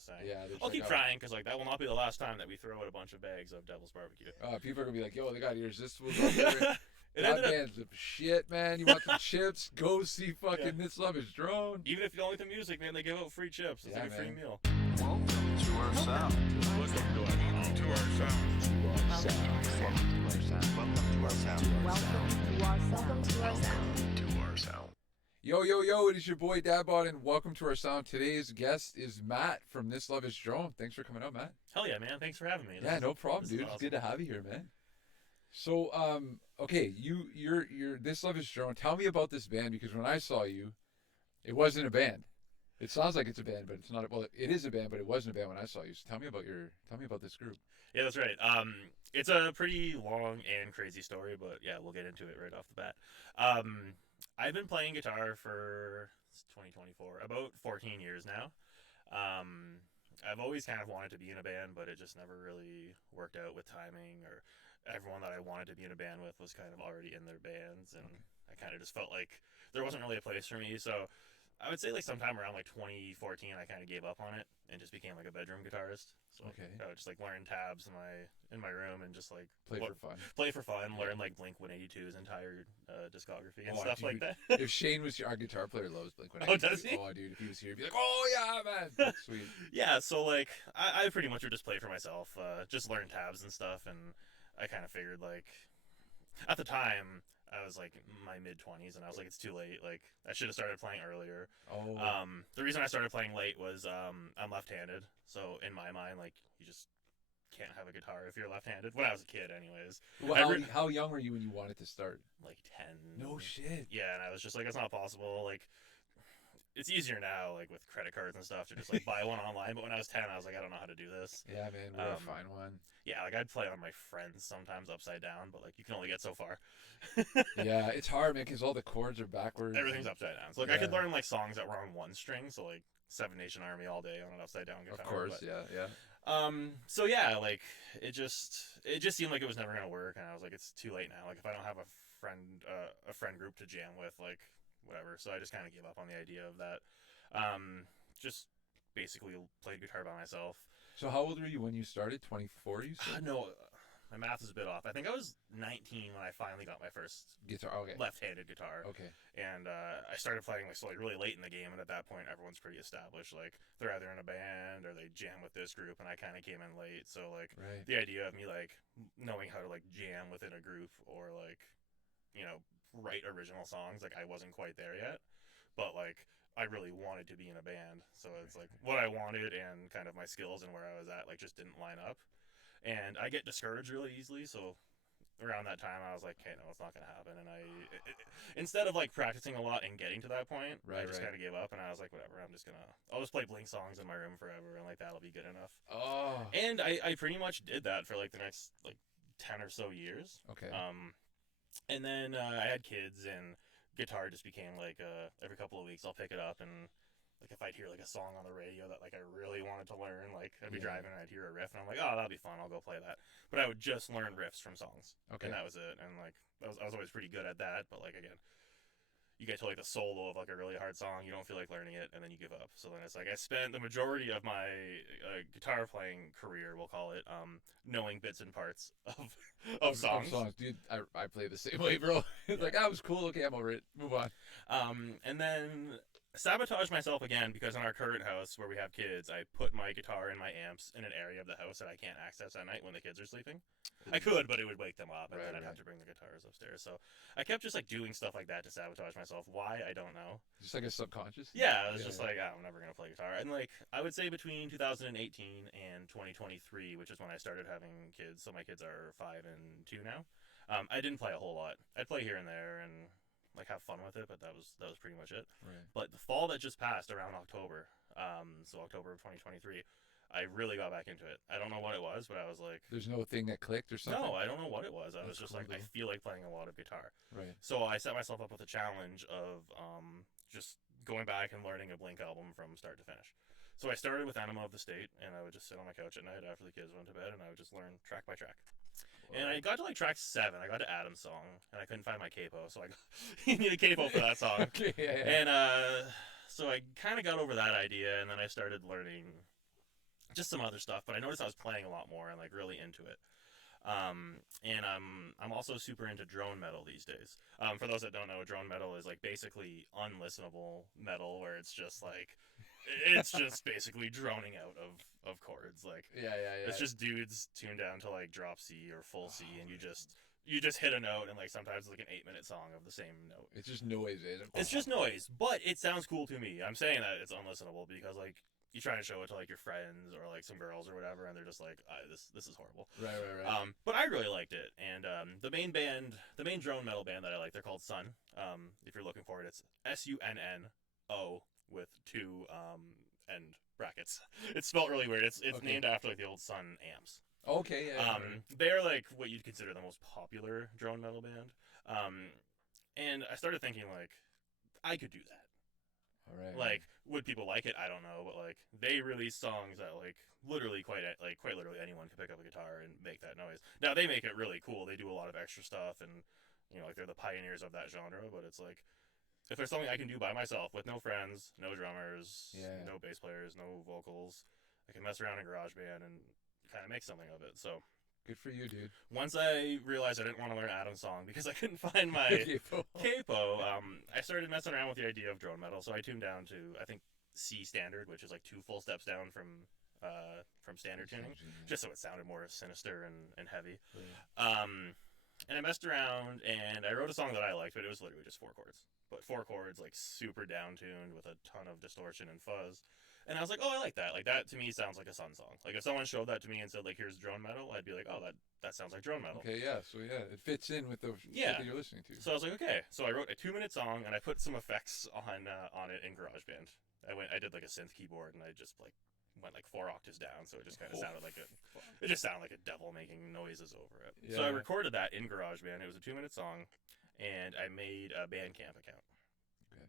to say. Yeah, I'll keep trying because like that will not be the last time that we throw out a bunch of bags of Devil's Barbecue. People are gonna be like, "Yo, they got irresistible." That band's shit, man. You want some chips? Go see fucking This Love Is Drone. Even if you don't like the music, man, they give out free chips. It's like a free meal. Welcome to our sound. Welcome to our sound. Yo, it is your boy dadbOdd, and welcome to our sound. Today's guest is Matt from This Love Is Drone. Thanks for coming out, Matt. Hell yeah, man. Thanks for having me. No problem, dude. Awesome. It's good to have you here, man. So, okay, you're This Love Is Drone. Tell me about this band, because when I saw you, it wasn't a band. It sounds like it's a band, but it's not. Well, it is a band, but it wasn't a band when I saw you. So tell me about this group. Yeah, that's right. It's a pretty long and crazy story, but yeah, we'll get into it right off the bat. I've been playing guitar for 2024, about 14 years now. I've always kind of wanted to be in a band, but it just never really worked out with timing, or everyone that I wanted to be in a band with was kind of already in their bands, and I kind of just felt like there wasn't really a place for me. So I would say like sometime around like 2014, I kind of gave up on it and just became like a bedroom guitarist. So I would just like learn tabs in my room and just like play for fun. Learn like Blink-182's entire discography and stuff like that. If Shane was our guitar player, loves Blink-182. Oh, does he? Oh, dude, if he was here, he'd be like, "Oh yeah, man, that's sweet." Yeah, so like I pretty much would just play for myself, just learn tabs and stuff, and I kind of figured like at the time I was like in my mid-20s, and I was like, it's too late. Like, I should have started playing earlier. Oh. The reason I started playing late was I'm left-handed, so in my mind, like, you just can't have a guitar if you're left-handed. When I was a kid, anyways. Well, how young were you when you wanted to start? Like 10. No shit. Yeah, and I was just like, it's not possible. Like, it's easier now, like with credit cards and stuff, to just like buy one online. But when I was 10, I was like, I don't know how to do this. Yeah, man, we're gonna find one. Yeah, like I'd play on my friends sometimes upside down, but like you can only get so far. Yeah, it's hard, man, because all the chords are backwards. Everything's upside down. So like I could learn like songs that were on one string, so like Seven Nation Army all day on an upside down guitar. Of course, but, yeah. So yeah, like it just seemed like it was never gonna work, and I was like, it's too late now. Like if I don't have a friend group to jam with, like whatever. So I just kind of gave up on the idea of that. Just basically played guitar by myself. So how old were you when you started? 24, you said? No, my math is a bit off. I think I was 19 when I finally got my first guitar. Okay. Left-handed guitar. Okay. And I started playing like really late in the game, and at that point, everyone's pretty established. Like they're either in a band or they jam with this group, and I kind of came in late. So like the idea of me like knowing how to like jam within a group or like write original songs, like I wasn't quite there yet, but like I really wanted to be in a band. So it's like what I wanted and kind of my skills and where I was at like just didn't line up. And I get discouraged really easily, so around that time I was like, okay, no, it's not going to happen. And instead of like practicing a lot and getting to that point, I just kind of gave up, and I was like, whatever, I'll just play Blink songs in my room forever, and like that'll be good enough. Oh. And I pretty much did that for like the next like 10 or so years. Okay. And then I had kids, and guitar just became like every couple of weeks I'll pick it up, and like if I'd hear like a song on the radio that like I really wanted to learn, like I'd be driving and I'd hear a riff and I'm like, oh, that'll be fun, I'll go play that. But I would just learn riffs from songs. Okay. And that was it. And like I was always pretty good at that, but like again, you get to like the solo of like a really hard song, you don't feel like learning it, and then you give up. So then it's like I spent the majority of my guitar playing career, we'll call it, knowing bits and parts of songs. Dude, I play the same way, bro. It's like, that was cool, okay, I'm over it, move on. And then sabotage myself again, because in our current house where we have kids, I put my guitar and my amps in an area of the house that I can't access at night when the kids are sleeping. I could, but it would wake them up, and then I'd have to bring the guitars upstairs. So I kept just like doing stuff like that to sabotage myself. Why, I don't know. Just like a subconscious? Yeah, it was just like, oh, I'm never gonna play guitar. And like I would say between 2018 and 2023, which is when I started having kids, so my kids are 5 and 2 now, I didn't play a whole lot. I'd play here and there and like have fun with it, but that was pretty much it. Right. But the fall that just passed around October, so October of 2023, I really got back into it. I don't know what it was, but I was like, there's no thing that clicked or something? No, I don't know what it was. I was just cool, like, though. I feel like playing a lot of guitar. Right. So I set myself up with a challenge of just going back and learning a Blink album from start to finish. So I started with Enema of the State, and I would just sit on my couch at night after the kids went to bed, and I would just learn track by track. And I got to like track 7. I got to Adam's song, and I couldn't find my capo, so you need a capo for that song. Okay, yeah. And so I kind of got over that idea, and then I started learning just some other stuff. But I noticed I was playing a lot more and like really into it. And I'm also super into drone metal these days. For those that don't know, drone metal is like basically unlistenable metal, where it's just basically droning out of chords. Like Yeah. it's just dudes tuned down to like drop C or full C, and you just hit a note, and like sometimes it's like an 8-minute song of the same note. It's just noise, isn't it? It's just noise, but it sounds cool to me. I'm saying that it's unlistenable because like you try to show it to like your friends or like some girls or whatever, and they're just like, this is horrible. Right. But I really liked it, and the main drone metal band that I like, they're called Sun. If you're looking for it, it's SUNNO with two end brackets. It's spelled really weird. It's Okay. named after like the old Sun amps. Okay, yeah. They're like what you'd consider the most popular drone metal band. And I started thinking like, I could do that. All right. Like, would people like it? I don't know, but like they release songs that like literally quite literally anyone can pick up a guitar and make that noise. Now they make it really cool. They do a lot of extra stuff, and like they're the pioneers of that genre. But it's like, if there's something I can do by myself with no friends, no drummers, Yeah. no bass players, no vocals, I can mess around in GarageBand and kind of make something of it. So Good for you, dude. once I realized I didn't want to learn Adam's song because I couldn't find my capo, I started messing around with the idea of drone metal. So I tuned down to, I think, C standard, which is like 2 full steps down from standard tuning, just so it sounded more sinister and heavy. Right. And I messed around and I wrote a song that I liked, but it was literally just 4 chords. But 4 chords, like super down tuned with a ton of distortion and fuzz. And I was like, oh, I like that. Like, that to me sounds like a Sun song. Like, if someone showed that to me and said, like, here's drone metal, I'd be like, oh, that sounds like drone metal. Okay, yeah. So, yeah, it fits in with the shit Yeah. that you're listening to. So I was like, okay. So I wrote a 2-minute song and I put some effects on it in GarageBand. I did like a synth keyboard and I just like went like 4 octaves down, so it just kind of sounded like a devil making noises over it. Yeah. So I recorded that in GarageBand. It was a 2-minute song, and I made a Bandcamp account. Okay.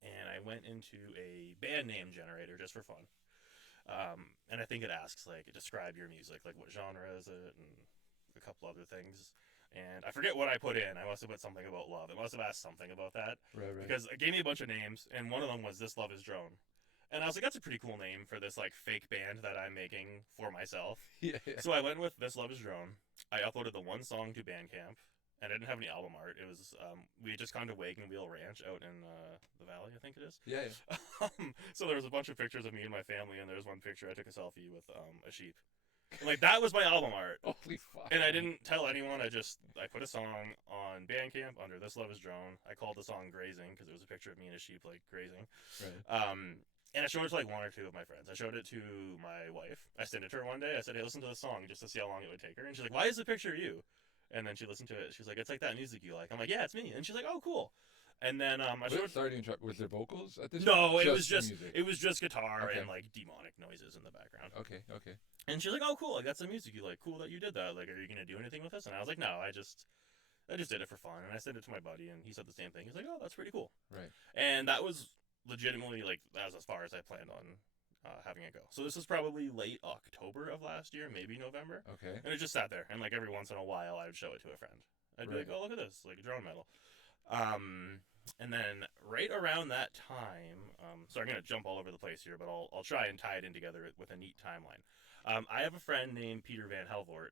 And I went into a band name generator just for fun. And I think it asks like, describe your music, like what genre is it, and a couple other things. And I forget what I put in. I must have put something about love. It must have asked something about that. Right. Because it gave me a bunch of names, and one of them was This Love Is Drone. And I was like, that's a pretty cool name for this like fake band that I'm making for myself. Yeah. So I went with This Love Is Drone. I uploaded the one song to Bandcamp, and I didn't have any album art. It was we had just gone to Wagon Wheel Ranch out in the valley, I think it is. Yeah. So there was a bunch of pictures of me and my family, and there was one picture I took a selfie with a sheep. And, like, that was my album art. Holy fuck. And I didn't tell anyone. I put a song on Bandcamp under This Love Is Drone. I called the song Grazing because it was a picture of me and a sheep like grazing. Right. And I showed it to like 1 or 2 of my friends. I showed it to my wife. I sent it to her one day. I said, hey, listen to the song just to see how long it would take her. And she's like, why is the picture of you? And then she listened to it. She's like, it's like that music you like. I'm like, yeah, it's me. And she's like, oh, cool. And then I showed. Sorry to interrupt. Was there vocals at this? No, point? it was just music. it was just guitar Okay. and like demonic noises in the background. Okay. And she's like, oh, cool. Like, that's the music you like. Cool that you did that. Like, are you gonna do anything with this? And I was like, no, I just did it for fun. And I sent it to my buddy, and he said the same thing. He's like, oh, that's pretty cool. Right. And that was legitimately like that was as far as I planned on having it go. So this was probably late October of last year, maybe November. Okay. And it just sat there, and like every once in a while, I would show it to a friend. I'd be Right. like, "Oh, look at this! Like drone metal." And then right around that time, so I'm gonna jump all over the place here, but I'll try and tie it in together with a neat timeline. I have a friend named Peter Van Helvoort.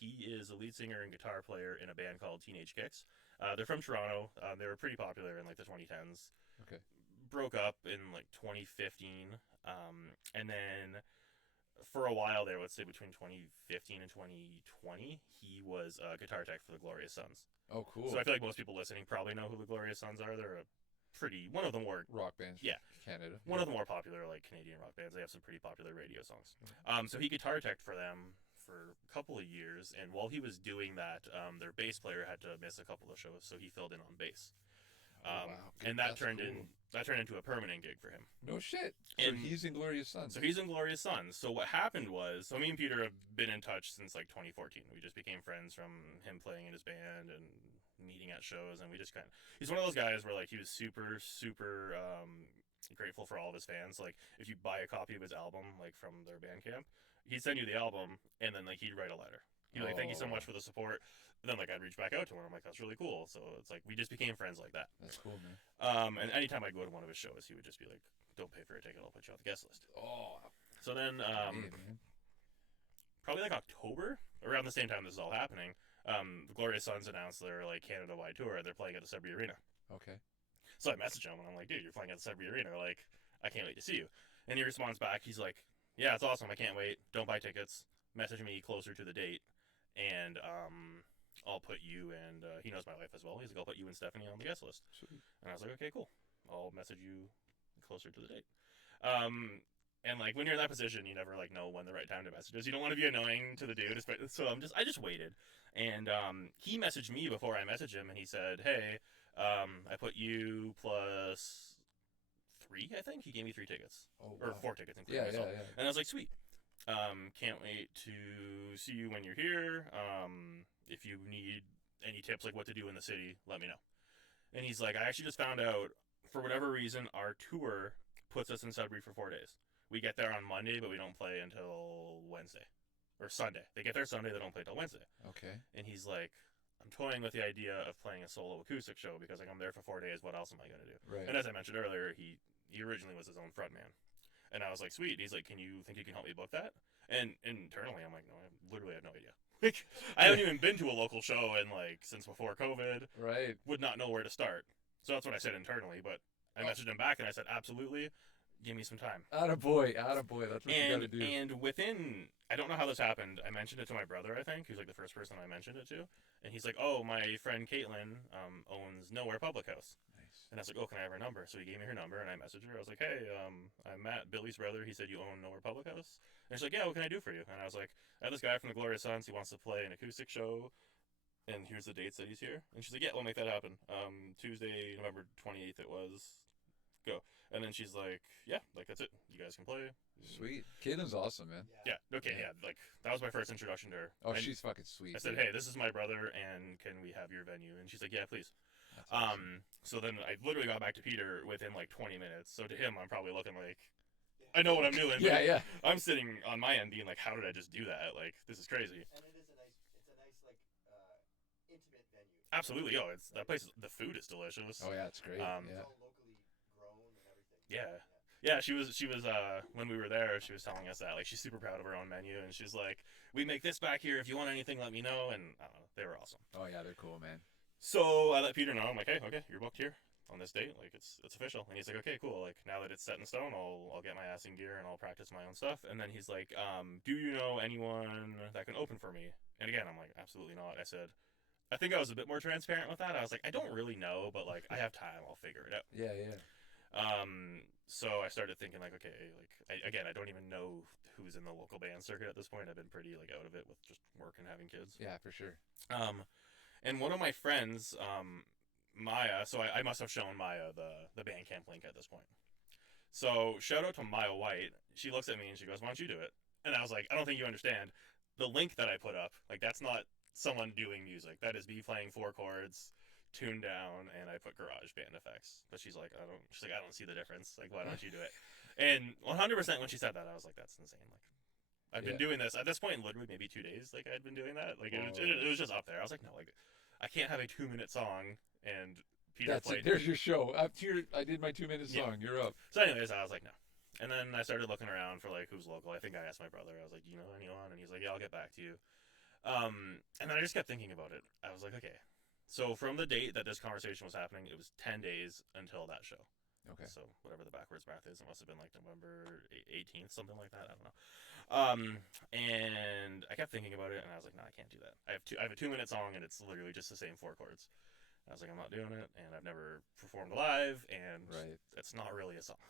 He is a lead singer and guitar player in a band called Teenage Kicks. They're from Toronto. They were pretty popular in like the 2010s. Okay. Broke up in like 2015, and then for a while there, let's say between 2015 and 2020, he was a guitar tech for the Glorious Sons. Oh, cool. So I feel like most people listening probably know who the Glorious Sons are. They're one of the more rock bands. Yeah. Canada. one of the more popular like Canadian rock bands. They have some pretty popular radio songs. So he guitar teched for them for a couple of years, and while he was doing that, their bass player had to miss a couple of shows, so he filled in on bass. Wow. And that That's turned cool. into a permanent gig for him. No shit. So And- he's in Glorious Sons. So he's in Glorious Sons. So what happened was, so me and Peter have been in touch since like 2014. We just became friends from him playing in his band and meeting at shows, and we just he's one of those guys where like he was super grateful for all of his fans. Like if you buy a copy of his album like from their Bandcamp, he'd send you the album, and then like he'd write a letter. He'd be like, thank you so much for the support. Then like I'd reach back out to him. I'm like, that's really cool. So it's like we just became friends like that. That's cool, man. And anytime I'd go to one of his shows, he would just be like, don't pay for a ticket, I'll put you on the guest list. Oh, So So then, Man. probably like October, around the same time this is all happening, the Glorious Sons announced their like Canada-wide tour. They're playing at the Sudbury Arena. Okay. So I message him and I'm like, dude, you're playing at the Sudbury Arena. Like, I can't wait to see you. And he responds back. He's like, yeah, it's awesome. I can't wait. Don't buy tickets. Message me closer to the date, and I'll put you and he knows my wife as well. He's like, I'll put you and Stephanie on the guest list. Sweet. And I was like, okay, cool. I'll message you closer to the date. And like when you're in that position, you never like know when the right time to message is. You don't want to be annoying to the dude, so I just waited, and he messaged me before I messaged him, and he said, hey, I put you plus 3. I think he gave me 3 tickets, Oh, or wow. 4 tickets, including Yeah, myself. yeah. And I was like, sweet. Can't wait to see you when you're here. If you need any tips like what to do in the city, let me know. And he's like, I actually just found out, for whatever reason, our tour puts us in Sudbury for 4 days. We get there on Monday, but we don't play until Wednesday. Or Sunday. They get there Sunday, they don't play until Wednesday. Okay. And he's like, I'm toying with the idea of playing a solo acoustic show because like I'm there for 4 days, what else am I going to do? Right. And as I mentioned earlier, he originally was his own frontman. And I was like, sweet. And he's like, can you think you can help me book that? And internally, I'm like, no, I literally have no idea. Like, I haven't even been to a local show in like since before COVID. Right. Would not know where to start. So that's what I said internally. But I messaged him back and I said, absolutely, give me some time. Attaboy. That's what you gotta do. And within, I don't know how this happened. I mentioned it to my brother, I think, who's like the first person I mentioned it to. And he's like, oh, my friend Caitlin owns Nowhere Public House. Nice. And I was like, oh, can I have her number? So he gave me her number, and I messaged her. I was like, hey, I'm Matt, Billy's brother. He said you own Nowhere Public House. And she's like, yeah, what can I do for you? And I was like, I have this guy from the Glorious Sons. He wants to play an acoustic show, and here's the dates that he's here. And she's like, yeah, we'll make that happen. Tuesday, November 28th it was. Go. And then she's like, yeah, like, that's it. You guys can play. Sweet. Caitlin's awesome, man. Yeah, okay, yeah. Like, that was my first introduction to her. Oh, And she's fucking sweet. I said, dude. hey, this is my brother, and can we have your venue? And she's like, yeah, please. That's awesome. So then I literally got back to Peter within like 20 minutes. So to him, I'm probably looking like, I know what I'm doing. Yeah, but yeah. I'm sitting on my end being like, how did I just do that? Like, this is crazy. And it's a nice like intimate venue. Absolutely. Oh, it's that place. The food is delicious. Oh yeah, it's great. Um, It's yeah. all locally grown and everything. Yeah. Yeah, she was when we were there, she was telling us that like she's super proud of her own menu, and she's like, we make this back here. If you want anything, let me know. And I don't know, they were awesome. Oh yeah, they're cool, man. So I let Peter know. I'm like, hey, okay, you're booked here on this date. Like it's official. And he's like, okay, cool. Like now that it's set in stone, I'll get my ass in gear and I'll practice my own stuff. And then he's like, do you know anyone that can open for me? And again, I'm like, absolutely not. I said, I think I was a bit more transparent with that. I was like, I don't really know, but like I have time. I'll figure it out. Yeah, yeah. So I started thinking like, okay, like I don't even know who's in the local band circuit at this point. I've been pretty like out of it with just work and having kids. Yeah, for sure. And one of my friends, Maya, so I must have shown Maya the Bandcamp link at this point. So shout out to Maya White. She looks at me and she goes, why don't you do it? And I was like, I don't think you understand. The link that I put up, like that's not someone doing music. That is me playing 4 chords, tuned down, and I put garage band effects. But she's like, I don't see the difference. Like, why don't you do it? And 100% when she said that, I was like, that's insane. Like, I've been doing this at this point, literally maybe 2 days. Like, I'd been doing that. Like, it was just up there. I was like, no, like, I can't have a 2-minute song and Peter That's played. it. There's your show. I did my 2-minute song. Yeah. You're up. So, anyways, I was like, no. And then I started looking around for like who's local. I think I asked my brother. I was like, do you know anyone? And he's like, yeah, I'll get back to you. And then I just kept thinking about it. I was like, okay. So from the date that this conversation was happening, it was 10 days until that show. Okay. So whatever the backwards math is, it must have been like November 18th, something like that. I don't know. And I kept thinking about it, and I was like, no, I can't do that. I have a 2-minute song, and it's literally just the same 4 chords. I was like, I'm not doing it, and I've never performed live, and Right. it's not really a song.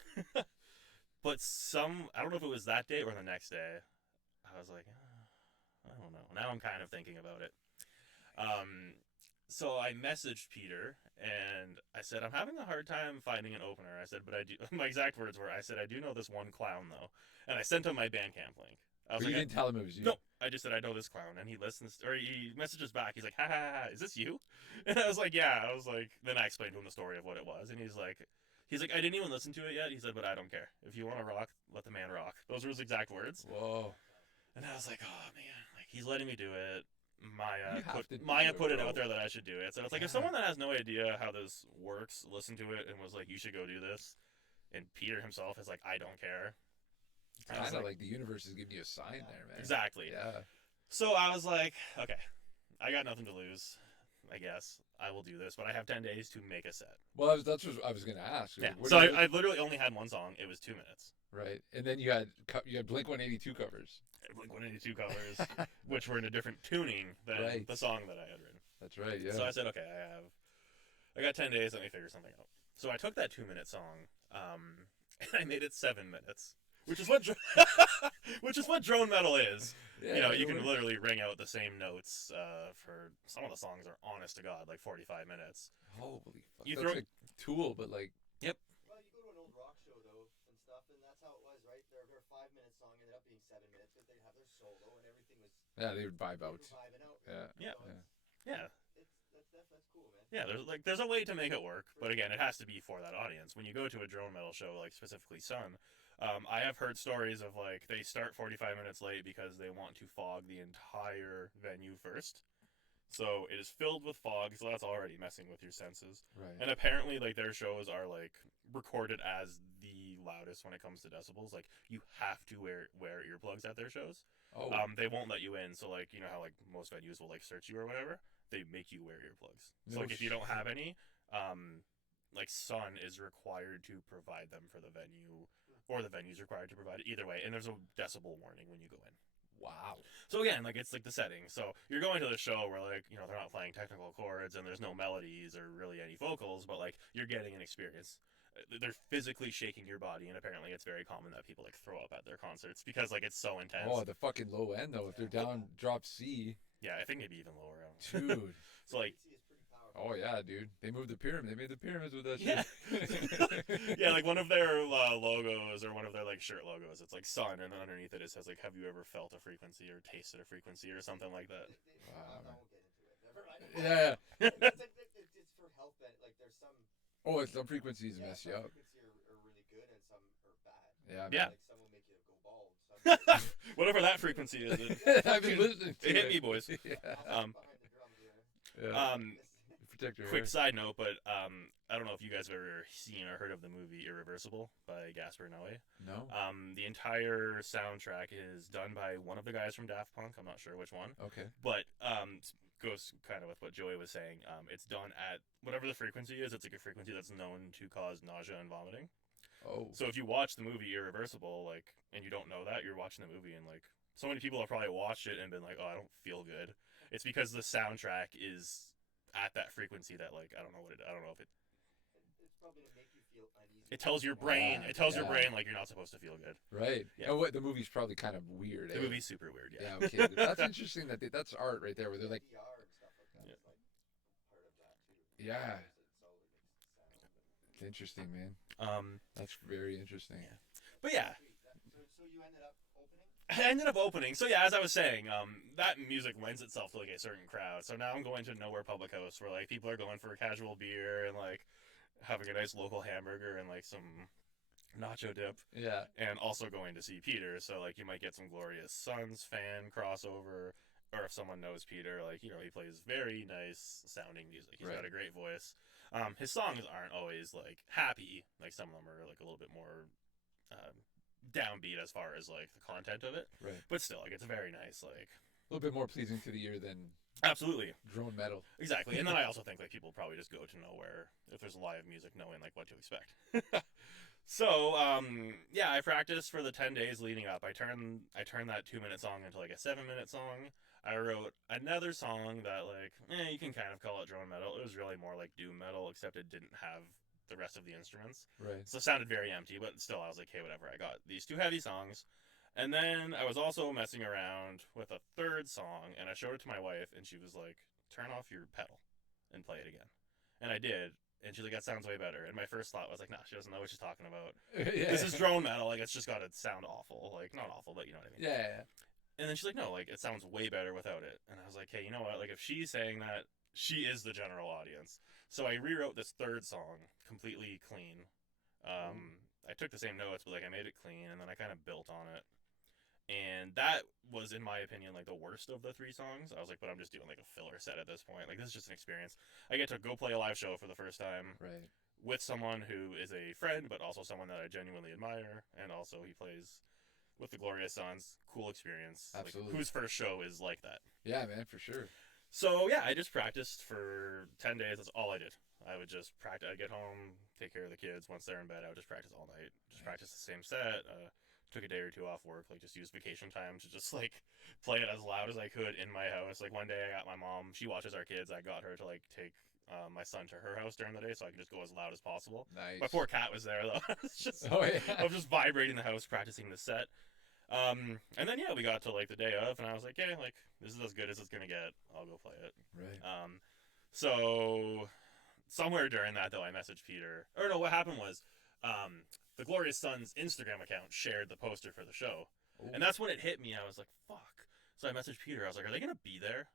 But I don't know if it was that day or the next day, I was like, I don't know. Now I'm kind of thinking about it. So I messaged Peter and I said, I'm having a hard time finding an opener. I said, but I do, my exact words were, I said, I do know this one clown though. And I sent him my Bandcamp link. I was But like, you didn't tell him it was you. no, I just said, I know this clown. And he listens, or he messages back. He's like, ha ha ha, is this you? And I was like, yeah. I was like, then I explained to him the story of what it was. And he's like, I didn't even listen to it yet. He said, but I don't care. If you want to rock, let the man rock. Those were his exact words. Whoa. And I was like, oh man, like he's letting me do it. Maya You have to do put it, it out bro. there that I should do it. So it's like if Yeah. someone that has no idea how this works listened to it and was like, you should go do this, and Peter himself is like, I don't care. It's I was kind of like- like the universe is giving you a sign there, man. Exactly. Yeah. So I was like, okay, I got nothing to lose. I guess I will do this, but I have 10 days to make a set. Well, that's what I was gonna ask. Yeah. What So are you- I literally only had one song. It was 2 minutes. right, and then you had Blink 182 covers. Blink 182 covers, which were in a different tuning than Right. the song that I had written. That's right. Yeah. So I said, okay, I got 10 days. Let me figure something out. So I took that 2-minute song, and I made it 7 minutes, which is what which is what drone metal is. yeah, You know, you it can works. literally ring out the same notes for some of the songs are honest to God, like 45 minutes. Holy fuck! You That's throw- like Tool, but like Well, you go to an old rock show though and stuff, and that's how it was, right? Their 5-minute song ended up being 7 minutes, but they'd have their solo and everything was yeah, they would vibe they out. were vibing out. Yeah. Yeah. So it's, Yeah. that's cool, man. Yeah, there's a way to make it work, but again, it has to be for that audience. When you go to a drone metal show, like specifically Sun, I have heard stories of like they start 45 minutes late because they want to fog the entire venue first. So it is filled with fog, so that's already messing with your senses. Right. And apparently, like their shows are like recorded as the loudest when it comes to decibels. Like you have to wear earplugs at their shows. Oh. They won't let you in. So like you know how like most venues will like search you or whatever. They make you wear earplugs. So No like if you don't shit. have any, like Sun is required to provide them for the venue, or the venue's required to provide it. Either way, and there's a decibel warning when you go in. Wow. So again, like it's like the setting. So you're going to the show where like you know they're not playing technical chords and there's no melodies or really any vocals, but like you're getting an experience. They're physically shaking your body, and apparently it's very common that people like throw up at their concerts because like it's so intense. Oh, the fucking low end though. If they're down drop C, Yeah, I think maybe even lower. dude. So like Frequency is pretty powerful. Oh yeah, dude. They moved the pyramid. They made the pyramids with that yeah, shit. yeah, like one of their logos or one of their like shirt logos. It's like Sun, and then underneath it says like, "Have you ever felt a frequency or tasted a frequency or something like that?" Wow. I won't get into it. Never mind. Yeah. It's for health. Like there's some. Oh, some frequencies Yeah, mess you some up. frequencies are really good and some are bad. Yeah. Yeah. Like some will make you go bald. Some Whatever that frequency is, it, I've been listening to it hit me, boys. Yeah. Um, behind the drums, Yeah. Um, Protect your quick hair. side note, but I don't know if you guys have ever seen or heard of the movie Irreversible by Gaspar Noé. No. The entire soundtrack is done by one of the guys from Daft Punk. I'm not sure which one, Okay. but goes kind of with what Joey was saying. It's done at whatever the frequency is. It's like a frequency that's known to cause nausea and vomiting. Oh. So if you watch the movie Irreversible, like, and you don't know that, you're watching the movie and like, so many people have probably watched it and been like, "Oh, I don't feel good." It's because the soundtrack is at that frequency that like I don't know if it It's probably to make you feel uneasy. it tells your brain Yeah, it tells your yeah. brain like you're not supposed to feel good. Right. Yeah. And what the movie's probably kind of weird. The eh? movie's super weird. Yeah. Yeah. Okay. That's interesting. That's art right there. Where they're like, VR and stuff like that Yeah. is like part of that too. yeah. It solely makes sound. It's interesting, man. Um. That's very interesting. Yeah. But yeah, Sweet. So you ended up opening? I ended up opening. So yeah, as I was saying, that music lends itself to like a certain crowd. So now I'm going to Nowhere Public House, where like people are going for a casual beer and like having a nice local hamburger and like some nacho dip, Yeah. and also going to see Peter. So like you might get some Glorious Sons fan crossover, or if someone knows Peter, like you know he plays very nice sounding music. He's Right. got a great voice. His songs aren't always like happy. Like some of them are like a little bit more downbeat as far as like the content of it. Right. But still, like it's very nice. Like A little bit more pleasing to the ear than absolutely, drone metal. exactly. And then I also think like people probably just go to Nowhere if there's live music, knowing like what to expect. So yeah, I practiced for the 10 days leading up. I turned that 2-minute song into like a 7-minute song. I wrote another song that like you can kind of call it drone metal. It was really more like doom metal, except it didn't have the rest of the instruments. Right. So it sounded very empty, but still I was like, hey, whatever. I got these 2 heavy songs. And then I was also messing around with a 3rd song, and I showed it to my wife, and she was like, turn off your pedal and play it again. And I did, and she's like, that sounds way better. And my first thought was like, nah, she doesn't know what she's talking about. Yeah. This is drone metal, like it's just gotta sound awful. Like, not awful, but you know what I mean. Yeah. And then she's like, no, like it sounds way better without it. And I was like, hey, you know what? Like if she's saying that, she is the general audience. So I rewrote this 3rd song completely clean. I took the same notes, but like I made it clean, and then I kind of built on it. And that was, in my opinion, like the worst of the 3 songs. I was like, but I'm just doing like a filler set at this point. Like this is just an experience. I get to go play a live show for the first time Right. with someone who is a friend, but also someone that I genuinely admire, and also he plays with the Glorious Sons. Cool experience. Absolutely. Like, whose first show is like that? Yeah, man, for sure. So yeah, I just practiced for 10 days. That's all I did. I would just practice. I'd get home, take care of the kids. Once they're in bed, I would just practice all night. Just practice the same set. Took a day or two off work, like just use vacation time to just like play it as loud as I could in my house. Like one day, I got my mom. She watches our kids. I got her to like take my son to her house during the day, so I could just go as loud as possible. Nice. My poor cat was there though. It's just, Oh yeah. I was just vibrating the house, practicing the set. And then yeah, we got to like the day of, and I was like, hey, like this is as good as it's gonna get. I'll go play it. Right. So somewhere during that though, I messaged Peter. Or no, what happened was, the Glorious Sons Instagram account shared the poster for the show, Ooh. and that's when it hit me. I was like, fuck. So I messaged Peter. I was like, are they gonna be there?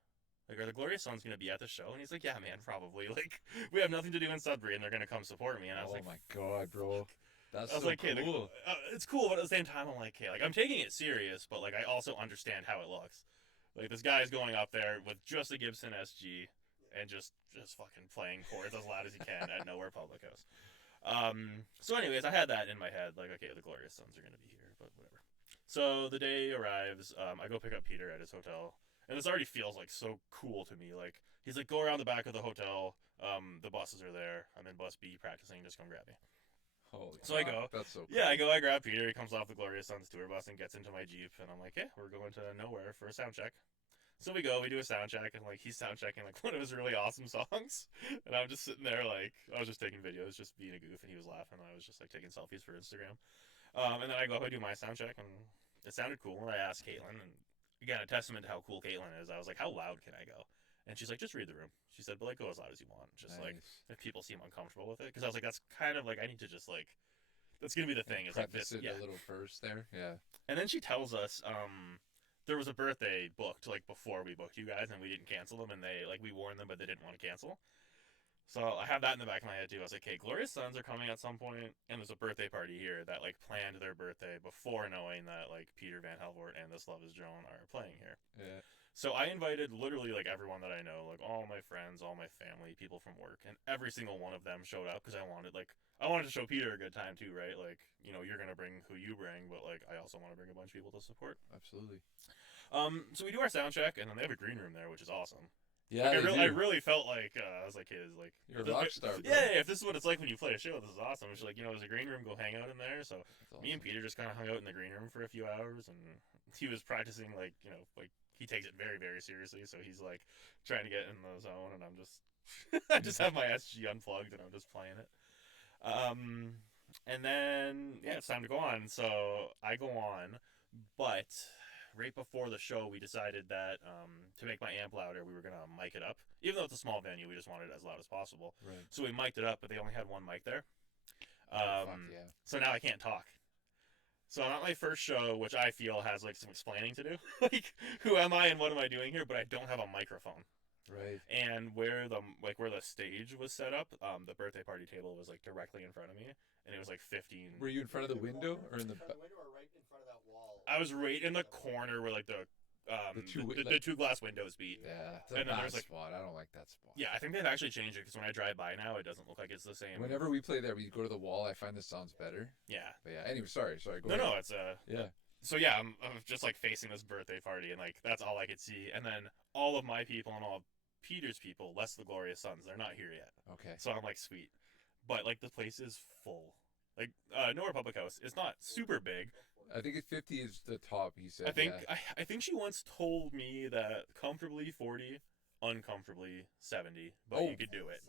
Like, are the Glorious Sons gonna be at the show? And he's like, yeah, man, probably. Like, we have nothing to do in Sudbury, and they're gonna come support me. And I was oh like, my god, bro. That's I was so like, hey, cool. it's cool, but at the same time, I'm like, hey, like I'm taking it serious, but like I also understand how it looks. Like this guy's going up there with just a Gibson SG and just fucking playing chords as loud as he can at Nowhere Public House. So anyways, I had that in my head, like, okay, the Glorious Sons are gonna be here, but whatever. So the day arrives, I go pick up Peter at his hotel, and this already feels like so cool to me. Like he's like, go around the back of the hotel. The buses are there. I'm in bus B practicing. Just come grab me. Holy So I fuck, go. That's so cool. Yeah, I go. I grab Peter. He comes off the Glorious Sons tour bus and gets into my Jeep, and I'm like, "Hey, we're going to Nowhere for a sound check." So we go. We do a sound check, and like he's sound checking like one of his really awesome songs, and I'm just sitting there like I was just taking videos, just being a goof, and he was laughing, and I was just like taking selfies for Instagram. And then I go. I do my sound check, and it sounded cool. And I asked Caitlin, and again, a testament to how cool Caitlin is. I was like, "How loud can I go?" And she's like, "Just read the room." She said, "But like go as loud as you want. Just like Nice. if people seem uncomfortable with it," because I was like, "That's kind of like I need to just like." That's gonna be the thing. Is like Preface this, it yeah. a little first there. Yeah. And then she tells us, there was a birthday booked like before we booked you guys, and we didn't cancel them, and they like we warned them, but they didn't want to cancel. So I have that in the back of my head too. I was like, "Okay, Glorious Sons are coming at some point, and there's a birthday party here that like planned their birthday before knowing that like Peter Van Helvoort and This Love Is Joan are playing here." Yeah. So I invited literally like everyone that I know, like all my friends, all my family, people from work, and every single one of them showed up because I wanted to show Peter a good time too, right? Like, you know, you're gonna bring who you bring, but like I also want to bring a bunch of people to support. Absolutely. So we do our sound check, and then they have a green room there, which is awesome. Yeah. Like, they I do. really felt like I was like, hey, like You're a rock star, bro. Yeah, if this is what it's like when you play a show, this is awesome. And she's like, you know, there's a green room, go hang out in there. So That's me and awesome. Peter just kind of hung out in the green room for a few hours, and he was practicing like, you know, like he takes it very, very seriously. So he's like trying to get in the zone, and I'm just, I just have my SG unplugged, and I'm just playing it. And then yeah, it's time to go on. So I go on, but right before the show, we decided that to make my amp louder, we were gonna mic it up. Even though it's a small venue, we just wanted it as loud as possible. Right. So we mic'd it up, but they only had one mic there. Fuck yeah. So now I can't talk. So I'm at my first show, which I feel has like some explaining to do. Like, who am I and what am I doing here? But I don't have a microphone. Right. And where the stage was set up, the birthday party table was like directly in front of me, and it was like 15. Were you in front of the window or in the? In front of the window or right in front of that wall? I was right in the corner where like the two glass windows beat. Yeah, it's a And then bad there's, like- spot. I don't like that spot. Yeah, I think they've actually changed it because when I drive by now, it doesn't look like it's the same. Whenever we play there, we go to the wall. I find this sounds better. Yeah. But yeah. Anyway, sorry. Go No, ahead. no, it's Yeah. So yeah, I'm just like facing this birthday party, and like that's all I could see. And then all of my people and all of Peter's people, less the Glorious Sons, they're not here yet. Okay. So I'm like, sweet. But like the place is full. Like Nowhere Public House, it's not super big. I think 50 is the top. He said. I think Yeah. I think she once told me that comfortably 40, uncomfortably 70, but Oh. you could do it.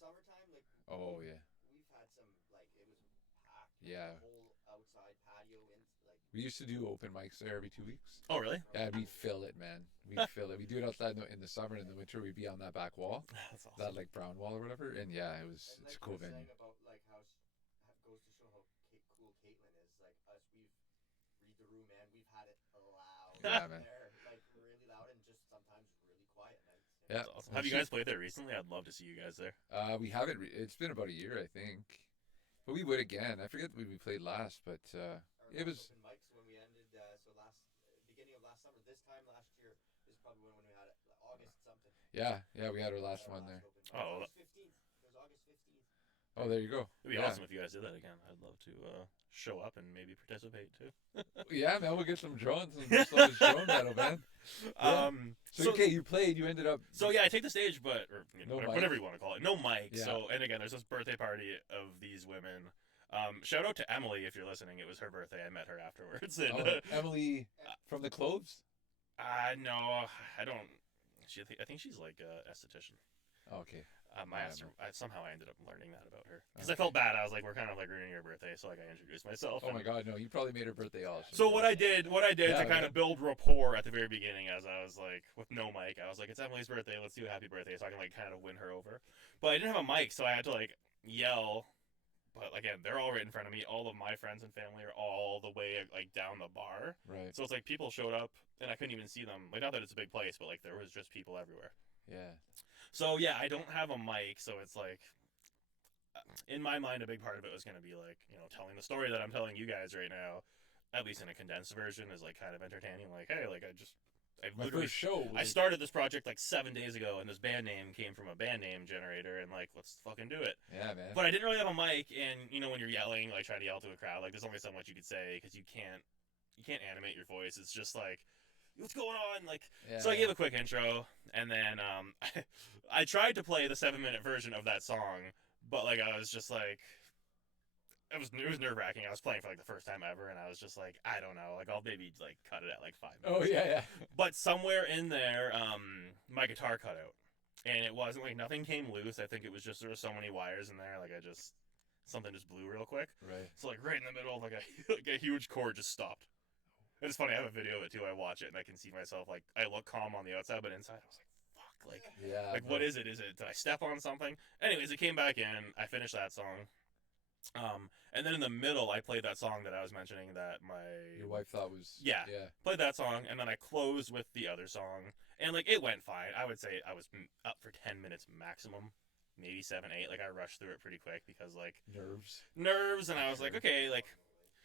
Summertime, like. Oh, yeah. We've had some like it was packed. Yeah. The whole outside patio and like. We used to do open mics there every 2 weeks. Oh really? Yeah, we'd fill it, man. We'd fill it. We do it outside in the summer and in the winter. We'd be on that back wall, That's awesome. that like brown wall or whatever. And yeah, it's And a like cool you were venue. saying about like how goes to show how cool Caitlin is. Like us, we've read the room, man. We've had it loud. Yeah, man. There, like really loud and just sometimes really quiet nights. Yeah. That's awesome. Have you guys played there recently? I'd love to see you guys there. We haven't. It's been about a year, I think. But we would again. I forget when we played last, but Our it last was. open mics when we ended. So beginning of last summer. This time last year is probably when we had it. Like August something. Yeah, we had our last Our one there. open mic. Oh, August 15th. It was August 15th. Oh, there you go. It'd be Yeah. awesome if you guys did that again. I'd love to show up and maybe participate too. Yeah, man, we'll get some drones and just let us drone battle, man. Yeah. So, okay, you played. You ended up. So yeah, I take the stage, but or No whatever mic. you want to call it, no mic. Yeah. So and again, there's this birthday party of these women. Shout out to Emily if you're listening. It was her birthday. I met her afterwards. And, Oh, Emily from the Cloves. no, I don't. I think she's like a esthetician. Oh, okay. I asked her. Somehow I ended up learning that about her because Okay. I felt bad. I was like, we're kind of like ruining your birthday, so like I introduced myself. Oh my God, no! You probably made her birthday awesome. So what I did Yeah, to kind man. of build rapport at the very beginning, as I was like with no mic, I was like, it's Emily's birthday, let's do a happy birthday, so I can like kind of win her over. But I didn't have a mic, so I had to like yell. But again, they're all right in front of me. All of my friends and family are all the way like down the bar. Right. So it's like people showed up and I couldn't even see them. Like not that it's a big place, but like there was just people everywhere. Yeah. So yeah, I don't have a mic, so it's like in my mind a big part of it was going to be like, you know, telling the story that I'm telling you guys right now, at least in a condensed version, is like kind of entertaining. Like, hey, like I My literally first show. I started this project like 7 days ago, and this band name came from a band name generator, and like, let's fucking do it. Yeah, man. But I didn't really have a mic, and you know, when you're yelling, like trying to yell to a crowd, like there's only so much you could say because you can't animate your voice. It's just like, what's going on? Like, Yeah, so I gave a quick intro, and then I tried to play the 7-minute version of that song, but like I was just like. It was nerve wracking. I was playing for like the first time ever, and I was just like, I don't know, like I'll maybe like cut it at like 5 minutes. Oh yeah, yeah. But somewhere in there, my guitar cut out, and it wasn't like nothing came loose. I think it was just there were so many wires in there, like something just blew real quick. Right. So like right in the middle, like a huge chord just stopped. And it's funny. I have a video of it too. I watch it and I can see myself like I look calm on the outside, but inside I was like, fuck, like Yeah. like what is it? Is it did I step on something? Anyways, it came back in. I finished that song. And then in the middle, I played that song that I was mentioning that Your wife thought was. Yeah. Yeah. played that song, and then I closed with the other song, and like it went fine. I would say I was up for 10 minutes maximum, maybe 7, 8. Like I rushed through it pretty quick because like nerves, and I was like, okay, like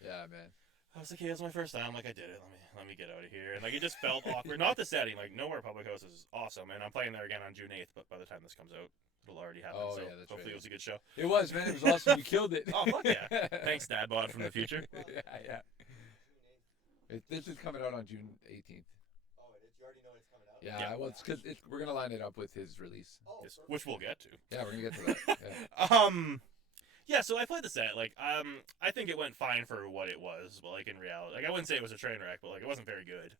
Yeah, man. I was like, yeah, it's my first time. Like I did it. Let me get out of here, and like it just felt awkward. Not the setting, like Nowhere Public House is awesome, and I'm playing there again on June 8th. But by the time this comes out, it'll already happen. Oh, so yeah, that's hopefully right. it was a good show. It was, man. It was awesome. You killed it. Oh fuck yeah! Thanks, dadbOdd from the future. Yeah, yeah. This is coming out on June 18th. Oh, it is. You already know it's coming out. Yeah, Yeah. well, it's because we're gonna line it up with his release. Oh, Yes, perfect. which we'll get to. Yeah, we're gonna get to that. Yeah. Yeah, so I played the set. Like, I think it went fine for what it was, but like in reality, like I wouldn't say it was a train wreck, but like it wasn't very good.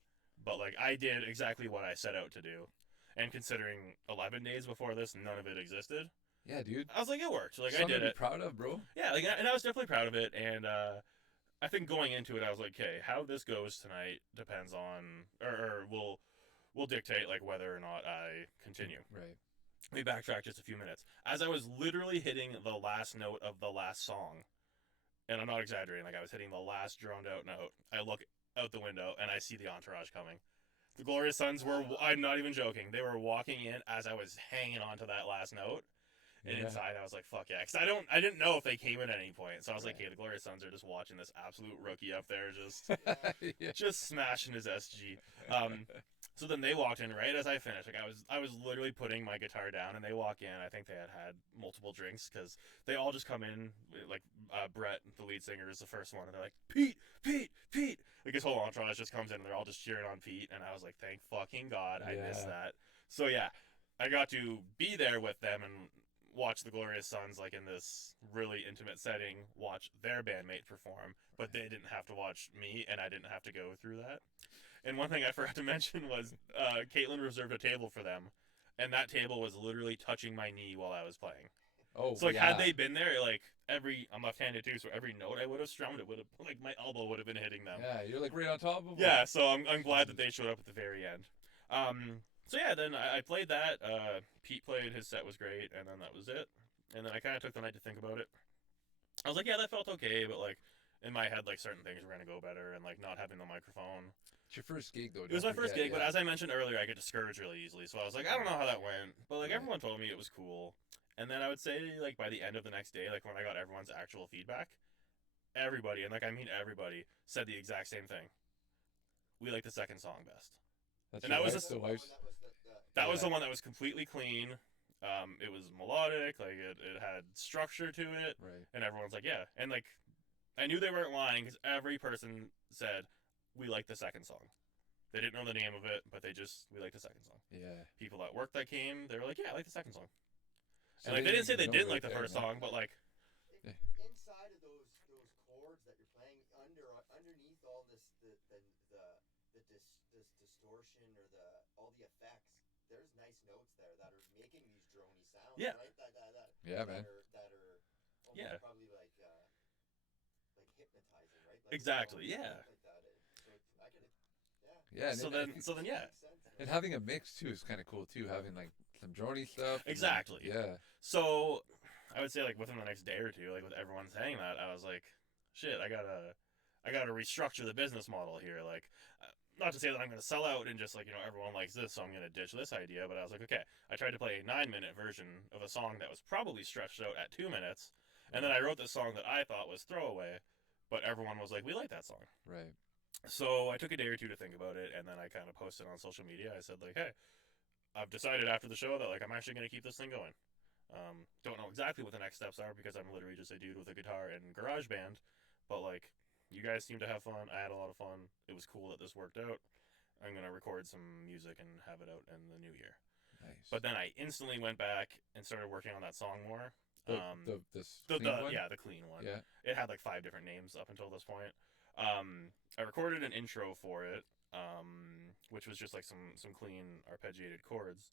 But like I did exactly what I set out to do, and considering 11 days before this, none of it existed. Yeah, dude. I was like, it worked. Like Something I did to be it. proud of, bro. Yeah, like, and I was definitely proud of it. And I think going into it, I was like, okay, how this goes tonight depends on, or will dictate like whether or not I continue. Right. Let me backtrack just a few minutes. As I was literally hitting the last note of the last song, and I'm not exaggerating, like I was hitting the last droned out note, I look out the window and I see the entourage coming. The Glorious Sons were, I'm not even joking, they were walking in as I was hanging on to that last note. And Yeah. inside, I was like, "Fuck yeah!" Because I didn't know if they came in at any point. So I was like, "Hey, the Glorious Sons are just watching this absolute rookie up there, Yeah. just smashing his SG." So then they walked in right as I finished. Like I was literally putting my guitar down, and they walk in. I think they had multiple drinks because they all just come in. Like Brett, the lead singer, is the first one, and they're like, "Pete, Pete, Pete!" Like his whole entourage just comes in, and they're all just cheering on Pete. And I was like, "Thank fucking God, I missed Yeah. that." So yeah, I got to be there with them and watch the Glorious Sons, like in this really intimate setting, watch their bandmate perform, but they didn't have to watch me, and I didn't have to go through that. And one thing I forgot to mention was Caitlin reserved a table for them, and that table was literally touching my knee while I was playing. Oh, So like, yeah. had they been there, like I'm left-handed too, so every note I would have strummed, it would have like my elbow would have been hitting them. Yeah, you're like right on top of them. Yeah, so I'm glad that they showed up at the very end. So yeah, then I played that. Pete played, his set was great, and then that was it. And then I kind of took the night to think about it. I was like, yeah, that felt okay, but like in my head, like certain things were gonna go better, and like not having the microphone. It's your first gig, though. It was my first gig, but as I mentioned earlier, I get discouraged really easily. So I was like, I don't know how that went, but like Right. everyone told me it was cool. And then I would say like by the end of the next day, like when I got everyone's actual feedback, everybody, and like I mean everybody, said the exact same thing. We like the second song best. That's and that your was wife, just- the wife's. That was Yeah. the one that was completely clean. It was melodic, like it had structure to it, Right. and everyone's like, yeah. And like, I knew they weren't lying because every person said, we like the second song. They didn't know the name of it, but we like the second song. Yeah. People at work that came, they were like, yeah, I like the second song. So And like, they didn't say they know didn't right like the there, first man. song, but like, Yeah. Inside of those chords that you're playing, underneath all this distortion or all the effects, there's nice notes there that are making these drony sounds, Yeah. right? Yeah, that man. are almost Yeah. probably like hypnotizing, right? Like exactly, songs yeah. like that. So I can, yeah. Yeah. And So it- then, yeah. Makes sense, and man. having a mix too is kind of cool too. Having like some drony stuff. and then- Exactly. yeah. So I would say like within the next day or two, like with everyone saying that, I was like, shit, I gotta restructure the business model here. Like, not to say that I'm gonna sell out and just like everyone likes this, so I'm gonna ditch this idea. But I was like, okay, I tried to play a 9-minute version of a song that was probably stretched out at 2 minutes, and then I wrote this song that I thought was throwaway, but everyone was like, we like that song. Right. So I took a day or two to think about it, and then I kind of posted on social media. I said like, hey, I've decided after the show that like I'm actually gonna keep this thing going. Don't know exactly what the next steps are because I'm literally just a dude with a guitar and GarageBand, but like you guys seem to have fun. I had a lot of fun. It was cool that this worked out. I'm gonna record some music and have it out in the new year. Nice. But then I instantly went back and started working on that song more. This The clean one? yeah, the clean one. Yeah. It had like 5 different names up until this point. I recorded an intro for it, which was just like some clean arpeggiated chords,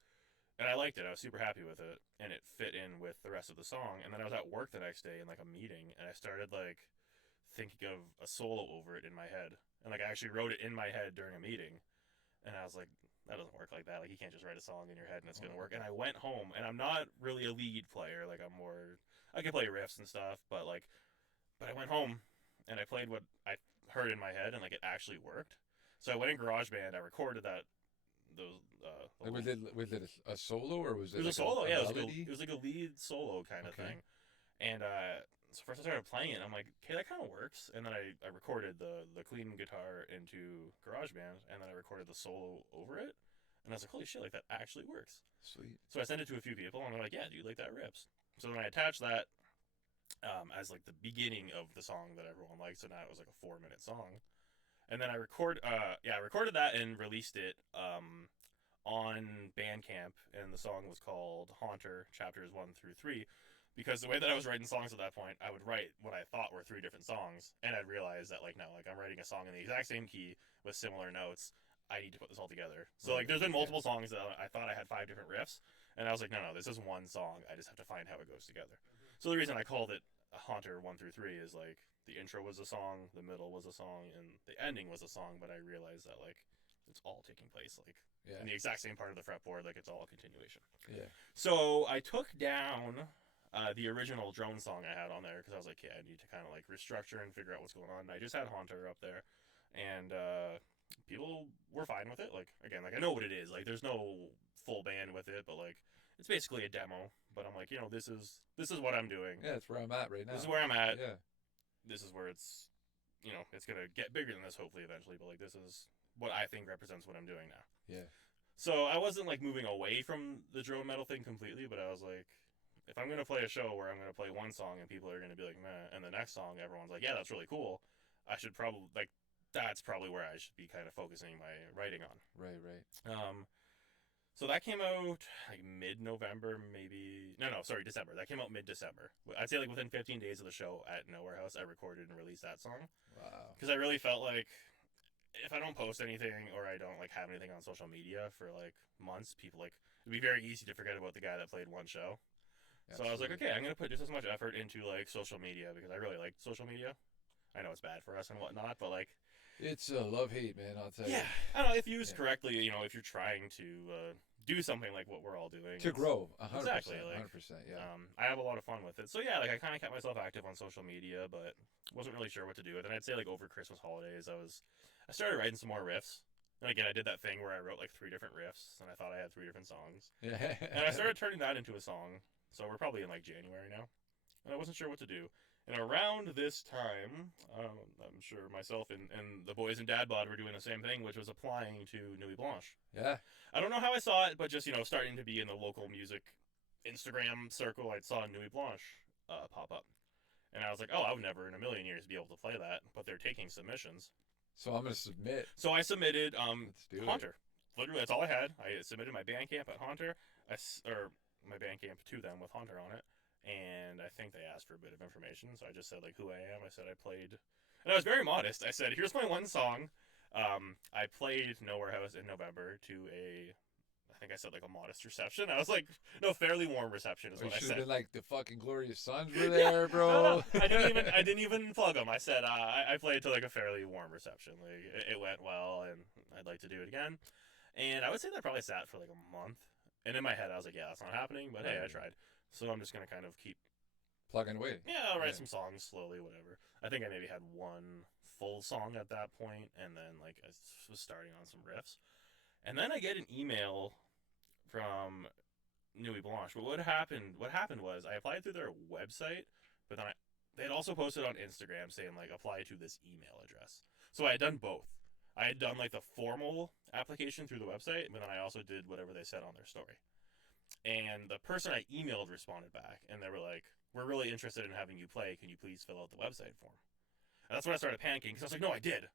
and I liked it. I was super happy with it, and it fit in with the rest of the song. And then I was at work the next day in like a meeting, and I started like thinking of a solo over it in my head, and like I actually wrote it in my head during a meeting, and I was like, that doesn't work like that. Like you can't just write a song in your head and it's gonna work. And I went home, and I'm not really a lead player. Like I can play riffs and stuff, but I went home and I played what I heard in my head, and like it actually worked. So I went in GarageBand, I recorded those. Was it a solo or was it? It was like a solo, yeah. melody? It was like a lead solo kind of Okay. thing. And so first I started playing it, I'm like, okay, that kind of works. And then I recorded the clean guitar into GarageBand, and then I recorded the solo over it. And I was like, holy shit, like that actually works. Sweet. So I sent it to a few people, and they're like, yeah, dude, like that rips. So then I attached that as like the beginning of the song that everyone liked. So now it was like a 4-minute song. And then I recorded that and released it on Bandcamp, and the song was called Haunter Chapters 1 through 3. Because the way that I was writing songs at that point, I would write what I thought were 3 different songs, and I'd realize that like no, like I'm writing a song in the exact same key with similar notes. I need to put this all together. So like there's been multiple songs that I thought I had 5 different riffs, and I was like, no, this is one song. I just have to find how it goes together. So the reason I called it Haunter 1 through 3 is like the intro was a song, the middle was a song, and the ending was a song. But I realized that like it's all taking place like Yeah. in the exact same part of the fretboard, like it's all a continuation. Yeah. So I took down the original drone song I had on there because I was like, yeah, I need to kind of like restructure and figure out what's going on. And I just had Haunter up there, and people were fine with it. Like again, like I know what it is. Like there's no full band with it, but like it's basically a demo. But I'm like, this is what I'm doing. Yeah, that's where I'm at right now. This is where I'm at. Yeah. This is where it's it's gonna get bigger than this hopefully eventually. But like this is what I think represents what I'm doing now. Yeah. So I wasn't like moving away from the drone metal thing completely, but I was like, if I'm gonna play a show where I'm gonna play one song and people are gonna be like, meh, and the next song everyone's like, yeah, that's really cool, I should probably like that's probably where I should be kind of focusing my writing on. Right. Right. So that came out like mid-November, maybe. No, sorry, December. That came out mid-December. I'd say like within 15 days of the show at Nowhere House, I recorded and released that song Wow. because I really felt like if I don't post anything or I don't like have anything on social media for like months, people like it'd be very easy to forget about the guy that played one show. So I was like, okay, I'm gonna put just as much effort into like social media because I really like social media. I know it's bad for us and whatnot, but like It's love-hate, man. I'll tell you. yeah, I don't know if used Yeah. correctly. If you're trying to do something like what we're all doing To it's- grow, 100%. Exactly, like, 100%. Yeah. I have a lot of fun with it. So yeah, like I kind of kept myself active on social media, but wasn't really sure what to do with it. And I'd say like over Christmas holidays, I started writing some more riffs. And again, I did that thing where I wrote like 3 different riffs, and I thought I had 3 different songs. Yeah. And I started turning that into a song. So we're probably in like January now, and I wasn't sure what to do. And around this time, I'm sure myself and the boys in dadbOdd were doing the same thing, which was applying to Nuit Blanche. Yeah. I don't know how I saw it, but just starting to be in the local music Instagram circle, I saw Nuit Blanche pop up. And I was like, oh, I would never in a million years be able to play that, but they're taking submissions. So I'm gonna submit. So I submitted Let's do it. Haunter. Literally, that's all I had. I submitted my Bandcamp at Haunter, or my Bandcamp to them with Haunter on it, and I think they asked for a bit of information. So I just said like who I am. I said I played, and I was very modest. I said, here's my one song. I played Nowhere House in November to I think I said like a modest reception. I was like, no, fairly warm reception is We what I should said. have been like the fucking Glorious Sons were there, bro. No. I didn't even plug them. I said I played to like a fairly warm reception. Like it went well, and I'd like to do it again. And I would say that probably sat for like a month. And in my head, I was like, yeah, that's not happening. But hey, I tried. So I'm just gonna kind of keep Plugging away. yeah, I'll write some songs slowly, whatever. I think I maybe had one full song at that point, and then like I was starting on some riffs. And then I get an email from Nuit Blanche. But what happened was I applied through their website, but then they had also posted on Instagram saying like apply to this email address. So I had done both. I had done like the formal application through the website, but then I also did whatever they said on their story. And the person I emailed responded back, and they were like, "We're really interested in having you play. Can you please fill out the website form?" And that's when I started panicking because I was like, "No, I did."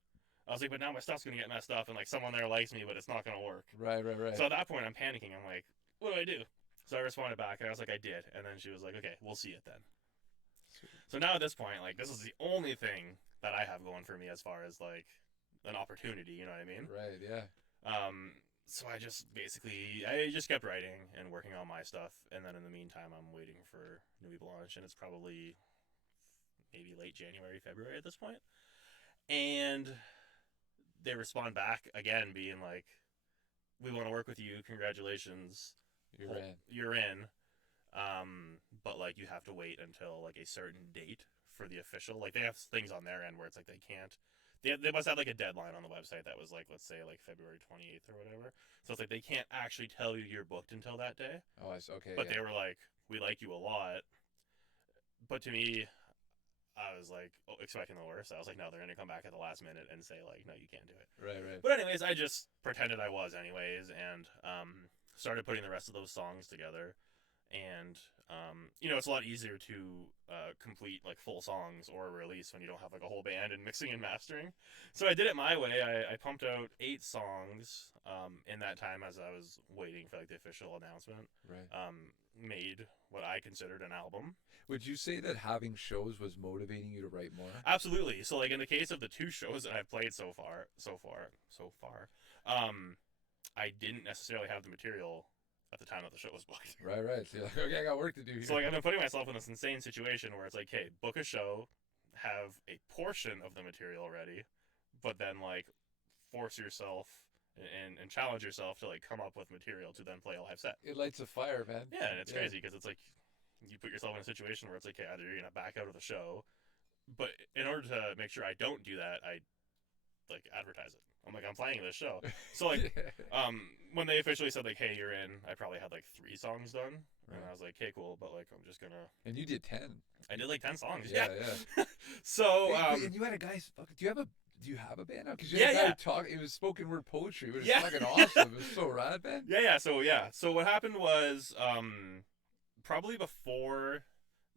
I was like, "But now my stuff's gonna get messed up, and like someone there likes me, but it's not gonna work." Right. So at that point, I'm panicking. I'm like, "What do I do?" So I responded back, and I was like, "I did." And then she was like, "Okay, we'll see it then." So now at this point, like this is the only thing that I have going for me as far as like an opportunity. You know what I mean? Right. Yeah. So I just kept writing and working on my stuff, and then in the meantime, I'm waiting for Nuit Blanche, and it's probably maybe late January, February at this point. And they respond back again, being like, "We want to work with you. Congratulations, You're in. You're in. But like you have to wait until like a certain date for the official. Like they have things on their end where it's like they can't. They must have like a deadline on the website that was like, let's say like February 28th or whatever. So it's like they can't actually tell you you're booked until that day. Oh, I see. Okay. But yeah. they were like, we like you a lot. But to me, I was like expecting the worst. I was like, no, they're gonna come back at the last minute and say like, no, you can't do it. Right. But anyways, I just pretended I was anyways, and started putting the rest of those songs together. And it's a lot easier to complete like full songs or a release when you don't have like a whole band and mixing and mastering. So I did it my way. I pumped out 8 songs in that time as I was waiting for like the official announcement. Right. Made what I considered an album. Would you say that having shows was motivating you to write more? Absolutely. So like in the case of the 2 shows that I've played so far, I didn't necessarily have the material at the time that the show was booked. Right. So you're like, okay, I got work to do here. So like I've been putting myself in this insane situation where it's like, hey, book a show, have a portion of the material ready, but then like force yourself and challenge yourself to like come up with material to then play a live set. It lights a fire, man. Yeah, and it's crazy because it's like you put yourself in a situation where it's like, hey, either you're gonna back out of the show, but in order to make sure I don't do that, I like advertise it. I'm like, I'm playing this show. So like, when they officially said like, hey, you're in, I probably had like 3 songs done, and I was like, okay, cool, but like, I'm just gonna. And you did 10. I did like 10 songs. Yeah. So and you had a guy's. Do you have a band now? Because you had a guy talk. It was spoken word poetry. But it was fucking awesome. It was so rad, man. So what happened was probably before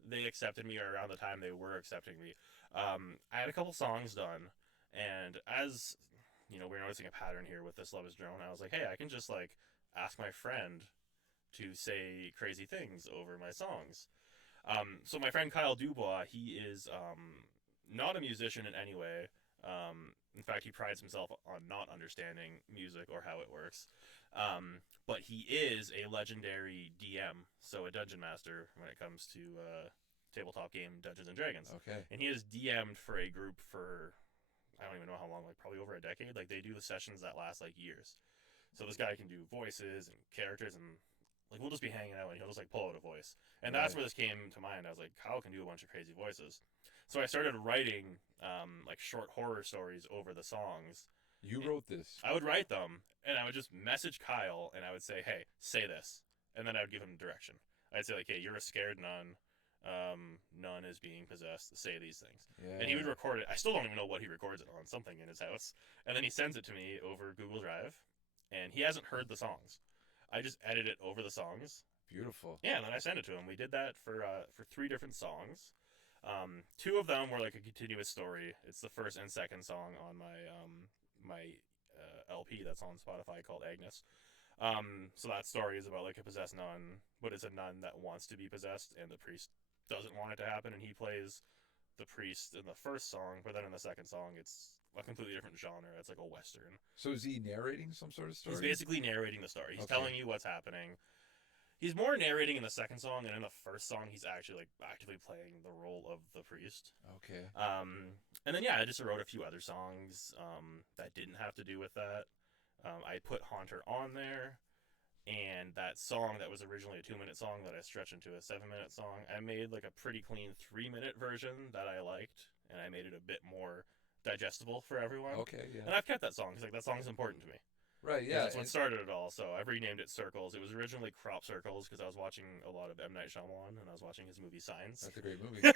they accepted me, or around the time they were accepting me, I had a couple songs done, and as we're noticing a pattern here with This Love Is Drone. I was like, hey, I can just like ask my friend to say crazy things over my songs. So my friend Kyle Dubois, he is not a musician in any way. In fact, he prides himself on not understanding music or how it works. But he is a legendary DM, so a dungeon master when it comes to tabletop game Dungeons and Dragons. Okay. And he has DM'd for a group for I don't even know how long, like probably over a decade. Like they do the sessions that last like years. So this guy can do voices and characters, and like we'll just be hanging out and he'll just like pull out a voice. And that's where this came to mind. I was like, Kyle can do a bunch of crazy voices. So I started writing like short horror stories over the songs. You wrote this. I would write them, and I would just message Kyle, and I would say, hey, say this. And then I would give him direction. I'd say like, hey, you're a scared nun. None is being possessed. Say these things. Yeah. And he would record it. I still don't even know what he records it on. Something in his house. And then he sends it to me over Google Drive. And he hasn't heard the songs. I just edit it over the songs. Beautiful. Yeah, and then I sent it to him. We did that for 3 different songs. 2 of them were like a continuous story. It's the first and second song on my LP that's on Spotify called Agnes. So that story is about like a possessed nun, but it's a nun that wants to be possessed, and the priest doesn't want it to happen, and he plays the priest in the first song, but then in the second song, it's a completely different genre. It's like a western. So is he narrating some sort of story? He's basically narrating the story. He's Okay. telling you what's happening. He's more narrating in the second song, and in the first song, he's actually like actively playing the role of the priest. Okay. And then yeah, I just wrote a few other songs that didn't have to do with that. I put Haunter on there, and that song that was originally a 2-minute song that I stretched into a 7-minute song, I made like a pretty clean 3-minute version that I liked, and I made it a bit more digestible for everyone. Okay. Yeah. And I've kept that song because like that song is important to me. Right. Yeah, Yeah. that's what started it all. So I've renamed it Circles. It was originally Crop Circles because I was watching a lot of M. Night Shyamalan, and I was watching his movie Signs. That's a great movie.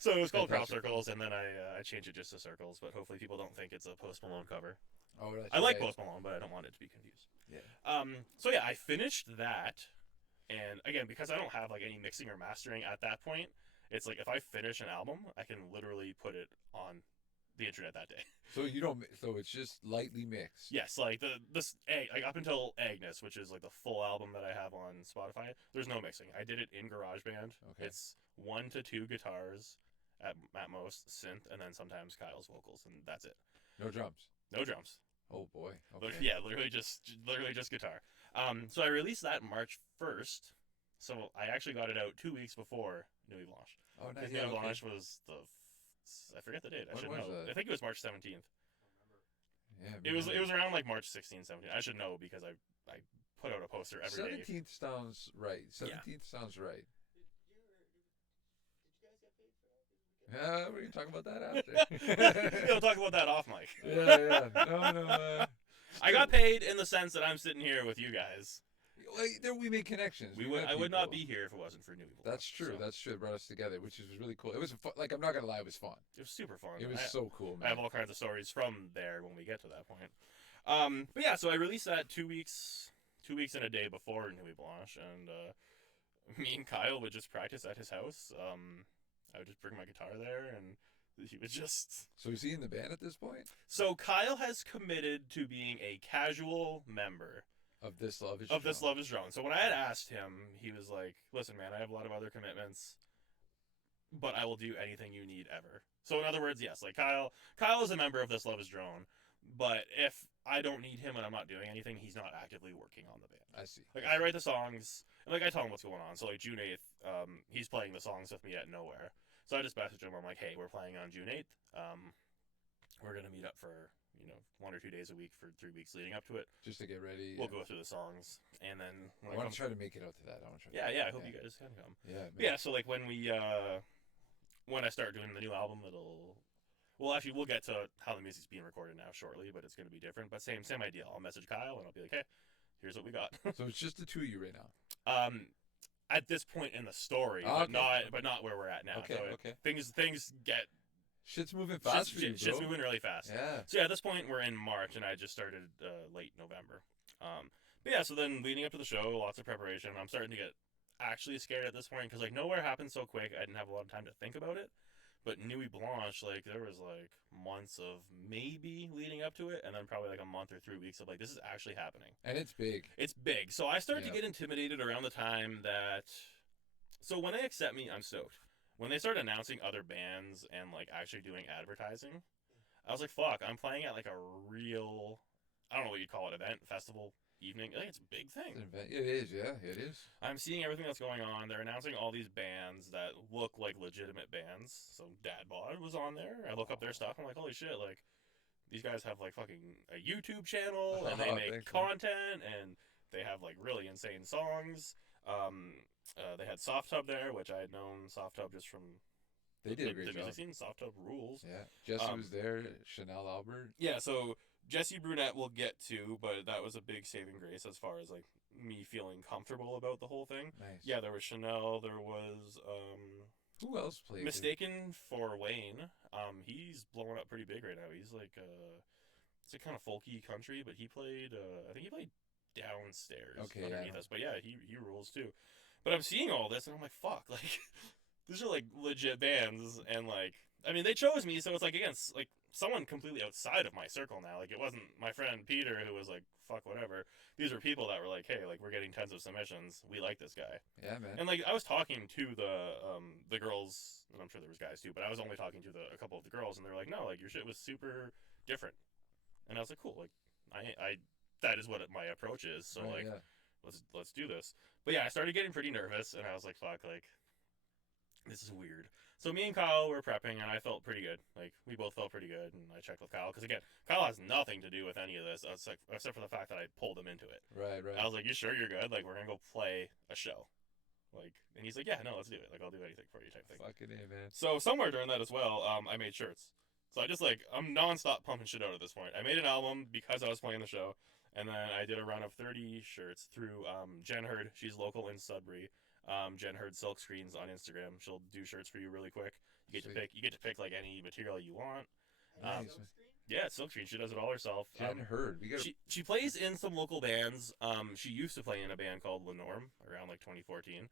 So it was called Crop Fantastic. Circles, and then I changed it just to Circles. But hopefully people don't think it's a Post Malone cover. Oh, that's I like right. Post Malone, but I don't want it to be confused. Yeah. So yeah, I finished that, and again, because I don't have like any mixing or mastering at that point, it's like if I finish an album, I can literally put it on the internet that day. So you don't. So it's just lightly mixed. Yes, like like up until Agnes, which is like the full album that I have on Spotify. There's no mixing. I did it in GarageBand. Okay. It's 1 to 2 guitars at most, synth, and then sometimes Kyle's vocals, and that's it. No drums. No drums. Oh boy. Okay. Yeah, literally just guitar. So I released that March 1st. So I actually got it out 2 weeks before Nuit Blanche. Oh, nice. Because Yeah, Nuit okay. Blanche was I forget the date. I When should was know. that? I think it was March 17th. Yeah. It was around like March 16th, 17th. I should know because I put out a poster every day. 17th sounds right. 17th sounds right. Did you guys get paid for that? We can talk about that after. We'll talk about that off mic. Yeah. No. I got paid in the sense that I'm sitting here with you guys. There we made connections. I would not be here if it wasn't for Nuit Blanche. That's true. So That's true. It brought us together, which is really cool. It was like, I'm not gonna lie, it was fun. it was super fun. It was so cool, I man. have all kinds of stories from there when we get to that point. But yeah, so I released that 2 weeks and a day before Nuit Blanche, and me and Kyle would just practice at his house. I would just bring my guitar there, and he would just. So is he in the band at this point? So Kyle has committed to being a casual member Of this love is This Strong. Love Is Drone. So when I had asked him, he was like, "Listen, man, I have a lot of other commitments, but I will do anything you need ever." So in other words, yes, like Kyle is a member of This Love Is Drone, but if I don't need him and I'm not doing anything, he's not actively working on the band. I see. Like I write the songs, and like I tell him what's going on. So like June 8th, he's playing the songs with me at Nowhere. So I just messaged him. I'm like, "Hey, we're playing on June 8th. We're gonna meet up for 1 or 2 days a week for 3 weeks leading up to it. Just to get ready. We'll go through the songs, and then I want to try to make it out to that. I want to try. Yeah, I hope you guys can come. Yeah. But yeah, so like when when I start doing the new album, actually we'll get to how the music's being recorded now shortly, but it's gonna be different. But same idea. I'll message Kyle and I'll be like, "Hey, here's what we got." So it's just the two of you right now. At this point in the story, Okay. but not where we're at now. Okay, So okay. Things get Shit's moving fast for you, bro. shit's moving really fast. Yeah. So yeah, at this point we're in March, and I just started late November. But yeah, so then leading up to the show, lots of preparation. I'm starting to get actually scared at this point because like Nowhere happened so quick, I didn't have a lot of time to think about it. But Nuit Blanche, like there was like months of maybe leading up to it, and then probably like a month or 3 weeks of like this is actually happening. And it's big. It's big. So I started Yeah. to get intimidated around the time that. So when they accept me, I'm stoked. When they start announcing other bands and like actually doing advertising, I was like, "Fuck!" I'm playing at like a real, I don't know what you'd call it, event, festival, evening. I think it's a big thing. It is. Yeah, it is. I'm seeing everything that's going on. They're announcing all these bands that look like legitimate bands. So dadbOdd was on there. I look up their stuff. I'm like, holy shit! Like these guys have like fucking a YouTube channel, and they make Thank you. content, and they have like really insane songs. They had Soft Tub there, which I had known Soft Tub just from They did a the great job. music scene. Soft Tub rules. Yeah. Jesse was there. Chanel Albert. Yeah, so Jesse Brunette we'll get to, but that was a big saving grace as far as like me feeling comfortable about the whole thing. Nice. Yeah, there was Chanel. There was Who else played? Mistaken for Wayne. He's blowing up pretty big right now. He's like it's a kind of folky country, but he played. I think he played downstairs Okay, underneath yeah. us. But yeah, he rules too. But I'm seeing all this and I'm like, fuck, like these are like legit bands, and like I mean they chose me, so it's like against like someone completely outside of my circle now. Like it wasn't my friend Peter who was like fuck whatever. These were people that were like, hey, like we're getting tons of submissions. We like this guy. Yeah, man. And like I was talking to the girls, and I'm sure there was guys too, but I was only talking to a couple of the girls, and they were like, no, like your shit was super different. And I was like, cool, like I that is what my approach is. So Right, like yeah. let's do this. But yeah, I started getting pretty nervous, and I was like, fuck, like this is weird. So me and Kyle were prepping, and I felt pretty good. Like we both felt pretty good, and I checked with Kyle because again, Kyle has nothing to do with any of this, except for the fact that I pulled him into it. Right, right. I was like, "You sure you're good? Like we're gonna go play a show." Like, and he's like, "Yeah, no, let's do it. Like I'll do anything for you," type thing. Fucking A, man. So somewhere during that as well, I made shirts. So I just like I'm nonstop pumping shit out at this point. I made an album because I was playing the show, and then I did a run of 30 shirts through Jen Hurd. She's local in Sudbury. Jen Hurd Silk Screens on Instagram. She'll do shirts for you really quick. You get Sweet. to pick. You get to pick like any material you want. Nice, man. Yeah, Silk Screen. She does it all herself. Jen Hurd. We got. She plays in some local bands. She used to play in a band called Lenorm around like 2014.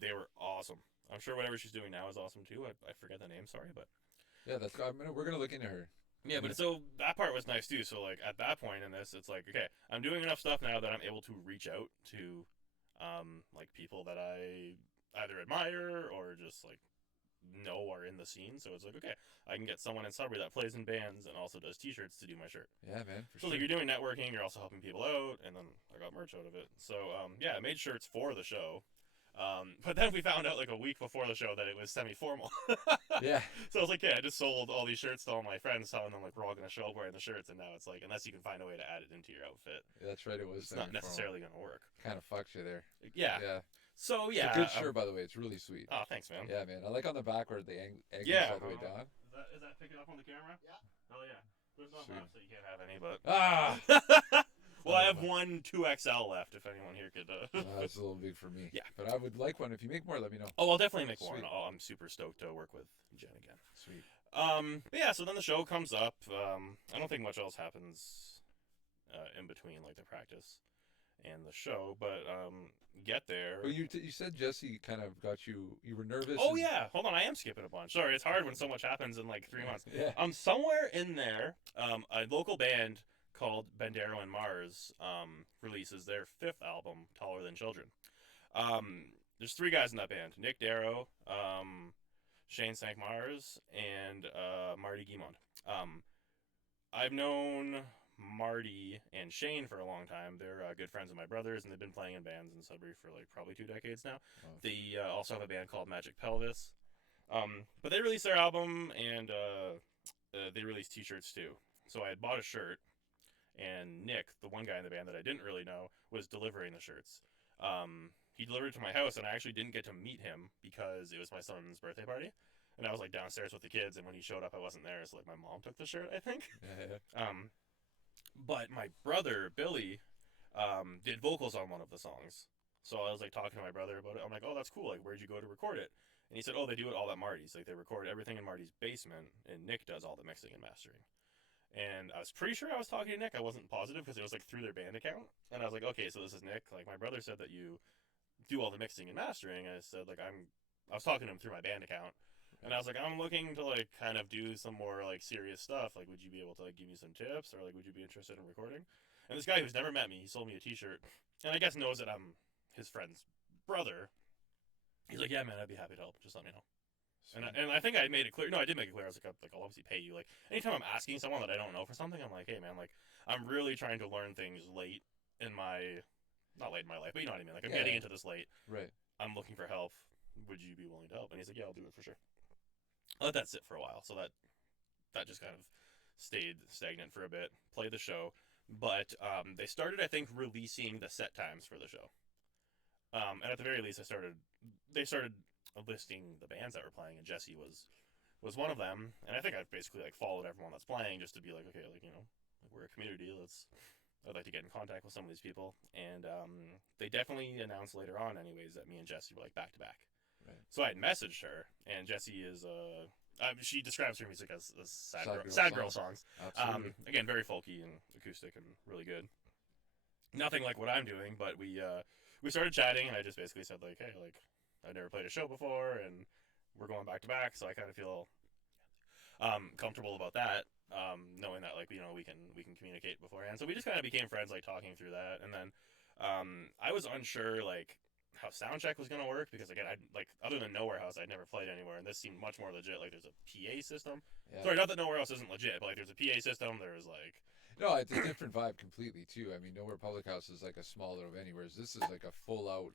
They were awesome. I'm sure whatever she's doing now is awesome too. I forget the name. Sorry, but Yeah, we're gonna look into her. yeah, but so that part was nice too. So like at that point in this, it's like okay, I'm doing enough stuff now that I'm able to reach out to like people that I either admire or just like know are in the scene. So it's like okay, I can get someone in Sudbury that plays in bands and also does T-shirts to do my shirt. Yeah, man. For So sure. like you're doing networking, you're also helping people out, and then I got merch out of it. So yeah, I made shirts for the show. But then we found out like a week before the show that it was semi-formal. Yeah. So I was like, yeah, I just sold all these shirts to all my friends, telling them like we're all gonna show up wearing the shirts, and now it's like unless you can find a way to add it into your outfit, That's right. It was. it's not necessarily gonna work. Kind of fucks you there. Yeah. Yeah. So It's yeah. a good shirt, by the way. It's really sweet. Oh, thanks, man. Yeah, man. I like on the back where the egg Yeah. all the way down. Is that picking up on the camera? Yeah. Hell yeah. There's not Sweet. enough, so you can't have any, but. Ah. Well, I have one 2XL left. If anyone here could. That's a little big for me. Yeah. But I would like one. If you make more, let me know. Oh, I'll definitely make one. Sweet. Oh, I'm super stoked to work with Jen again. Sweet. But yeah, so then the show comes up. I don't think much else happens in between like the practice and the show, but get there. Well, you said Jesse kind of got you. You were nervous. Oh and- yeah, hold on, I am skipping a bunch. Sorry, it's hard when so much happens in like 3 months. Yeah. Somewhere in there, a local band called Bandero and Mars releases their 5th album, Taller Than Children. There's 3 guys in that band: Nick Darrow, Shane Sank Mars, and Marty Guimond. I've known Marty and Shane for a long time. They're good friends of my brothers, and they've been playing in bands in Sudbury for like probably 2 decades now. Wow. They also have a band called Magic Pelvis. But they released their album, and they released T-shirts too. So I had bought a shirt, and Nick, the one guy in the band that I didn't really know, was delivering the shirts. He delivered it to my house, and I actually didn't get to meet him because it was my son's birthday party. And I was like downstairs with the kids, and when he showed up, I wasn't there. So like my mom took the shirt, I think. Yeah. But my brother Billy did vocals on one of the songs. So I was like talking to my brother about it. I'm like, oh, that's cool. Like, where'd you go to record it? And he said, oh, they do it all at Marty's. Like, they record everything in Marty's basement, and Nick does all the mixing and mastering. And I was pretty sure I was talking to Nick. I wasn't positive because it was like through their band account. And I was like, okay, so this is Nick. Like, my brother said that you do all the mixing and mastering. And I said, like, I was talking to him through my band account. And I was like, I'm looking to like kind of do some more like serious stuff. Like, would you be able to like give me some tips, or like would you be interested in recording? And this guy who's never met me, he sold me a T-shirt, and I guess knows that I'm his friend's brother. He's like, yeah, man, I'd be happy to help. Just let me know. And I think I made it clear. No, I did make it clear. I was like, I'll obviously pay you. Like, anytime I'm asking someone that I don't know for something, I'm like, hey, man, like, I'm really trying to learn things late in my, not late in my life, but you know what I mean. Like, I'm Yeah. getting into this late. Right. I'm looking for help. Would you be willing to help? And he's like, yeah, I'll do it for sure. I let that sit for a while, so that just kind of stayed stagnant for a bit. Played the show, but they started, I think, releasing the set times for the show. And at the very least, they started listing the bands that were playing, and Jesse was one of them. And I think I've basically like followed everyone that's playing just to be like, okay, like, you know, like, we're a community. I'd like to get in contact with some of these people. And they definitely announced later on, anyways, that me and Jesse were like back to back. Right. So I had messaged her, and Jesse is she describes her music as sad Sad girl girl songs. Absolutely. Again, very folky and acoustic and really good. nothing like what I'm doing, but we started chatting, and I just basically said like, hey, like I've never played a show before, and we're going back to back, so I kind of feel comfortable about that. Knowing that like we can communicate beforehand, so we just kind of became friends, like talking through that, and then I was unsure like how sound check was gonna work because again, I like other than Nowhere House, I'd never played anywhere, and this seemed much more legit. Like there's a PA system. Yeah. Sorry, not that Nowhere House isn't legit, but like there's a PA system. There was like No, it's a different vibe completely too. I mean, Nowhere Public House is like a small little venue, whereas this is like a full out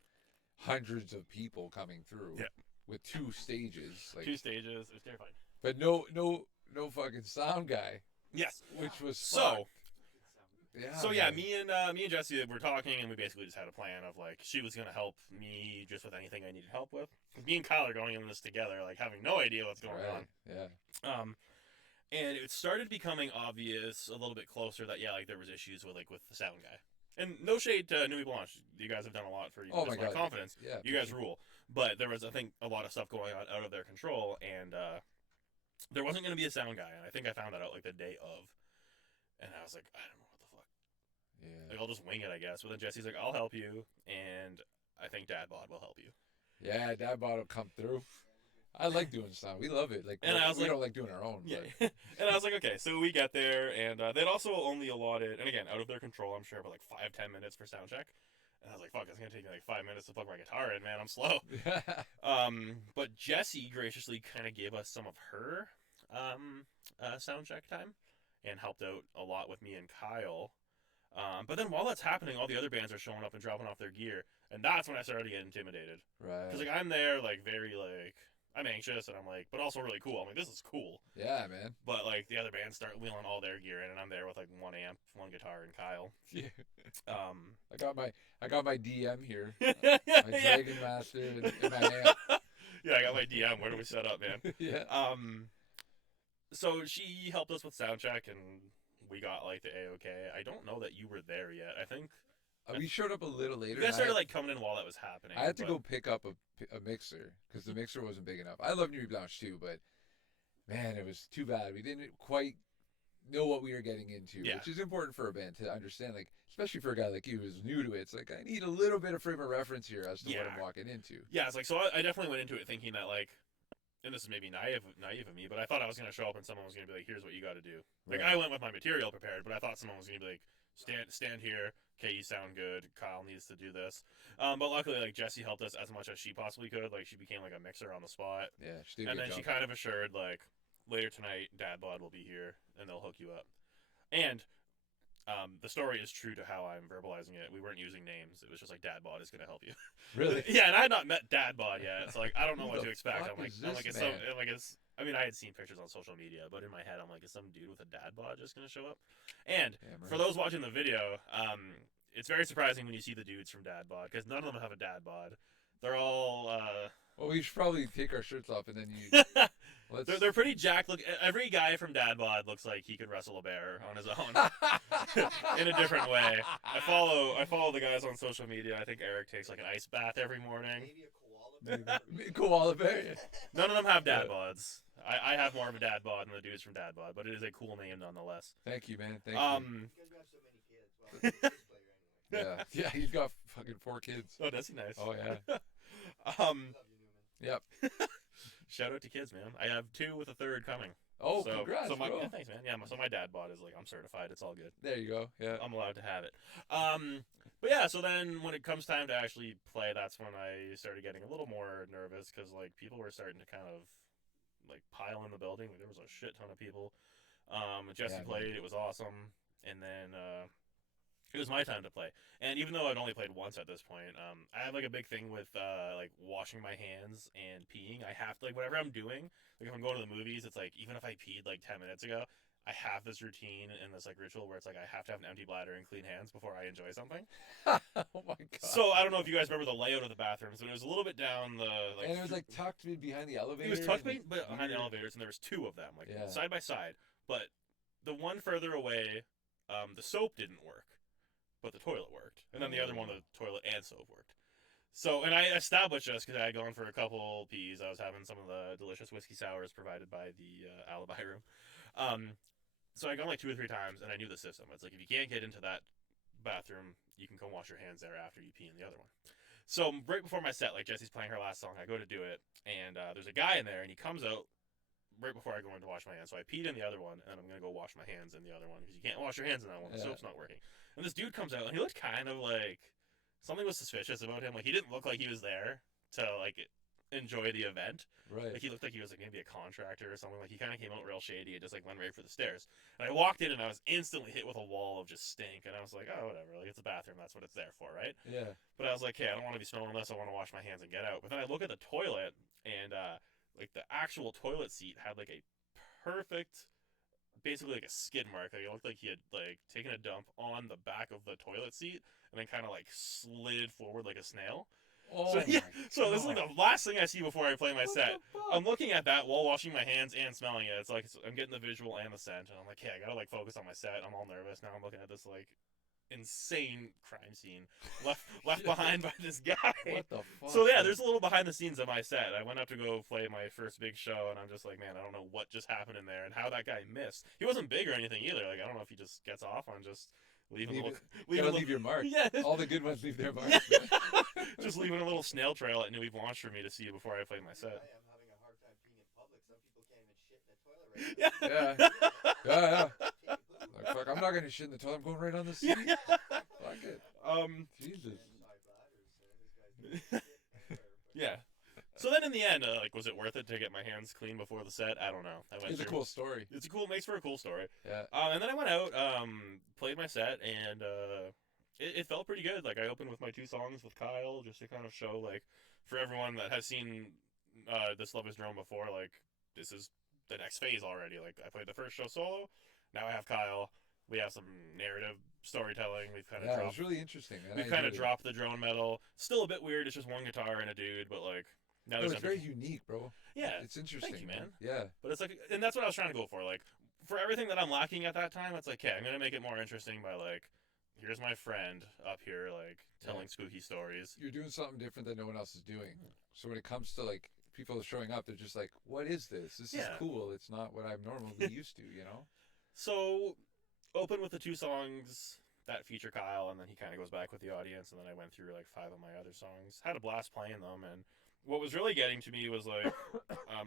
hundreds of people coming through. Yeah. With 2 stages. Like, 2 stages. It was terrifying. but no fucking sound guy, Yes. which was So. yeah. So yeah, man. me and Jesse were talking, and we basically just had a plan of like she was gonna help me just with anything I needed help with. 'Cause me and Kyle are going in this together, like having no idea what's going Right. Yeah. on. And it started becoming obvious a little bit closer that yeah, like there was issues with the sound guy. And no shade to Nuit Blanche, you guys have done a lot for Oh just my my God. confidence. Yeah. You guys rule. But there was, I think, a lot of stuff going on out of their control, and there wasn't going to be a sound guy, and I think I found that out like the day of. And I was like, I don't know what the fuck. Yeah. Like, I'll just wing it, I guess. But then Jesse's like, I'll help you, and I think dadbOdd will help you. Yeah, dadbOdd will come through. I like doing sound. We love it. Like, And I was we like- don't like doing our own. Yeah. But And I was like, okay, so we get there, and they'd also only allotted, and again, out of their control, I'm sure, but like 5-10 minutes for sound check. And I was like, fuck, it's going to take me like 5 minutes to plug my guitar in, man. I'm slow. But Jessie graciously kind of gave us some of her sound check time and helped out a lot with me and Kyle. But then while that's happening, all the other bands are showing up and dropping off their gear, and that's when I started to get intimidated. right. Because like I'm there, like very like I'm anxious, and I'm like, but also really cool. I'm like, this is cool. Yeah, man. But like the other bands start wheeling all their gear in, and I'm there with like 1 amp, 1 guitar, and Kyle. Yeah. Um, I got my DM here. yeah, My Dragon Master and my amp. yeah, I got my DM. Where do we set up, man? Yeah. So she helped us with sound check, and we got like the A-OK. I don't know that you were there yet. I think We showed up a little later. you guys and started like coming in while that was happening. I had to but- go pick up a mixer because the mixer wasn't big enough. I love Nuit Blanche too, but man, it was too bad. We didn't quite know what we were getting into, Yeah. which is important for a band to understand. Like, especially for a guy like you who's new to it, it's like I need a little bit of frame of reference here as to what I'm Yeah. walking into. Yeah, it's like so. I definitely went into it thinking that like, and this is maybe naive of me, but I thought I was gonna show up and someone was gonna be like, "Here's what you got to do." Like Right. I went with my material prepared, but I thought someone was gonna be like, "Stand here. Okay, you sound good. Kyle needs to do this." But luckily, like Jessie helped us as much as she possibly could. Like she became like a mixer on the spot, Yeah, she did a and good then job. she kind of assured like, later tonight, dadbOdd will be here and they'll hook you up. And the story is true to how I'm verbalizing it. We weren't using names. It was just like dadbOdd is gonna help you. Really? Yeah, and I had not met dadbOdd yet, so like I don't know Who what the to expect. fuck I'm like, is I'm this like, man? it's. I mean, I had seen pictures on social media, but in my head, I'm like, is some dude with a dadbOdd just gonna show up? And Damn for right. those watching the video, it's very surprising when you see the dudes from dadbOdd because none of them have a dadbOdd. They're all. Well, we should probably take our shirts off and then you. Let's. They're pretty jacked. Look, every guy from dadbOdd looks like he could wrestle a bear on his own in a different way. I follow the guys on social media. I think Eric takes like an ice bath every morning. Maybe a koala bear. Koala bear. None of them have dadbOdds. I have more of a dadbOdd than the dudes from dadbOdd, but it is a cool name nonetheless. Thank you, man. Thank Because you have so many kids. Well, you're a bass player anyway. you. Yeah, he's got fucking 4 kids. Oh, that's nice. Oh yeah. Love you, Newman. Yep. Shout out to kids, man. I have 2 with a 3rd coming. Oh, so, congrats, so my, bro. yeah, thanks, man. Yeah, so my dadbOdd is like I'm certified. It's all good. There you go. Yeah. I'm allowed to have it. But yeah, so then when it comes time to actually play, that's when I started getting a little more nervous because like people were starting to kind of like pile in the building. Like, there was a shit ton of people. Jesse Yeah, man. played. It was awesome. And then it was my time to play. And even though I'd only played once at this point, I have like a big thing with like washing my hands and peeing. I have to like whatever I'm doing. Like if I'm going to the movies, it's like even if I peed like 10 minutes ago, I have this routine and this like ritual where it's like I have to have an empty bladder and clean hands before I enjoy something. Oh my god. So I don't know if you guys remember the layout of the bathrooms, but it was a little bit down the like. and it was like tucked in behind the elevator. it was tucked and behind the weird. elevators, and there was 2 of them, like Yeah. side by side. But the one further away, the soap didn't work, but the toilet worked, and then the other one, the toilet and soap worked. So, and I established this because I had gone for a couple peas. I was having some of the delicious whiskey sours provided by the Alibi Room. So I gone like 2 or 3 times, and I knew the system. It's like if you can't get into that bathroom. You can come wash your hands there after you pee in the other one. So right before my set, like Jesse's playing her last song, I go to do it, and there's a guy in there, and he comes out right before I go in to wash my hands. So I peed in the other one, and I'm gonna go wash my hands in the other one because you can't wash your hands in that one. The Yeah. soap's not working. And this dude comes out, and he looked kind of like something was suspicious about him. Like he didn't look like he was there to like enjoy the event. Right. Like he looked like he was like maybe a contractor or something. Like he kind of came out real shady and just like went right for the stairs. And I walked in and I was instantly hit with a wall of just stink. And I was like, oh whatever, like it's a bathroom, that's what it's there for, right? Yeah. But I was like, hey, I don't want to be smelling this. I want to wash my hands and get out. But then I look at the toilet and like the actual toilet seat had like a perfect, basically like a skid mark. Like it looked like he had like taken a dump on the back of the toilet seat and then kind of like slid forward like a snail. Oh So yeah, my so this is like God. the last thing I see before I play my What set. the fuck? I'm looking at that while washing my hands and smelling it. It's like I'm getting the visual and the scent, and I'm like, hey, I gotta like focus on my set. I'm all nervous now. I'm looking at this like insane crime scene left behind by this guy. What the fuck? So yeah, man? there's a little behind the scenes of my set. I went up to go play my first big show, and I'm just like, man, I don't know what just happened in there and how that guy missed. He wasn't big or anything either. Like I don't know if he just gets off on just leaving a little, Gotta leave your mark. yeah. All the good ones leave their mark. Yeah. man. Just leaving a little snail trail at New Eve Launch for me to see before I play my I set. am having a hard time peeing in public. Some people can't even shit in the toilet right Yeah. Yeah. Yeah, yeah. now. Take a poo. Like, fuck, I'm not gonna shit in the toilet. I'm going right on the seat. Yeah. Fuck it. Jesus. High bladders, man. This guy's doing shit everywhere. Yeah. So then in the end, like, was it worth it to get my hands clean before the set? I don't know. I went It's a through- cool story. It's a cool, makes for a cool story. Yeah. And then I went out, played my set, and it felt pretty good. Like I opened with my 2 songs with Kyle, just to kind of show, like, for everyone that has seen This Love Is Drone before, like, this is the next phase already. Like I played the first show solo, now I have Kyle. We have some narrative storytelling. We've kind of Yeah, it dropped. was really interesting. Man. We've I kind of enjoyed it. dropped the drone metal. Still a bit weird. It's just one guitar and a dude, but like now No, there's it's very unique, bro. yeah. It's interesting. you, man. Yeah. But it's like, and that's what I was trying to go for. Like, for everything that I'm lacking at that time, it's like, okay, I'm gonna make it more interesting by like, here's my friend up here, like telling spooky stories. You're doing something different that no one else is doing. So when it comes to like people showing up, they're just like, "What is this? This is Yeah. cool. It's not what I'm normally used to." You know? So, open with the 2 songs that feature Kyle, and then he kind of goes back with the audience, and then I went through like 5 of my other songs. Had a blast playing them, and what was really getting to me was like,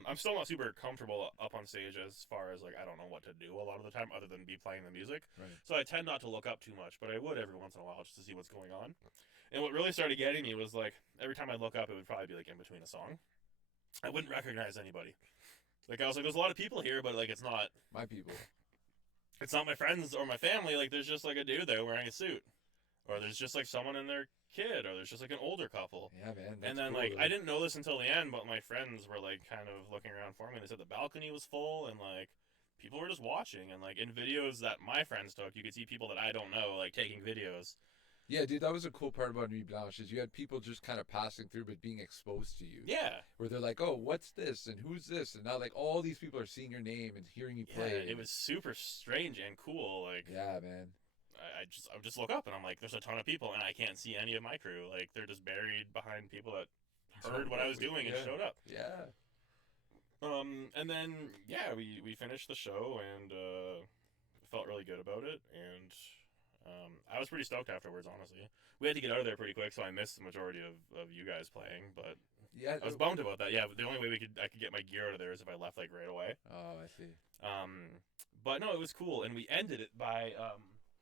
I'm still not super comfortable up on stage as far as like I don't know what to do a lot of the time other than be playing the music. Right. So I tend not to look up too much, but I would every once in a while just to see what's going on. And what really started getting me was like every time I look up, it would probably be like in between a song. I wouldn't recognize anybody. Like I was like, there's a lot of people here, but like it's not My people. my friends or my family. Like there's just like a dude there wearing a suit, or there's just like someone and their kid, or there's just like an older couple. Yeah, man. And then like I didn't know this until the end, but my friends were like kind of looking around for me. They said the balcony was full and like people were just watching, and like in videos that my friends took, you could see people that I don't know like taking videos. Yeah, dude, that was a cool part about Nuit Blanche is you had people just kind of passing through but being exposed to you. Yeah. Where they're like, "Oh, what's this? And who's this?" And now like all these people are seeing your name and hearing you play. Yeah, it was super strange and cool. Like Yeah, man. I would just look up and I'm like, there's a ton of people and I can't see any of my crew. Like they're just buried behind people that heard what I was doing and Yeah. showed up. Yeah. And then yeah, we finished the show and felt really good about it, and I was pretty stoked afterwards. Honestly, we had to get out of there pretty quick, so I missed the majority of you guys playing. But Yeah. I was bummed about that. Yeah, the only way I could get my gear out of there is if I left like right away. Oh, I see. But no, it was cool, and we ended it by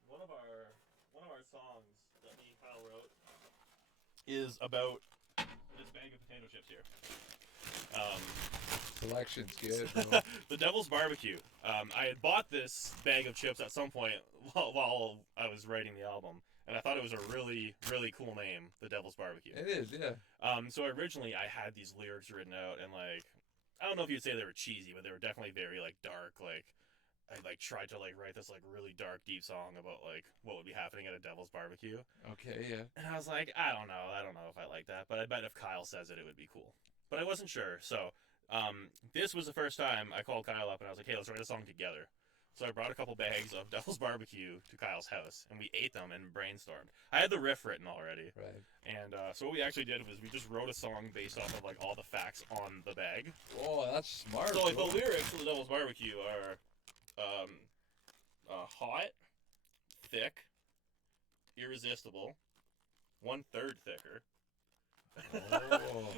one of our songs that me and Kyle wrote is about this bag of potato chips here. Selection's good. Bro. The Devil's Barbecue. I had bought this bag of chips at some point while I was writing the album, and I thought it was a really, really cool name, The Devil's Barbecue. It is, yeah. So originally I had these lyrics written out, and like, I don't know if you'd say they were cheesy, but they were definitely very like dark. Like, I like tried to like write this like really dark, deep song about like what would be happening at a Devil's Barbecue. Okay, yeah. And I was like, I don't know if I like that, but I bet if Kyle says it, it would be cool. But I wasn't sure, so this was the first time I called Kyle up and I was like, hey, let's write a song together. So I brought a couple bags of Devil's Barbecue to Kyle's house, and we ate them and brainstormed. I had the riff written already, Right. and so what we actually did was we just wrote a song based off of like all the facts on the bag. Oh, that's smart. So like bro. the lyrics for the Devil's Barbecue are hot, thick, irresistible, 1/3 thicker.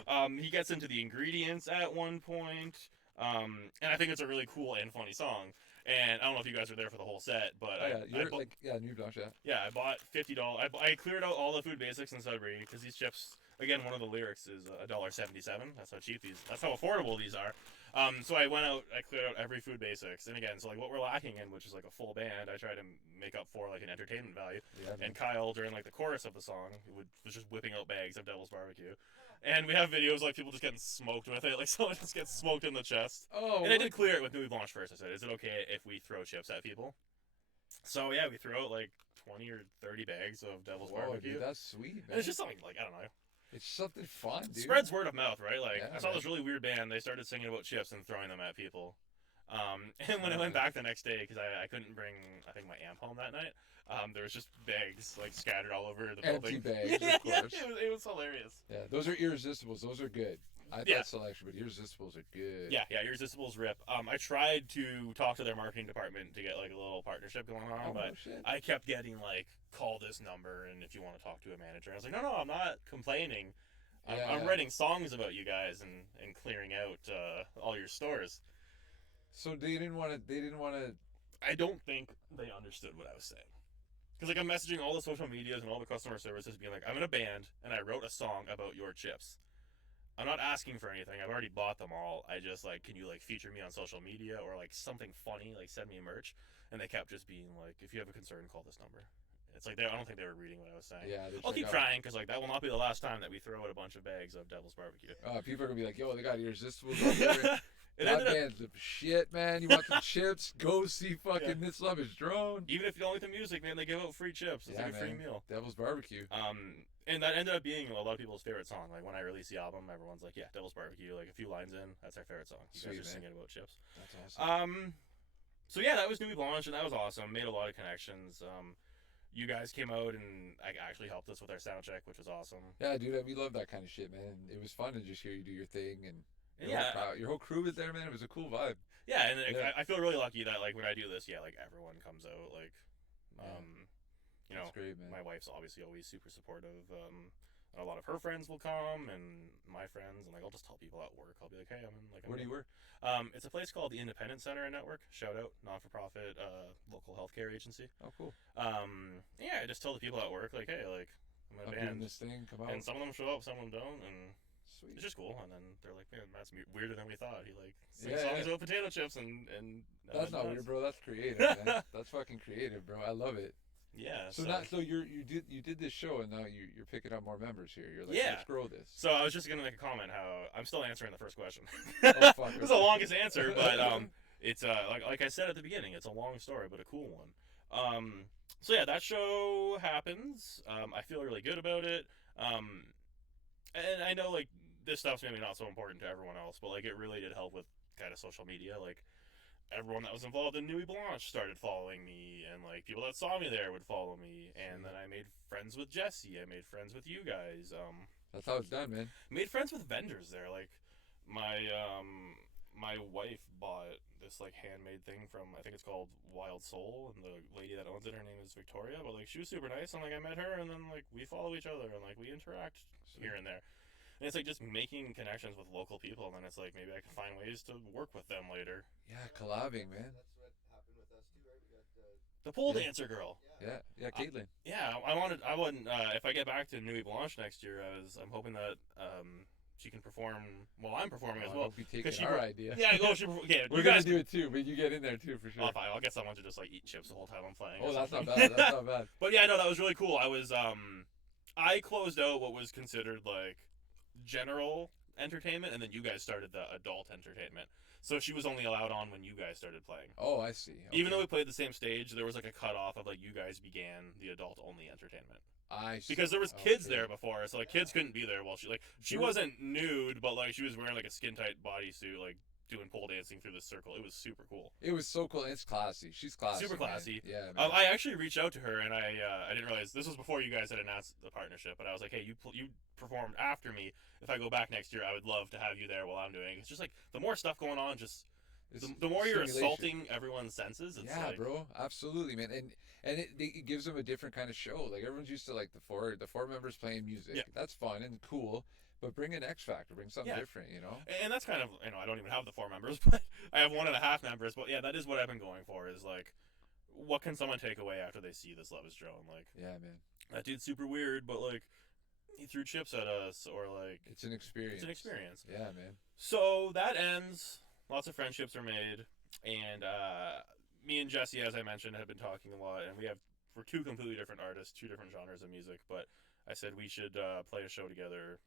Oh. He gets into the ingredients at one point, and I think it's a really cool and funny song. And I don't know if you guys were there for the whole set, but Oh, yeah, you're I like, yeah, New Blanche, yeah. yeah, I bought $50. I cleared out all the food basics in Sudbury because these chips. Again, one of the lyrics is $1.77. That's how cheap these. That's how affordable these are. So I went out. I cleared out every food basics, and again, so like what we're lacking in, which is like a full band, I try to make up for like an entertainment value. Yeah, man. And Kyle, during like the chorus of the song, was just whipping out bags of Devil's Barbecue, and we have videos like people just getting smoked with it, like someone just gets smoked in the chest. Oh, And I what? did clear it with Nuit Blanche first. I said, "Is it okay if we throw chips at people?" So yeah, we threw out like 20 or 30 bags of Devil's Whoa, Barbecue. dude, that's sweet, man. And it's just something like I don't know. It's something fun, dude. Spreads word of mouth, right? Like Yeah, I saw man. this really weird band. They started singing about chips and throwing them at people. And when I Yeah, went man. back the next day, because I couldn't bring I think my amp home that night, there was just bags like scattered all over the Empty building. bags, yeah, of course. it was hilarious. Yeah, those are irresistibles. Those are good. I Yeah. thought selection, but irresistibles are good. Yeah, Irresistibles rip. I tried to talk to their marketing department to get like a little partnership going on, Oh, but no shit. I kept getting like, call this number, and if you want to talk to a manager, I was like, no, I'm not complaining. I'm Yeah. writing songs about you guys and clearing out all your stores. So they didn't want to. They didn't want to. I don't think they understood what I was saying. Because like I'm messaging all the social medias and all the customer services, being like, I'm in a band and I wrote a song about your chips. I'm not asking for anything. I've already bought them all. I just like, can you like feature me on social media or like something funny, like send me merch? And they kept just being like, if you have a concern, call this number. It's like I don't think they were reading what I was saying. Yeah. they're I'll just keep like, trying because like that will not be the last time that we throw out a bunch of bags of Devil's Barbecue. People are gonna be like, "Yo, they got irresistibles out there." It That ended up, band's the shit, man. You want some chips? Go see fucking This Love Is Drone. even if you don't like the music, man, they give out free chips. It's Yeah, like a free man. meal. Devil's Barbecue. And that ended up being a lot of people's favorite song. Like when I released the album, everyone's like, "Yeah, Devil's Barbecue." Like a few lines in, that's our favorite song. You Sweet, guys are man. singing about chips. That's awesome. So yeah, that was Nuit Blanche, and that was awesome. Made a lot of connections. You guys came out and actually helped us with our sound check, which was awesome. Yeah, dude, we love that kind of shit, man. It was fun to just hear you do your thing, and Yeah. your whole crew was there, man. It was a cool vibe. Yeah, and Yeah. I feel really lucky that like when I do this, yeah, like everyone comes out. Like, you know, That's great, man. my wife's obviously always super supportive. A lot of her friends will come, and my friends, and like I'll just tell people at work. I'll be like, "Hey, I'm in like." Where do you work? It's a place called the Independent Center and Network. Shout out, non-for-profit, local healthcare agency. Oh, cool. Yeah, I just tell the people at work like, "Hey, like I'm in I'm a doing band," this thing. Come out. and some of them show up, some of them don't, and Sweet. it's just cool. And then they're like, "Man, that's weirder than we thought." He like sings Yeah, songs yeah. about potato chips and That's not weird, bro. That's creative, man. That's fucking creative, bro. I love it. Yeah. So you did this show, and now you're picking up more members here. You're like, Yeah. let's grow this. So I was just gonna make a comment how I'm still answering the first question. Oh, fuck, It was the okay. longest answer, but it's like I said at the beginning, it's a long story, but a cool one. So yeah, that show happens. I feel really good about it. And I know like this stuff's maybe not so important to everyone else, but like it really did help with kind of social media. Like everyone that was involved in Nuit Blanche started following me, and like people that saw me there would follow me, and then I made friends with Jesse. I made friends with you guys. That's how it's done, man. Made friends with vendors there. Like my my wife bought this like handmade thing from I think it's called Wild Soul, and the lady that owns it, her name is Victoria. But like she was super nice, and like I met her, and then like we follow each other, and like we interact here and there. And it's like just making connections with local people, and then it's like maybe I can find ways to work with them later. Yeah, collabing, man. That's what happened with us too, right? We got The pole Yeah. dancer girl. Yeah, Caitlin. Yeah, I wouldn't. If I get back to Nuit Blanche next year, I'm hoping that she can perform while I'm performing as I well. hope you take 'Cause she our bro- idea. Yeah, go. Yeah, We're you gonna guys. do it too, but you get in there too for sure. Oh, fine. I'll get someone to just like eat chips the whole time I'm playing. Oh, or that's not something. bad. That's not bad. But yeah, no, that was really cool. I was I closed out what was considered like general entertainment, and then you guys started the adult entertainment. So she was only allowed on when you guys started playing. Oh, I see. Even though Okay. we played the same stage, there was like a cutoff of like you guys began the adult only entertainment I see. because there was kids Okay. there before, so like kids couldn't be there while she Sure. wasn't nude, but like she was wearing like a skin tight bodysuit, like doing pole dancing through the circle. It was super cool. It was so cool. It's classy. She's classy. Super man. classy. Yeah, man. I actually reached out to her, and I didn't realize this was before you guys had announced the partnership. But I was like, hey, you performed after me. If I go back next year, I would love to have you there while I'm doing it. It's just like the more stuff going on, just It's The more you're stimulation. assaulting everyone's senses, it's Yeah, like, bro, absolutely, man, and it gives them a different kind of show. Like everyone's used to like the four members playing music. Yeah. That's fun and cool, but bring an X factor, bring something Yeah. different, you know? and that's kind of, I don't even have the 4 members, but I have 1.5 members. But yeah, that is what I've been going for. Is like, what can someone take away after they see this Love Is Drone? Like, Yeah, man, that dude's super weird, but like, he threw chips at us, or like, it's an experience. it's an experience. Yeah, man. So that ends. Lots of friendships are made, and me and Jesse, as I mentioned, have been talking a lot, and we're 2 completely different artists, 2 different genres of music. But I said we should play a show together,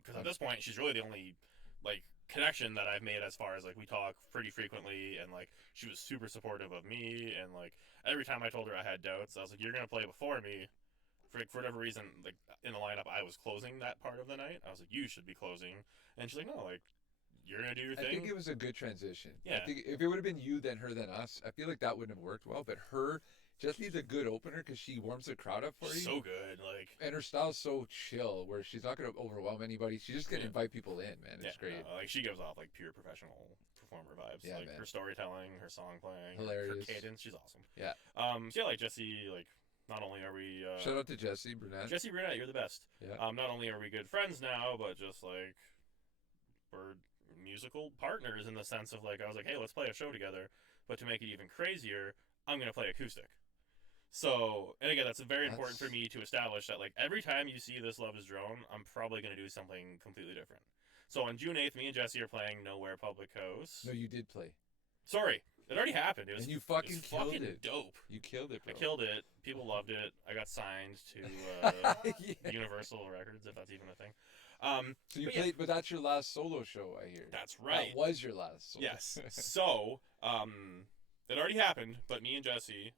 because at this point, she's really the only like connection that I've made as far as like we talk pretty frequently, and like she was super supportive of me, and like every time I told her I had doubts, I was like, "You're gonna play before me." For whatever reason, like in the lineup, I was closing that part of the night. I was like, "You should be closing," and she's like, "No, like you're gonna do your I thing." think it was a good transition. Yeah. I think if it would have been you, then her, then us, I feel like that wouldn't have worked well. But her, Jesse's a good opener because she warms the crowd up for you. So good, like. And her style's so chill, where she's not going to overwhelm anybody. She's just going to Yeah. invite people in, man. It's great. No, like she gives off like pure professional performer vibes. Yeah, like man. her storytelling, her song playing, Hilarious. her cadence, she's awesome. Yeah. So yeah, like Jesse, like not only are we Shout out to Jesse Brunette. Jesse Brunette, you're the best. Yeah. Not only are we good friends now, but just like we're musical partners in the sense of like I was like, hey, let's play a show together. But to make it even crazier, I'm gonna play acoustic. So, and again, that's very important for me to establish that like every time you see this Love Is Drone, I'm probably gonna do something completely different. So on June 8th, me and Jesse are playing Nowhere Public House. No, you did play. Sorry, it already happened. It was, And you it fucking was killed fucking it. dope. You killed it, I bro. killed it. People loved it. I got signed to Yeah. Universal Records, if that's even a thing. So you but yeah. played, but that's your last solo show, I hear. That's right. That was your last solo. Yes. So, it already happened, but me and Jesse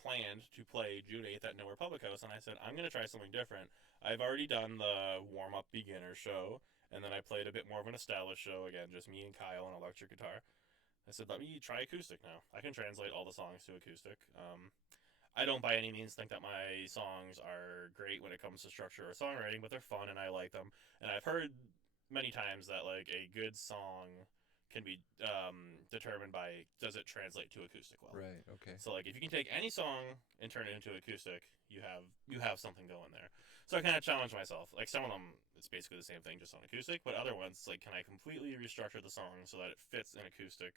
planned to play June 8th at Nowhere Public House, and I said, I'm going to try something different. I've already done the warm-up beginner show, and then I played a bit more of an established show, again, just me and Kyle on electric guitar. I said, let me try acoustic now. I can translate all the songs to acoustic. I don't by any means think that my songs are great when it comes to structure or songwriting, but they're fun and I like them. And I've heard many times that like a good song can be determined by does it translate to acoustic well. Right. Okay. So like if you can take any song and turn it into acoustic, you have something going there. So I kind of challenged myself. Like some of them, it's basically the same thing, just on acoustic. But other ones, it's like, can I completely restructure the song so that it fits an acoustic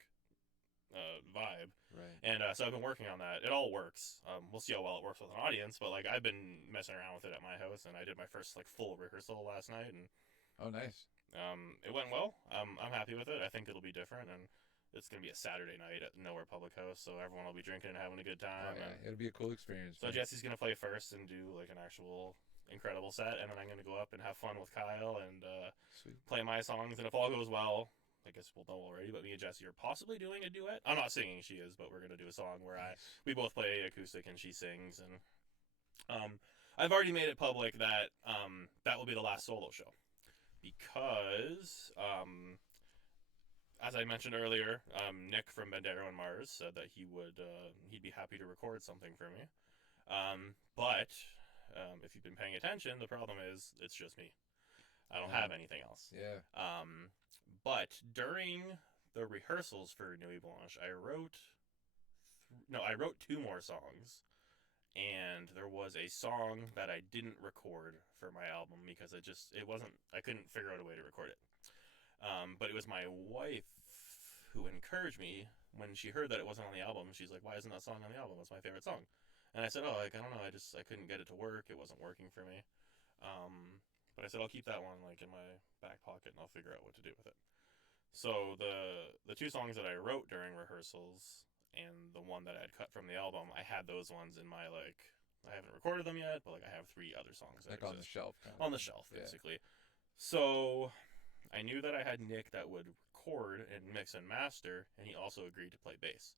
vibe? Right. And so I've been working on that. It all works. We'll see how well it works with an audience. But like I've been messing around with it at my house, and I did my first like full rehearsal last night, and Oh, nice. it went well. I'm happy with it. I think it'll be different, and it's gonna be a Saturday night at Nowhere Public House, so everyone will be drinking and having a good Oh, time. yeah. And It'll be a cool experience. so man. Jesse's gonna play first and do like an actual incredible set, and then I'm gonna go up and have fun with Kyle and Sweet. play my songs. And if all goes well, I guess we'll know already, but me and Jesse are possibly doing a duet. I'm not singing, she is, but we're gonna do a song where Nice. we both play acoustic and she sings. And I've already made it public that that will be the last solo show because as I mentioned earlier, Nick from Bandero and Mars said that he'd be happy to record something for me. But if you've been paying attention, the problem is it's just me. I don't have anything else. Yeah. But during the rehearsals for Nuit Blanche, I wrote 2 more songs, and there was a song that I didn't record for my album because I couldn't figure out a way to record it. But it was my wife who encouraged me when she heard that it wasn't on the album. She's like, "Why isn't that song on the album? It's my favorite song." And I said, "Oh, like I don't know. I couldn't get it to work. It wasn't working for me." But I said I'll keep that one like in my back pocket and I'll figure out what to do with it. So the 2 songs that I wrote during rehearsals and the one that I had cut from the album, I had those ones in my like I haven't recorded them yet, but like I have 3 other songs that Like on the exist. shelf. Kind of. On the shelf, Yeah. basically. So I knew that I had Nick that would record and mix and master, and he also agreed to play bass.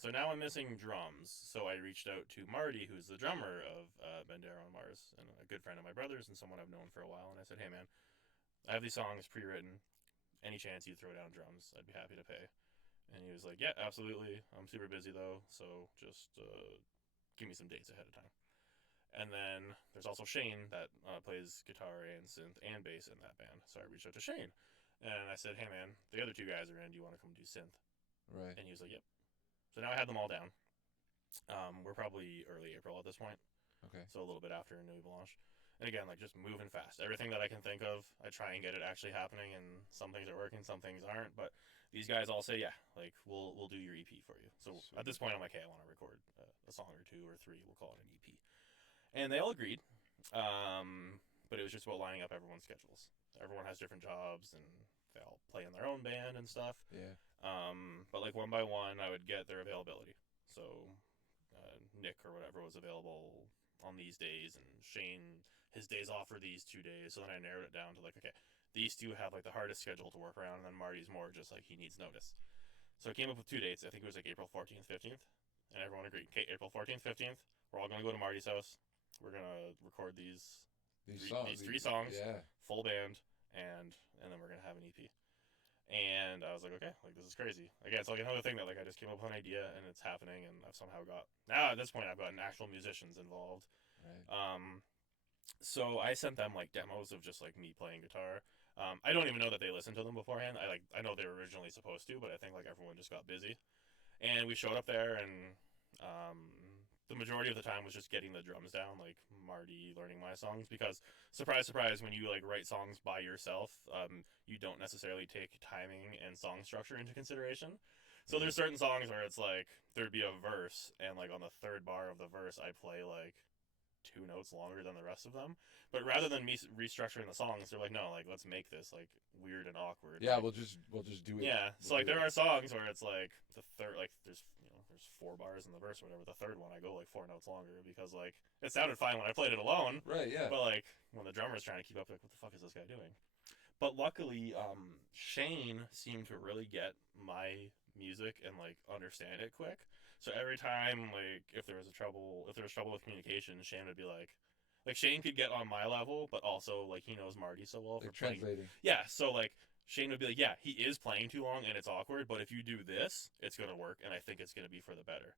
So now I'm missing drums. So I reached out to Marty, who's the drummer of Bandero and Mars, and a good friend of my brother's and someone I've known for a while. And I said, "Hey man, I have these songs pre-written. Any chance you'd throw down drums, I'd be happy to pay." And he was like, "Yeah, absolutely. I'm super busy though, so just give me some dates ahead of time." And then there's also Shane that plays guitar and synth and bass in that band. So I reached out to Shane. And I said, hey man, the other two guys are in. Do you want to come do synth? Right. And he was like, yep. So now I had them all down. We're probably early April at this point, Okay. so a little bit after Nuit Blanche. And again, like just moving fast. Everything that I can think of, I try and get it actually happening. And some things are working, some things aren't. But these guys all say, yeah, like we'll do your EP for you. So Sweet. at this point, I'm like, hey, I want to record a song or two or three. We'll call it an EP. And they all agreed. But it was just about lining up everyone's schedules. Everyone has different jobs, and they all play in their own band and stuff. Yeah. But like one by one, I would get their availability. So Nick or whatever was available on these days, and Shane, his days off were these 2 days. So then I narrowed it down to like, okay, these two have like the hardest schedule to work around, and then Marty's more just like he needs notice. So I came up with 2 dates. I think it was like April 14th, 15th, and everyone agreed. Okay, April 14th, 15th, we're all gonna go to Marty's house. We're gonna record these three songs, Yeah. full band, and then we're gonna have an EP. And I was like, okay, like this is crazy. Again, it's like another thing that like I just came up with an idea and it's happening, and I've somehow got now at this point I've gotten actual musicians involved. Right. So I sent them like demos of just like me playing guitar. I don't even know that they listened to them beforehand. I know they were originally supposed to, but I think like everyone just got busy. And we showed up there, and the majority of the time was just getting the drums down, like Marty learning my songs, because surprise, surprise, when you like write songs by yourself, you don't necessarily take timing and song structure into consideration. So there's certain songs where it's like there'd be a verse, and like on the third bar of the verse, I play like 2 notes longer than the rest of them. But rather than me restructuring the songs, they're like, no, like let's make this like weird and awkward. Yeah, like, we'll just do it. yeah. So like there are songs where it's like the third, like there's 4 bars in the verse or whatever. The third one I go like 4 notes longer because like it sounded fine when I played it alone. Right. Yeah. But like when the drummer's trying to keep up, like what the fuck is this guy doing? But luckily, Shane seemed to really get my music and like understand it quick. So every time like if there was trouble with communication, Shane would be like Shane could get on my level, but also like he knows Marty so well for Like playing. translating. Yeah, so like Shane would be like, yeah, he is playing too long and it's awkward, but if you do this, it's gonna work, and I think it's gonna be for the better.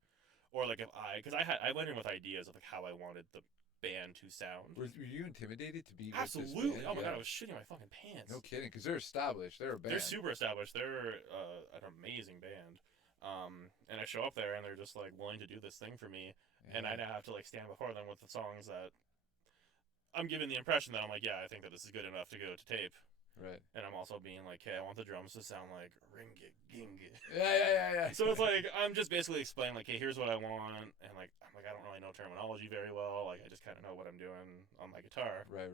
Or like because I went in with ideas of like how I wanted the band to sound. Were you intimidated to be? Absolutely. With this band? Oh my Yeah. god, I was shitting my fucking pants. No kidding, because they're established. They're a band. They're super established. They're an amazing band. And I show up there and they're just like willing to do this thing for me, and I now have to like stand before them with the songs that I'm giving the impression that I'm like, yeah, I think that this is good enough to go to tape. Right. And I'm also being like, hey, I want the drums to sound like ringa ginga. Yeah. So it's like I'm just basically explaining like, hey, here's what I want, and like I'm like I don't really know terminology very well. Like I just kind of know what I'm doing on my guitar. Right.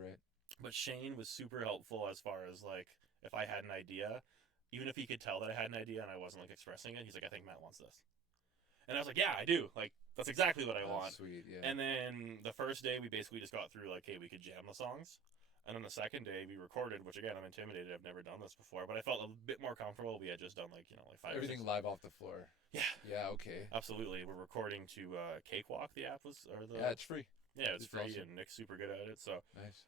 But Shane was super helpful as far as like if I had an idea, even if he could tell that I had an idea and I wasn't like expressing it, he's like, I think Matt wants this. And I was like, yeah, I do. Like that's exactly what I want. Sweet. Yeah. And then the first day we basically just got through like, hey, we could jam the songs. And then the second day we recorded, which again I'm intimidated. I've never done this before, but I felt a bit more comfortable. We had just done like 5 everything live off the floor. Yeah. Yeah. Okay. Absolutely. We're recording to Cakewalk. The app was Yeah, it's free. Yeah, it's free, awesome. and Nick's super good at it. So Nice.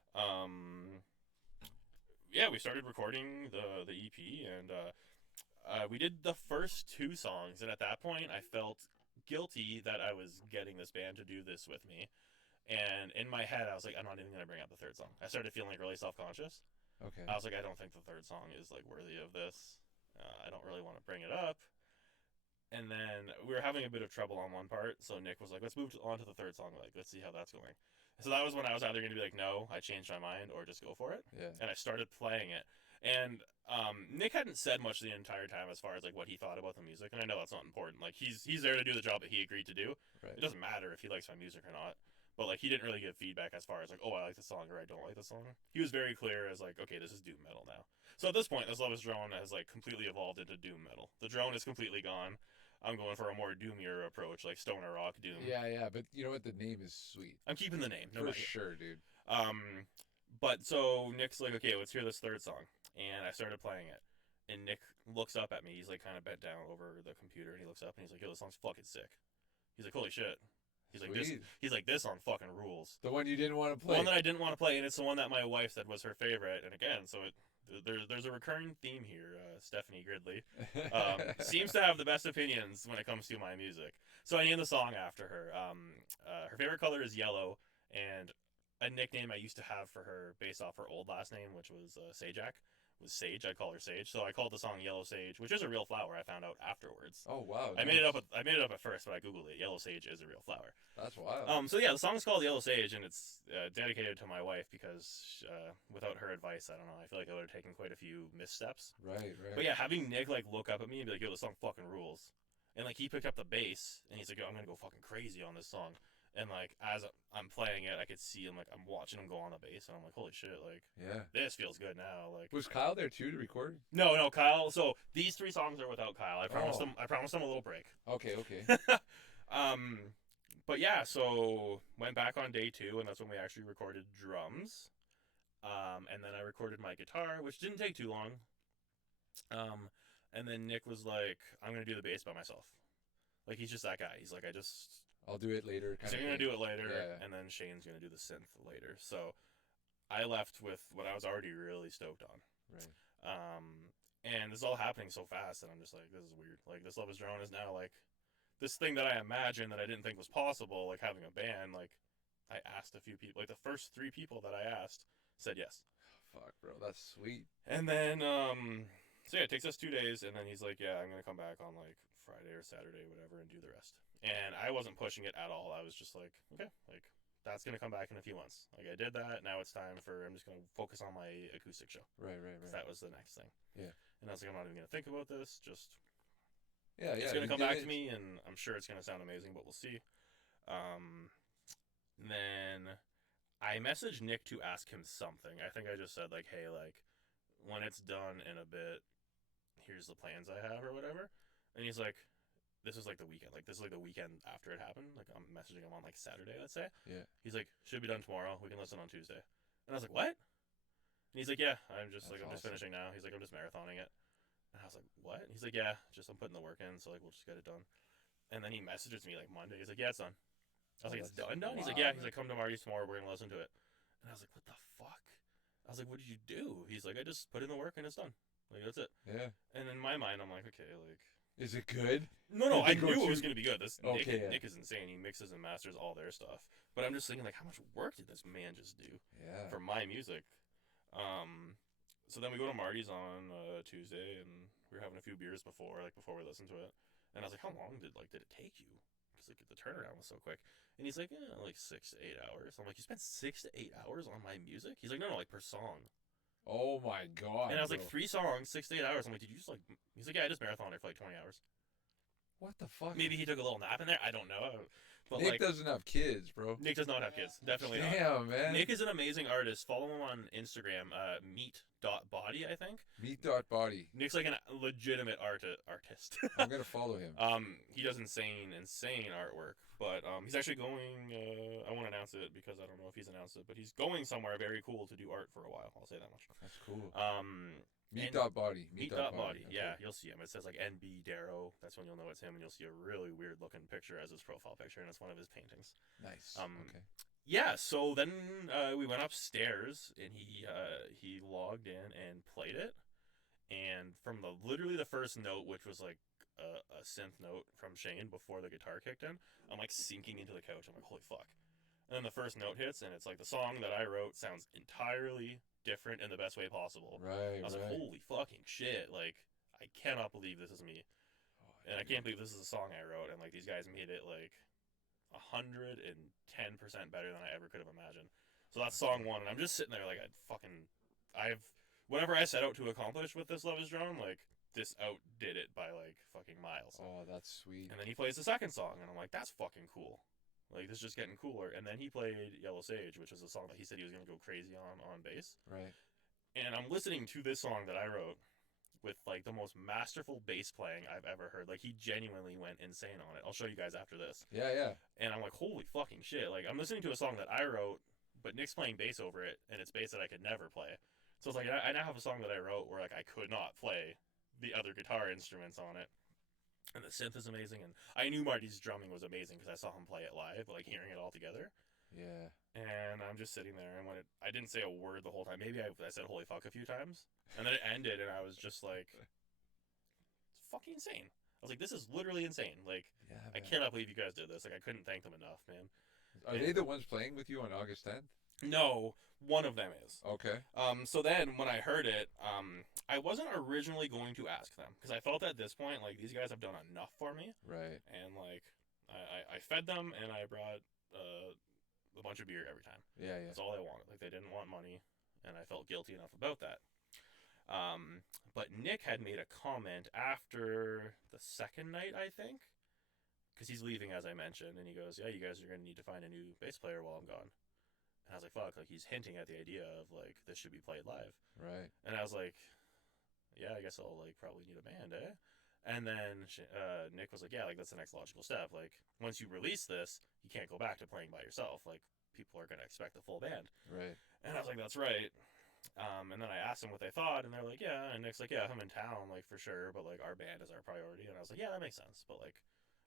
yeah, we started recording the EP, and we did the first 2 songs, and at that point I felt guilty that I was getting this band to do this with me. And in my head, I was like, I'm not even going to bring up the third song. I started feeling like really self-conscious. Okay. I was like, I don't think the third song is like worthy of this. I don't really want to bring it up. And then we were having a bit of trouble on one part, so Nick was like, let's move on to the third song. Like, let's see how that's going. So that was when I was either going to be like, no, I changed my mind, or just go for it. Yeah. And I started playing it. And Nick hadn't said much the entire time as far as like what he thought about the music, and I know that's not important. Like he's there to do the job that he agreed to do. Right. It doesn't matter if he likes my music or not. But like he didn't really give feedback as far as like, oh, I like the song or I don't like the song. He was very clear as like, okay, this is doom metal now. So at this point, this Love Is Drone has like completely evolved into doom metal. The drone is completely gone. I'm going for a more doomier approach, like stoner rock doom. Yeah, but you know what? The name is sweet. I'm keeping the name. For sure, dude. But so Nick's like, okay, let's hear this third song, and I started playing it. And Nick looks up at me. He's like kind of bent down over the computer, and he looks up and he's like, yo, this song's fucking sick. He's like, holy shit. He's like, this. He's like, this song fucking rules. The one you didn't want to The play. one that I didn't want to play, and it's the one that my wife said was her favorite. And again, so there's a recurring theme here. Stephanie Gridley seems to have the best opinions when it comes to my music. So I named the song after her. Her favorite color is yellow, and a nickname I used to have for her based off her old last name, which was Sajak, was Sage. I call her Sage, so I called the song Yellow Sage, which is a real flower. I found out afterwards. Oh wow. I made it nice. up. I made it up at first, but I googled it. Yellow Sage is a real flower. That's wild. So yeah, the song's called Yellow Sage, and it's dedicated to my wife because without her advice, I don't know. I feel like I would have taken quite a few missteps. Right. But yeah, having Nick like look up at me and be like, "Yo, this song fucking rules," and like he picked up the bass and he's like, "Yo, I'm gonna go fucking crazy on this song." And like as I'm playing it, I could see him, like I'm watching him go on the bass, and I'm like, "Holy shit!" Like Yeah. this feels good now. Like Was Kyle there too to record? no, Kyle. So these 3 songs are without Kyle. I promised Oh. him. I promised him a little break. Okay. Okay. But yeah, so went back on day 2, and that's when we actually recorded drums. And then I recorded my guitar, which didn't take too long. And then Nick was like, "I'm gonna do the bass by myself." Like he's just that guy. He's like, I'll do it later. so you're gonna do it later, Yeah. and then Shane's gonna do the synth later. So I left with what I was already really stoked on. Right. And this is all happening so fast, and I'm just like, this is weird. Like this Love Is Drone is now like this thing that I imagined that I didn't think was possible, like having a band. Like I asked a few people, like the first 3 people that I asked said yes. Fuck, bro. That's sweet. And then so yeah, it takes us 2 days, and then he's like, "Yeah, I'm gonna come back on like Friday or Saturday, whatever, and do the rest." And I wasn't pushing it at all. I was just like, okay, like that's gonna come back in a few months. Like I did that. Now it's time for I'm just gonna focus on my acoustic show. Right. 'Cause that was the next thing. Yeah. And I was like, I'm not even gonna think about this. Just Yeah. it's Yeah. gonna you come did back it. to me, and I'm sure it's gonna sound amazing, but we'll see. Then I messaged Nick to ask him something. I think I just said like, hey, like when it's done in a bit, here's the plans I have or whatever. And he's like, this is like the weekend. Like this is like the weekend after it happened. Like I'm messaging him on like Saturday, let's say. Yeah. He's like, should be done tomorrow. We can listen on Tuesday. And I was like, what? And he's like, yeah, I'm just That's I'm just awesome. finishing now. He's like, I'm just marathoning it. And I was like, what? And he's like, yeah, just I'm putting the work in, so like we'll just get it done. And then he messages me like Monday. He's like, yeah, it's done. I was like, it's that's done? He's like, wild, yeah. He's man. like, come to Marty's tomorrow. We're gonna listen to it. And I was like, what the fuck? I was like, what did you do? He's like, I just put in the work and it's done. Like that's it. Yeah. And in my mind, I'm like, okay, like Is it good? no, I Did they go knew it was too- gonna be good. This Okay, yeah. Nick is insane. He mixes and masters all their stuff. But I'm just thinking like, how much work did this man just do Yeah. for my music? So then we go to Marty's on Tuesday, and we were having a few beers before we listened to it. And I was like, how long did it take you? Because like the turnaround was so quick. And he's like, like 6 to 8 hours. I'm like, you spent 6 to 8 hours on my music? He's like, no, like per song. Oh my god. And I was like, bro. 3 songs, 6 to 8 hours. I'm like, did you just like? He's like, yeah, I just marathoned it for like 20 hours. What the fuck? Maybe he took a little nap in there. I don't know. But Nick like, doesn't have kids, bro. Nick does not have kids. Definitely not. Damn, man. Nick is an amazing artist. Follow him on Instagram, meet.body, I think. Meat.body. Nick's like a legitimate artist. I'm gonna follow him. He does insane artwork. But he's actually going. I won't announce it because I don't know if he's announced it. But he's going somewhere very cool to do art for a while. I'll say that much. That's cool. And Meat.body. Meet.body. Okay. Yeah, you'll see him. It says like NB Darrow. That's when you'll know it's him, and you'll see a really weird looking picture as his profile picture, and it's one of his paintings. Nice. Okay. Yeah, so then we went upstairs, and he logged in and played it. And from literally the first note, which was like a synth note from Shane before the guitar kicked in, I'm like sinking into the couch. I'm like, holy fuck. And then the first note hits, and it's like the song that I wrote sounds entirely different in the best way possible. Right. I was like, right. holy fucking shit. Like, I cannot believe this is me. And I can't believe this is a song I wrote. And like, these guys made it like 110% better than I ever could have imagined. So that's song 1. And I'm just sitting there like, whatever I set out to accomplish with this Love Is Drone, like, this outdid it by like fucking miles. Oh, that's sweet. And then he plays the second song, and I'm like, that's fucking cool. Like, this is just getting cooler. And then he played Yellow Sage, which is a song that he said he was going to go crazy on bass. Right. And I'm listening to this song that I wrote with, like, the most masterful bass playing I've ever heard. Like, he genuinely went insane on it. I'll show you guys after this. Yeah. Yeah. And I'm like, holy fucking shit. Like, I'm listening to a song that I wrote, but Nick's playing bass over it, and it's bass that I could never play. So it's like, I now have a song that I wrote where, like, I could not play the other guitar instruments on it. And the synth is amazing, and I knew Marty's drumming was amazing because I saw him play it live, like hearing it all together. Yeah. And I'm just sitting there, and I didn't say a word the whole time. Maybe I said "holy fuck" a few times, and then it ended, and I was just like, "It's fucking insane." I was like, "This is literally insane." Like, Yeah. I man. cannot believe you guys did this. Like, I couldn't thank them enough, man. Are they the ones playing with you on August 10th? No, One of them is. Okay. So then when I heard it, I wasn't originally going to ask them because I felt at this point like these guys have done enough for me, Right. and like I fed them and I brought a bunch of beer every time. Yeah. Yeah. That's all I wanted. Like they didn't want money, and I felt guilty enough about that. But Nick had made a comment after the second night, I think, because he's leaving as I mentioned, and he goes, "Yeah, you guys are gonna need to find a new bass player while I'm gone." And I was like, "Fuck!" Like he's hinting at the idea of like this should be played live. Right. And I was like, "Yeah, I guess I'll like probably need a band, eh?" And then Nick was like, "Yeah, like that's the next logical step. Like once you release this, you can't go back to playing by yourself. Like people are gonna expect a full band." Right. And I was like, "That's right." And then I asked them what they thought, and they're like, "Yeah." And Nick's like, "Yeah, I'm in town, like for sure, but like our band is our priority." And I was like, "Yeah, that makes sense." But like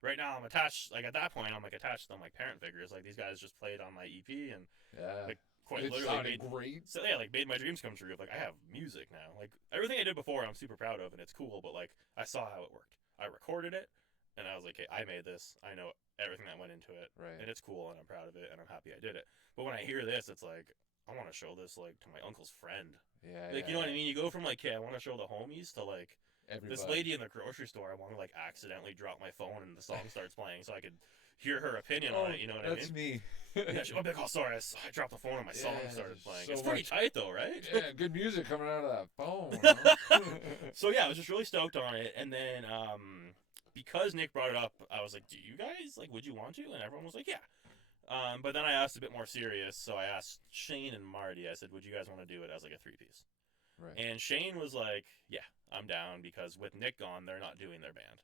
right now, I'm attached. Like at that point, I'm like attached to them like parent figures. Like these guys just played on my EP and Yeah. like quite It literally sounded great. so yeah, like made my dreams come true. Of like I have music now. Like everything I did before, I'm super proud of, and it's cool. But like I saw how it worked. I recorded it, and I was like, "Hey, I made this. I know everything that went into it, Right. and it's cool, and I'm proud of it, and I'm happy I did it." But when I hear this, it's like I want to show this like to my uncle's friend. Yeah. Like you know what I mean? You go from like, "Hey, I want to show the homies," to like Everybody. this lady in the grocery store. I want to like accidentally drop my phone and the song starts playing, so I could hear her opinion on it. You know what I That's mean? me. Yeah, she'll be like, "Oh, sorry, I dropped the phone and my song Yeah, started there's playing." so It's pretty much- tight though, right? Yeah, good music coming out of that phone. Huh? So yeah, I was just really stoked on it, and then because Nick brought it up, I was like, "Do you guys like? Would you want to?" And everyone was like, "Yeah." But then I asked a bit more serious, so I asked Shane and Marty. I said, "Would you guys want to do it as like a 3-piece?" Right. And Shane was like, "Yeah, I'm down," because with Nick gone, they're not doing their band.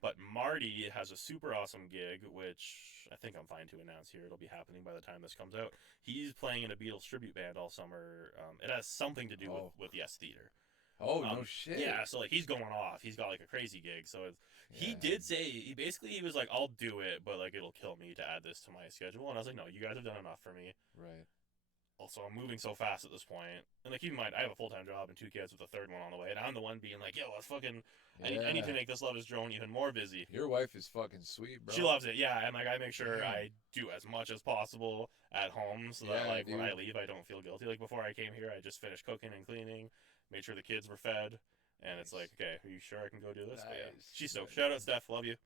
But Marty has a super awesome gig, which I think I'm fine to announce here. It'll be happening by the time this comes out. He's playing in a Beatles tribute band all summer. It has something to do with Yes Theater. Oh, no shit. Yeah, so like he's going off. He's got like a crazy gig. So he Yeah. did say he was like, "I'll do it, but like it'll kill me to add this to my schedule." And I was like, "No, you guys have done enough for me." Right. Also, I'm moving so fast at this point. And like keep in mind, I have a full-time job and 2 kids with a third one on the way, and I'm the one being like, "Yo, let's fucking I need to Yeah. make this Love Is Drone even more busy." Your wife is fucking sweet, bro. She loves it, yeah, and like I make sure Yeah. I do as much as possible at home so that Yeah, like when I dude. leave I don't feel guilty. Like before I came here, I just finished cooking and cleaning, made sure the kids were fed, and it's like, okay, are you sure I can go do this? But yeah, Nice. she's stoked. Shout out Steph, love you.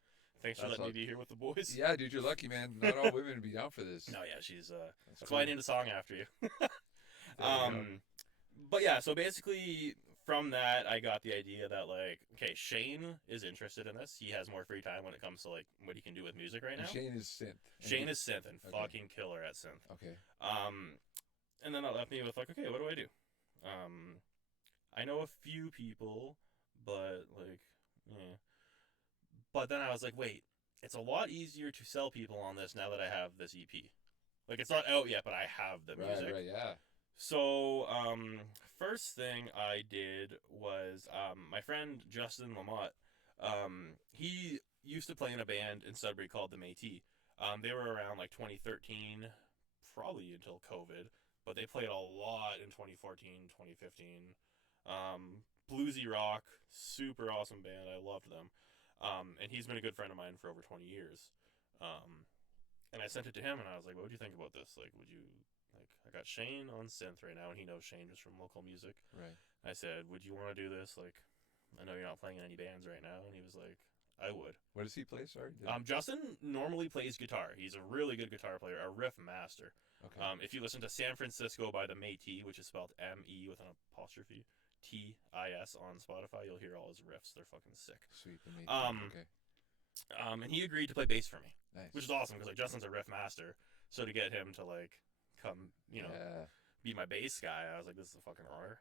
Thanks for That's letting me all- be here with the boys. Yeah, dude, you're lucky, man. Not all women would be down for this. No, yeah, she's that's cool. why I named a song after you. There you go. But yeah, so basically from that I got the idea that like, okay, Shane is interested in this. He has more free time when it comes to like what he can do with music right now. And Shane is synth. Shane is synth and Okay. fucking killer at synth. Okay. And then that left me with like, okay, what do I do? I know a few people, but like, yeah. But then I was like, wait, it's a lot easier to sell people on this now that I have this EP. Like it's not out yet, but I have the music. Right, yeah. So, first thing I did was my friend Justin Lamotte. He used to play in a band in Sudbury called the Métis. They were around like 2013, probably until COVID, but they played a lot in 2014, 2015. Bluesy rock, super awesome band. I loved them. And he's been a good friend of mine for over 20 years. And I sent it to him, and I was like, "What would you think about this? Like, would you like? I got Shane on synth right now, and he knows Shane just from local music. Right. I said, "Would you want to do this? Like, I know you're not playing in any bands right now." And he was like, "I would." What does he play? Sorry. Justin normally plays guitar. He's a really good guitar player, a riff master. Okay. If you listen to San Francisco by the Métis, which is spelled M-E with an apostrophe T-I-S on Spotify, you'll hear all his riffs. They're fucking sick. Sweet. The mate. Okay. And he agreed to play bass for me, Nice. which is awesome because like Justin's a riff master. So to get him to like come, Yeah. be my bass guy, I was like, this is a fucking honor.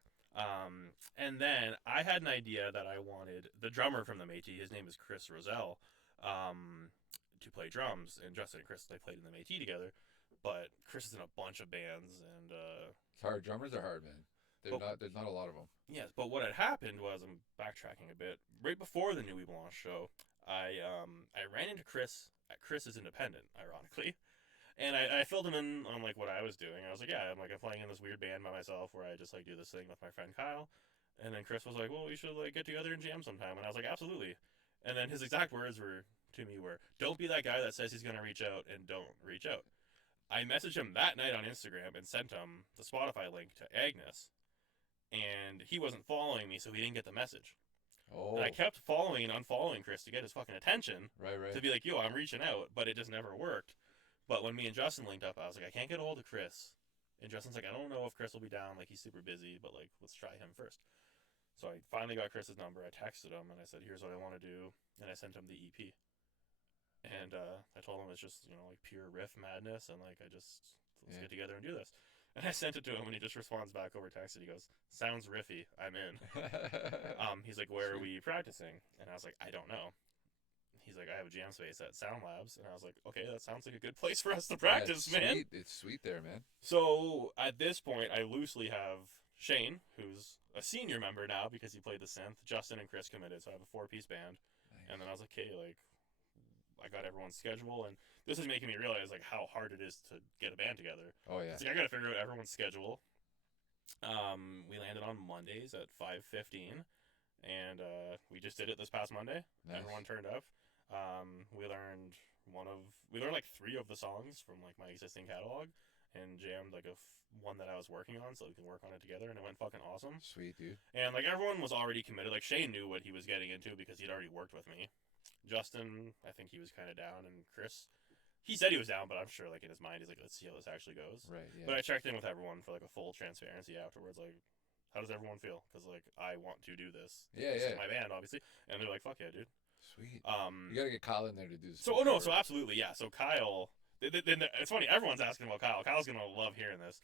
And then I had an idea that I wanted the drummer from the Métis, his name is Chris Roselle, to play drums. And Justin and Chris, they played in the Métis together. But Chris is in a bunch of bands, and It's hard. Drummers are hard, man. There's not a lot of them. yes. But what had happened was, I'm backtracking a bit. Right before the Nuit Blanche show, I ran into Chris at Chris's Independent, ironically, and I filled him in on like what I was doing. I was like, yeah, I'm playing in this weird band by myself where I just like do this thing with my friend Kyle. And then Chris was like, well, we should like get together and jam sometime. And I was like, absolutely. And then his exact words were to me were, don't be that guy that says he's gonna reach out and don't reach out. I messaged him that night on Instagram and sent him the Spotify link to Agnes, and he wasn't following me, so he didn't get the message. Oh. And I kept following and unfollowing Chris to get his fucking attention, Right. to be like, yo, I'm reaching out, but it just never worked. But when me and Justin linked up, I was like, I can't get a hold of Chris. And Justin's like, I don't know if Chris will be down, like, he's super busy, but, like, let's try him first. So I finally got Chris's number, I texted him, and I said, here's what I want to do, and I sent him the EP. And I told him it's just, like, pure riff madness, and, like, let's get together and do this. And I sent it to him, and he just responds back over text, and he goes, sounds riffy, I'm in. He's like, where are we practicing? And I was like, I don't know. He's like, I have a jam space at Sound Labs. And I was like, okay, that sounds like a good place for us to practice, man. It's sweet there, man. So at this point, I loosely have Shane, who's a senior member now because he played the synth. Justin and Chris committed, so I have a 4-piece band. Nice. And then I was like, okay, like, I got everyone's schedule, and this is making me realize like how hard it is to get a band together. Oh yeah. It's like I got to figure out everyone's schedule. We landed on Mondays at 5:15, and we just did it this past Monday. Nice. Everyone turned up. We learned like 3 of the songs from like my existing catalog, and jammed like one that I was working on, so we can work on it together, and it went fucking awesome. Sweet, dude. And like everyone was already committed. Like Shane knew what he was getting into because he'd already worked with me. Justin, I think he was kind of down, and Chris, he said he was down, but I'm sure like in his mind he's like, let's see how this actually goes. Right. Yeah. But I checked in with everyone for like a full transparency afterwards, like, how does everyone feel? Because like I want to do this. Yeah, This yeah. is my band, obviously, and they're like, fuck yeah, dude. Sweet. You gotta get Kyle in there to do this. So so absolutely, yeah. So Kyle, it's funny. Everyone's asking about Kyle. Kyle's gonna love hearing this.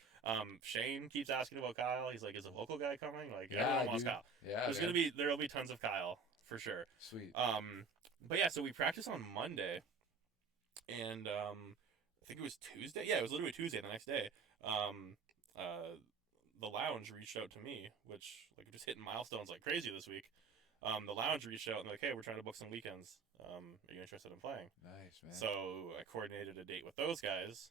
Shane keeps asking about Kyle. He's like, is a vocal guy coming? Like everyone wants Kyle. Yeah. There'll be tons of Kyle for sure. Sweet. But yeah, so we practiced on Monday, and I think it was Tuesday. Yeah, it was literally Tuesday the next day. The Lounge reached out to me, which like just hitting milestones like crazy this week. The Lounge reached out and they're like, hey, we're trying to book some weekends. Are you interested in playing? Nice, man. So I coordinated a date with those guys.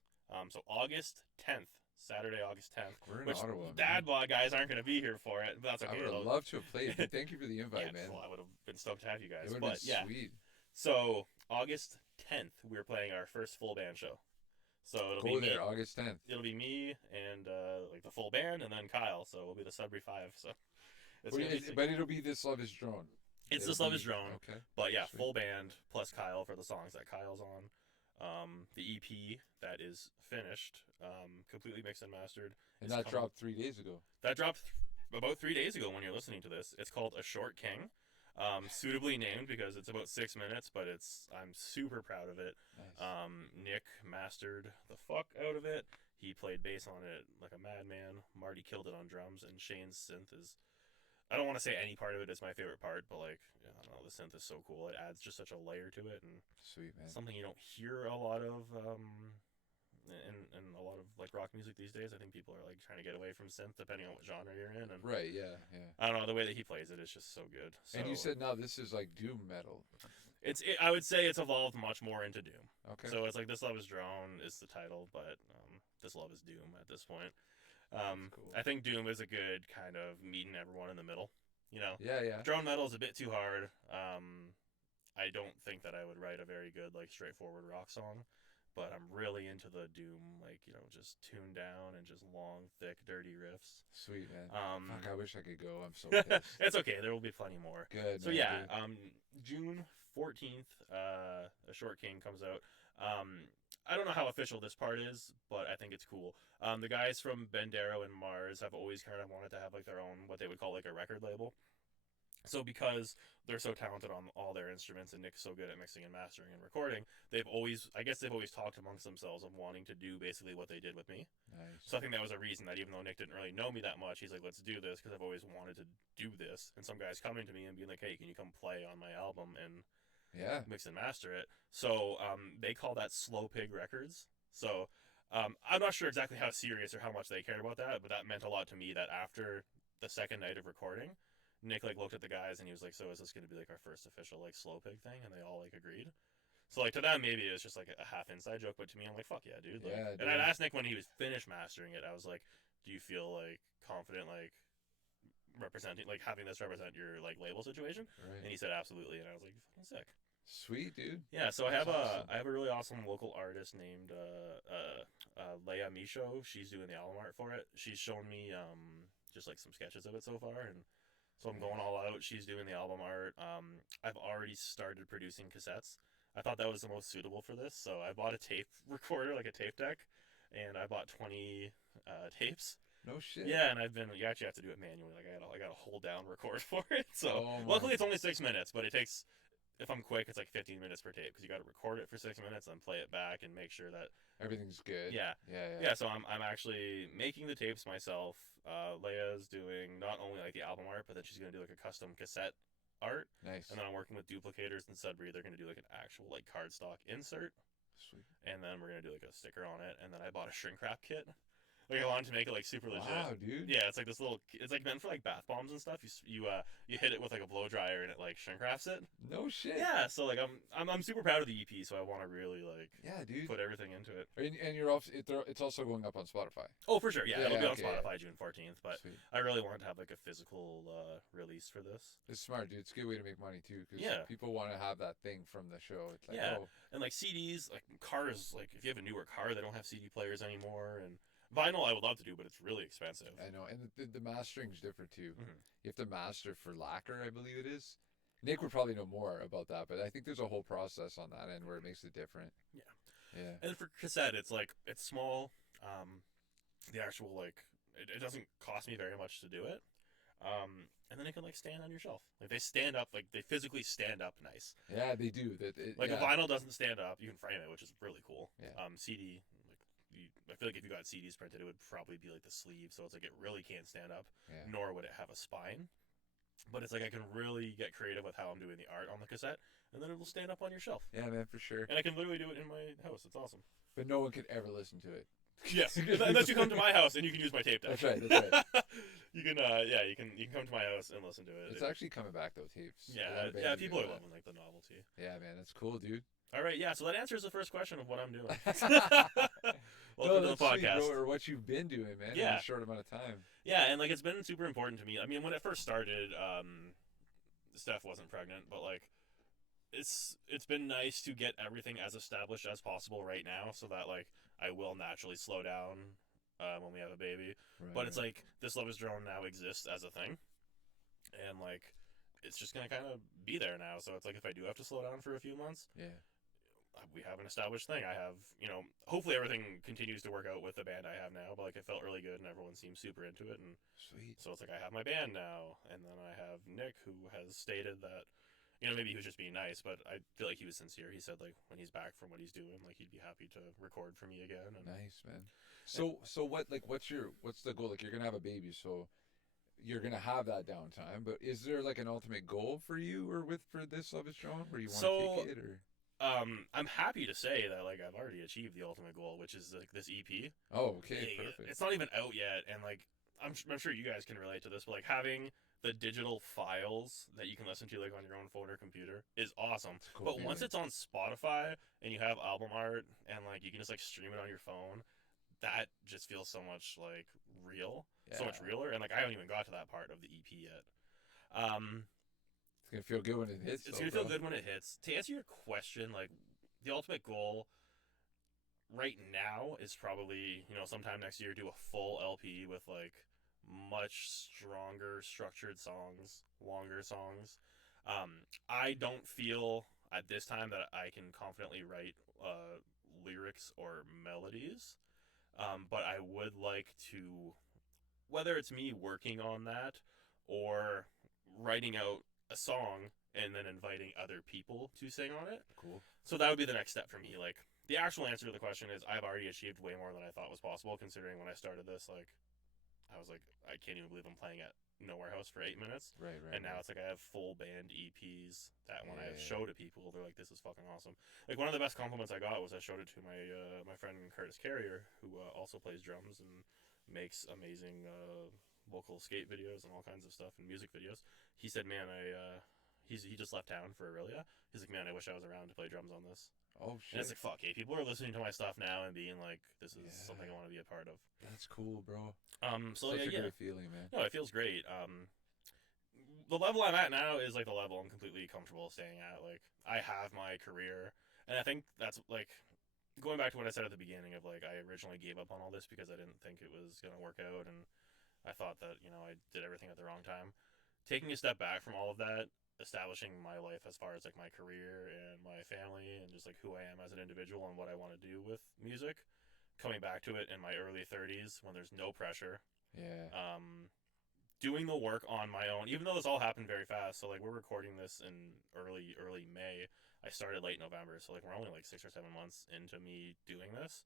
So August 10th, Saturday, August 10th. We're in Which Ottawa. dadbOdd guys aren't going to be here for it, but that's okay. I would have loved to have played. But thank you for the invite, Yeah, man. well, I would have been stoked to have you guys. It would But have been yeah, sweet. so August 10th, we're playing our first full band show. So it'll Go be there, me, August 10th. it'll be me and like the full band, and then Kyle. So we'll be the Sudbury 5. So But it'll be This Love Is Drone. it's It'll This Love be- Is Drone. Okay. But yeah, Sweet. full band plus Kyle for the songs that Kyle's on. The EP that is finished, completely mixed and mastered. And is that coming- dropped 3 days ago. That dropped about 3 days ago when you're listening to this. It's called A Short King. Suitably named because it's about 6 minutes, but I'm super proud of it. Nice. Nick mastered the fuck out of it. He played bass on it like a madman. Marty killed it on drums, and Shane's synth is, I don't want to say any part of it is my favorite part, but like, I don't know, the synth is so cool. It adds just such a layer to it, and Sweet, man. something you don't hear a lot of in a lot of like rock music these days. I think people are like trying to get away from synth depending on what genre you're in, and Right, yeah, yeah. I don't know, the way that he plays it is just so good. So And you said now this is like doom metal. I would say it's evolved much more into doom. Okay. So it's like This Love Is Drone is the title, but This Love Is Doom at this point. Cool. I think doom is a good kind of meeting everyone in the middle. You know, Yeah, yeah. drone metal is a bit too hard. I don't think that I would write a very good like straightforward rock song, but I'm really into the doom, like, just tuned down and just long, thick, dirty riffs. Sweet, man. Um, Fuck, I wish I could go. I'm so pissed. It's okay. There will be plenty more. Good. So man, yeah, dude. June 14th, A Short King comes out. I don't know how official this part is, but I think it's cool. The guys from Bendero and Mars have always kind of wanted to have like their own, what they would call like a record label. So because they're so talented on all their instruments and Nick's so good at mixing and mastering and recording, they've always talked amongst themselves of wanting to do basically what they did with me. Nice. So I think that was a reason that even though Nick didn't really know me that much, he's like, let's do this because I've always wanted to do this. And some guys coming to me and being like, hey, can you come play on my album and Yeah. mix and master it? So they call that Slow Pig Records. So I'm not sure exactly how serious or how much they cared about that, but that meant a lot to me that after the second night of recording, Nick like looked at the guys and he was like, so is this going to be like our first official like Slow Pig thing? And they all like agreed. So like to them maybe it was just like a half inside joke, but to me I'm like, fuck yeah, dude. Like, Yeah, and I'd dude. asked Nick when he was finished mastering it, I was like, do you feel like confident like representing, like having this represent your like label situation? Right. And he said absolutely, and I was like, fucking sick. Sweet, dude. Yeah, so I That's have awesome. a really awesome local artist named Leia Micho. She's doing the album art for it. She's shown me just like some sketches of it so far, and so I'm going Nice. all out. She's doing the album art. I've already started producing cassettes. I thought that was the most suitable for this, so I bought a tape recorder, like a tape deck, and I bought 20 tapes. No shit. Yeah, and you actually have to do it manually. Like I gotta hold down record for it. So Oh my. luckily it's only 6 minutes, but it takes, if I'm quick, it's like 15 minutes per tape because you got to record it for 6 minutes and play it back and make sure that Everything's good. yeah. Yeah. Yeah, so I'm actually making the tapes myself. Leia's doing not only like the album art, but then she's gonna do like a custom cassette art, Nice. and then I'm working with duplicators and Sudbury. They're gonna do like an actual like cardstock insert, Sweet. and then we're gonna do like a sticker on it, and then I bought a shrink wrap kit. Like I wanted to make it like super legit. Wow, dude. Yeah, it's like this little. It's like meant for like bath bombs and stuff. You hit it with like a blow dryer and it like shrink wraps it. No shit. Yeah, so like I'm super proud of the EP. So I want to really like Yeah, dude. put everything into it. And you're also it's also going up on Spotify. Oh, for sure. Yeah, Yeah, it'll be on okay, Spotify June 14th. But Sweet. I really want to have like a physical release for this. It's smart, dude. It's a good way to make money too, because Yeah. people want to have that thing from the show. It's like, Yeah. oh, And like CDs, like cars, like if you have a newer car, they don't have CD players anymore. And vinyl, I would love to do, but it's really expensive. I know. And the mastering's different too. Mhm. You have to master for lacquer, I believe it is. Nick would probably know more about that, but I think there's a whole process on that end where it makes it different. Yeah. Yeah. And for cassette, it's like it's small. The actual like it doesn't cost me very much to do it. And then it can like stand on your shelf. Like they stand up, like they physically stand up nice. Yeah, they do. Like yeah. a vinyl doesn't stand up. You can frame it, which is really cool. Yeah. CD, I feel like if you got CDs printed, it would probably be like the sleeve, so it's like it really can't stand up. Yeah. Nor would it have a spine. But it's like I can really get creative with how I'm doing the art on the cassette, and then it will stand up on your shelf. Yeah, man, for sure. And I can literally do it in my house. It's awesome. But no one could ever listen to it. Yes, unless you come to my house and you can use my tape deck. That's right. That's right. You can, you can come to my house and listen to it. It's actually coming back though, tapes. A lot Yeah, of bands yeah. are People are doing that. loving like the novelty. Yeah, man, that's cool, dude. All right, yeah. So that answers the first question of what I'm doing. No, Welcome to the that's sweet, podcast. bro, or what you've been doing, man, in Yeah. a short amount of time. Yeah, and like it's been super important to me. I mean, when it first started, Steph wasn't pregnant, but like it's been nice to get everything as established as possible right now, so that like I will naturally slow down when we have a baby. Right, But it's right. like this Love Is Drone now exists as a thing, and like it's just gonna kind of be there now. So it's like if I do have to slow down for a few months, Yeah. we have an established thing. I have, hopefully everything continues to work out with the band I have now. But like it felt really good, and everyone seems super into it, and Sweet. so it's like I have my band now, and then I have Nick, who has stated that, maybe he was just being nice, but I feel like he was sincere. He said like when he's back from what he's doing, like he'd be happy to record for me again. And Nice, man. So what's the goal? Like you're gonna have a baby, so you're gonna have that downtime. But is there like an ultimate goal for you or for this Love Is Strong where you want to kick it or? I'm happy to say that like I've already achieved the ultimate goal, which is like this EP. Oh, okay, perfect. It's not even out yet, and like I'm sure you guys can relate to this, but like having the digital files that you can listen to like on your own phone or computer is awesome. It's a cool But once feeling. it's on Spotify and you have album art and like you can just like stream it on your phone, that just feels so much like real, so much Yeah. realer. And like I haven't even got to that part of the EP yet. It's gonna feel good when it hits. It's though, gonna feel bro. good when it hits. To answer your question, like the ultimate goal right now is probably sometime next year do a full LP with like much stronger structured songs, longer songs. I don't feel at this time that I can confidently write lyrics or melodies, but I would like to, whether it's me working on that or writing out a song and then inviting other people to sing on it. Cool. So that would be the next step for me. Like the actual answer to the question is I've already achieved way more than I thought was possible, considering when I started this, like I was like, I can't even believe I'm playing at Nowhere House for 8 minutes. Right. And now it's like I have full band EPs that when I Yeah. show to people, they're like, "This is fucking awesome." Like one of the best compliments I got was I showed it to my my friend Curtis Carrier, who also plays drums and makes amazing vocal skate videos and all kinds of stuff and music videos. He said, "Man, he just left town for Aurelia. He's like, man, I wish I was around to play drums on this." Oh And shit. it's like, fuck, hey, people are listening to my stuff now and being like, "This is Yeah. something I want to be a part of." That's cool, bro. So Such a yeah. great feeling, man. No, it feels great. the level I'm at now is like the level I'm completely comfortable staying at. Like I have my career, and I think that's like going back to what I said at the beginning of like I originally gave up on all this because I didn't think it was gonna work out, and I thought that I did everything at the wrong time. Taking a step back from all of that, establishing my life as far as like my career and my family and just like who I am as an individual and what I want to do with music, coming back to it in my early 30s when there's no pressure. Yeah. Doing the work on my own, even though this all happened very fast. So like we're recording this in early May. I started late November, so like we're only like 6 or 7 months into me doing this.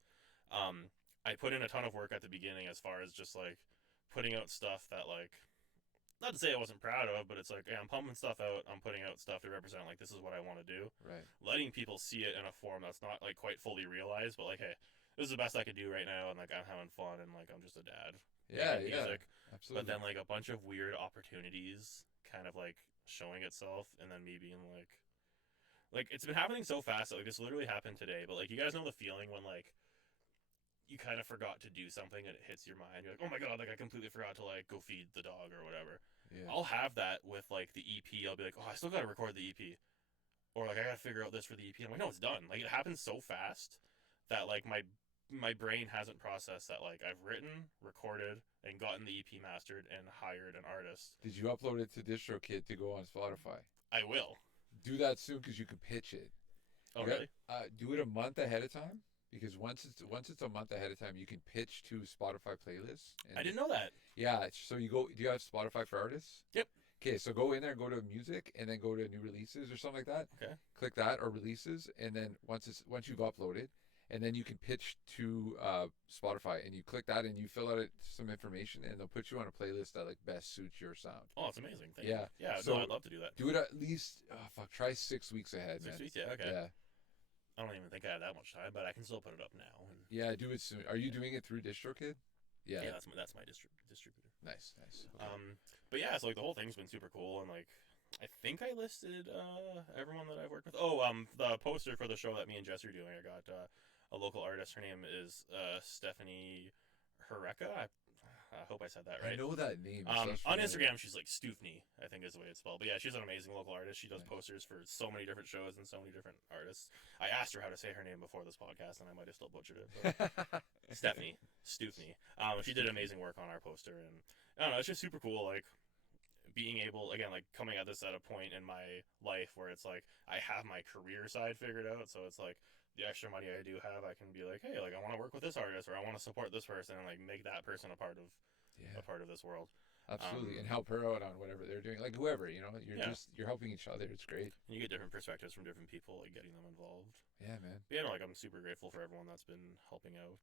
I put in a ton of work at the beginning as far as just like putting out stuff that like not to say I wasn't proud of, but it's like, hey, I'm pumping stuff out. I'm putting out stuff to represent like this is what I want to do. Right. Letting people see it in a form that's not like quite fully realized, but like, hey, this is the best I could do right now, and like I'm having fun, and like I'm just a dad. Yeah, making yeah. music. Absolutely. But then like a bunch of weird opportunities kind of like showing itself, and then me being like it's been happening so fast that like this literally happened today. But like you guys know the feeling when like you kind of forgot to do something and it hits your mind. You're like, oh my god, like I completely forgot to like go feed the dog or whatever. Yeah. I'll have that with like the EP. I'll be like, oh, I still gotta record the EP, or like I gotta figure out this for the EP. I'm like, no, it's done. Like it happens so fast that like my brain hasn't processed that like I've written, recorded, and gotten the EP mastered and hired an artist. Did you upload it to DistroKid to go on Spotify? I will. Do that soon because you can pitch it. Oh You got- really? do it a month ahead of time because once it's a month ahead of time, you can pitch to Spotify playlists. And I didn't know that. Yeah, so you go. Do you have Spotify for artists? Yep. Okay, so go in there and go to music, and then go to new releases or something like that. Okay. Click that or releases, and then once you've uploaded, and then you can pitch to Spotify, and you click that, and you fill out some information, and they'll put you on a playlist that like best suits your sound. Oh, it's amazing. Thank Yeah. you. Yeah. So- No, I'd love to do that. Do it at least. Try 6 weeks ahead, 6 man. weeks. Yeah. Okay. Yeah. I don't even think I have that much time, but I can still put it up now. And Yeah, do it soon. Are you doing it through DistroKid? Yeah. yeah, that's my distributor. Nice. Okay. But yeah, so like the whole thing's been super cool, and like I think I listed everyone that I've worked with. Oh, the poster for the show that me and Jess are doing, I got a local artist. Her name is Stephanie Hereka. I hope I said that right. I know that name. It sounds On familiar. Instagram, she's like Stufney, I think is the way it's spelled. But yeah, she's an amazing local artist. She does Nice. posters for so many different shows and so many different artists. I asked her how to say her name before this podcast, and I might have still butchered it. But Stephanie Stufney. She did amazing work on our poster, and I don't know, it's just super cool. Like being able, again, like coming at this at a point in my life where it's like I have my career side figured out, so it's like the extra money I do have, I can be like, hey, like I want to work with this artist, or I want to support this person, and like make that person a part of this world. Absolutely, and help her out on whatever they're doing. Like whoever, you're Yeah. you're helping each other. It's great. And you get different perspectives from different people, like getting them involved. Yeah, man. But yeah, no, like I'm super grateful for everyone that's been helping out.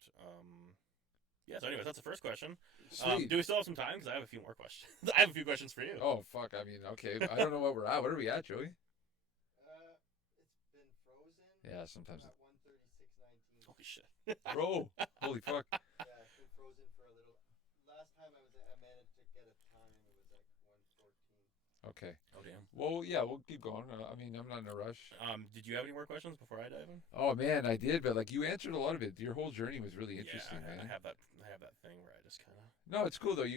Yeah. So, anyways, that's the first question. Sweet. Do we still have some time? Because I have a few more questions. I have a few questions for you. Oh fuck! I mean, okay. I don't know what we're at. What are we at, Joey? It's been frozen. Yeah, sometimes. At 136.19. Holy shit. Bro, holy fuck. Yeah, it's been frozen for a little. Last time I managed to get a time. It was like 114. Okay. Oh damn. Well, yeah, we'll keep going. I mean, I'm not in a rush. Did you have any more questions before I dive in? Oh man, I did, but like you answered a lot of it. Your whole journey was really interesting, yeah, man. I have that thing where I just kind of. No, it's cool though.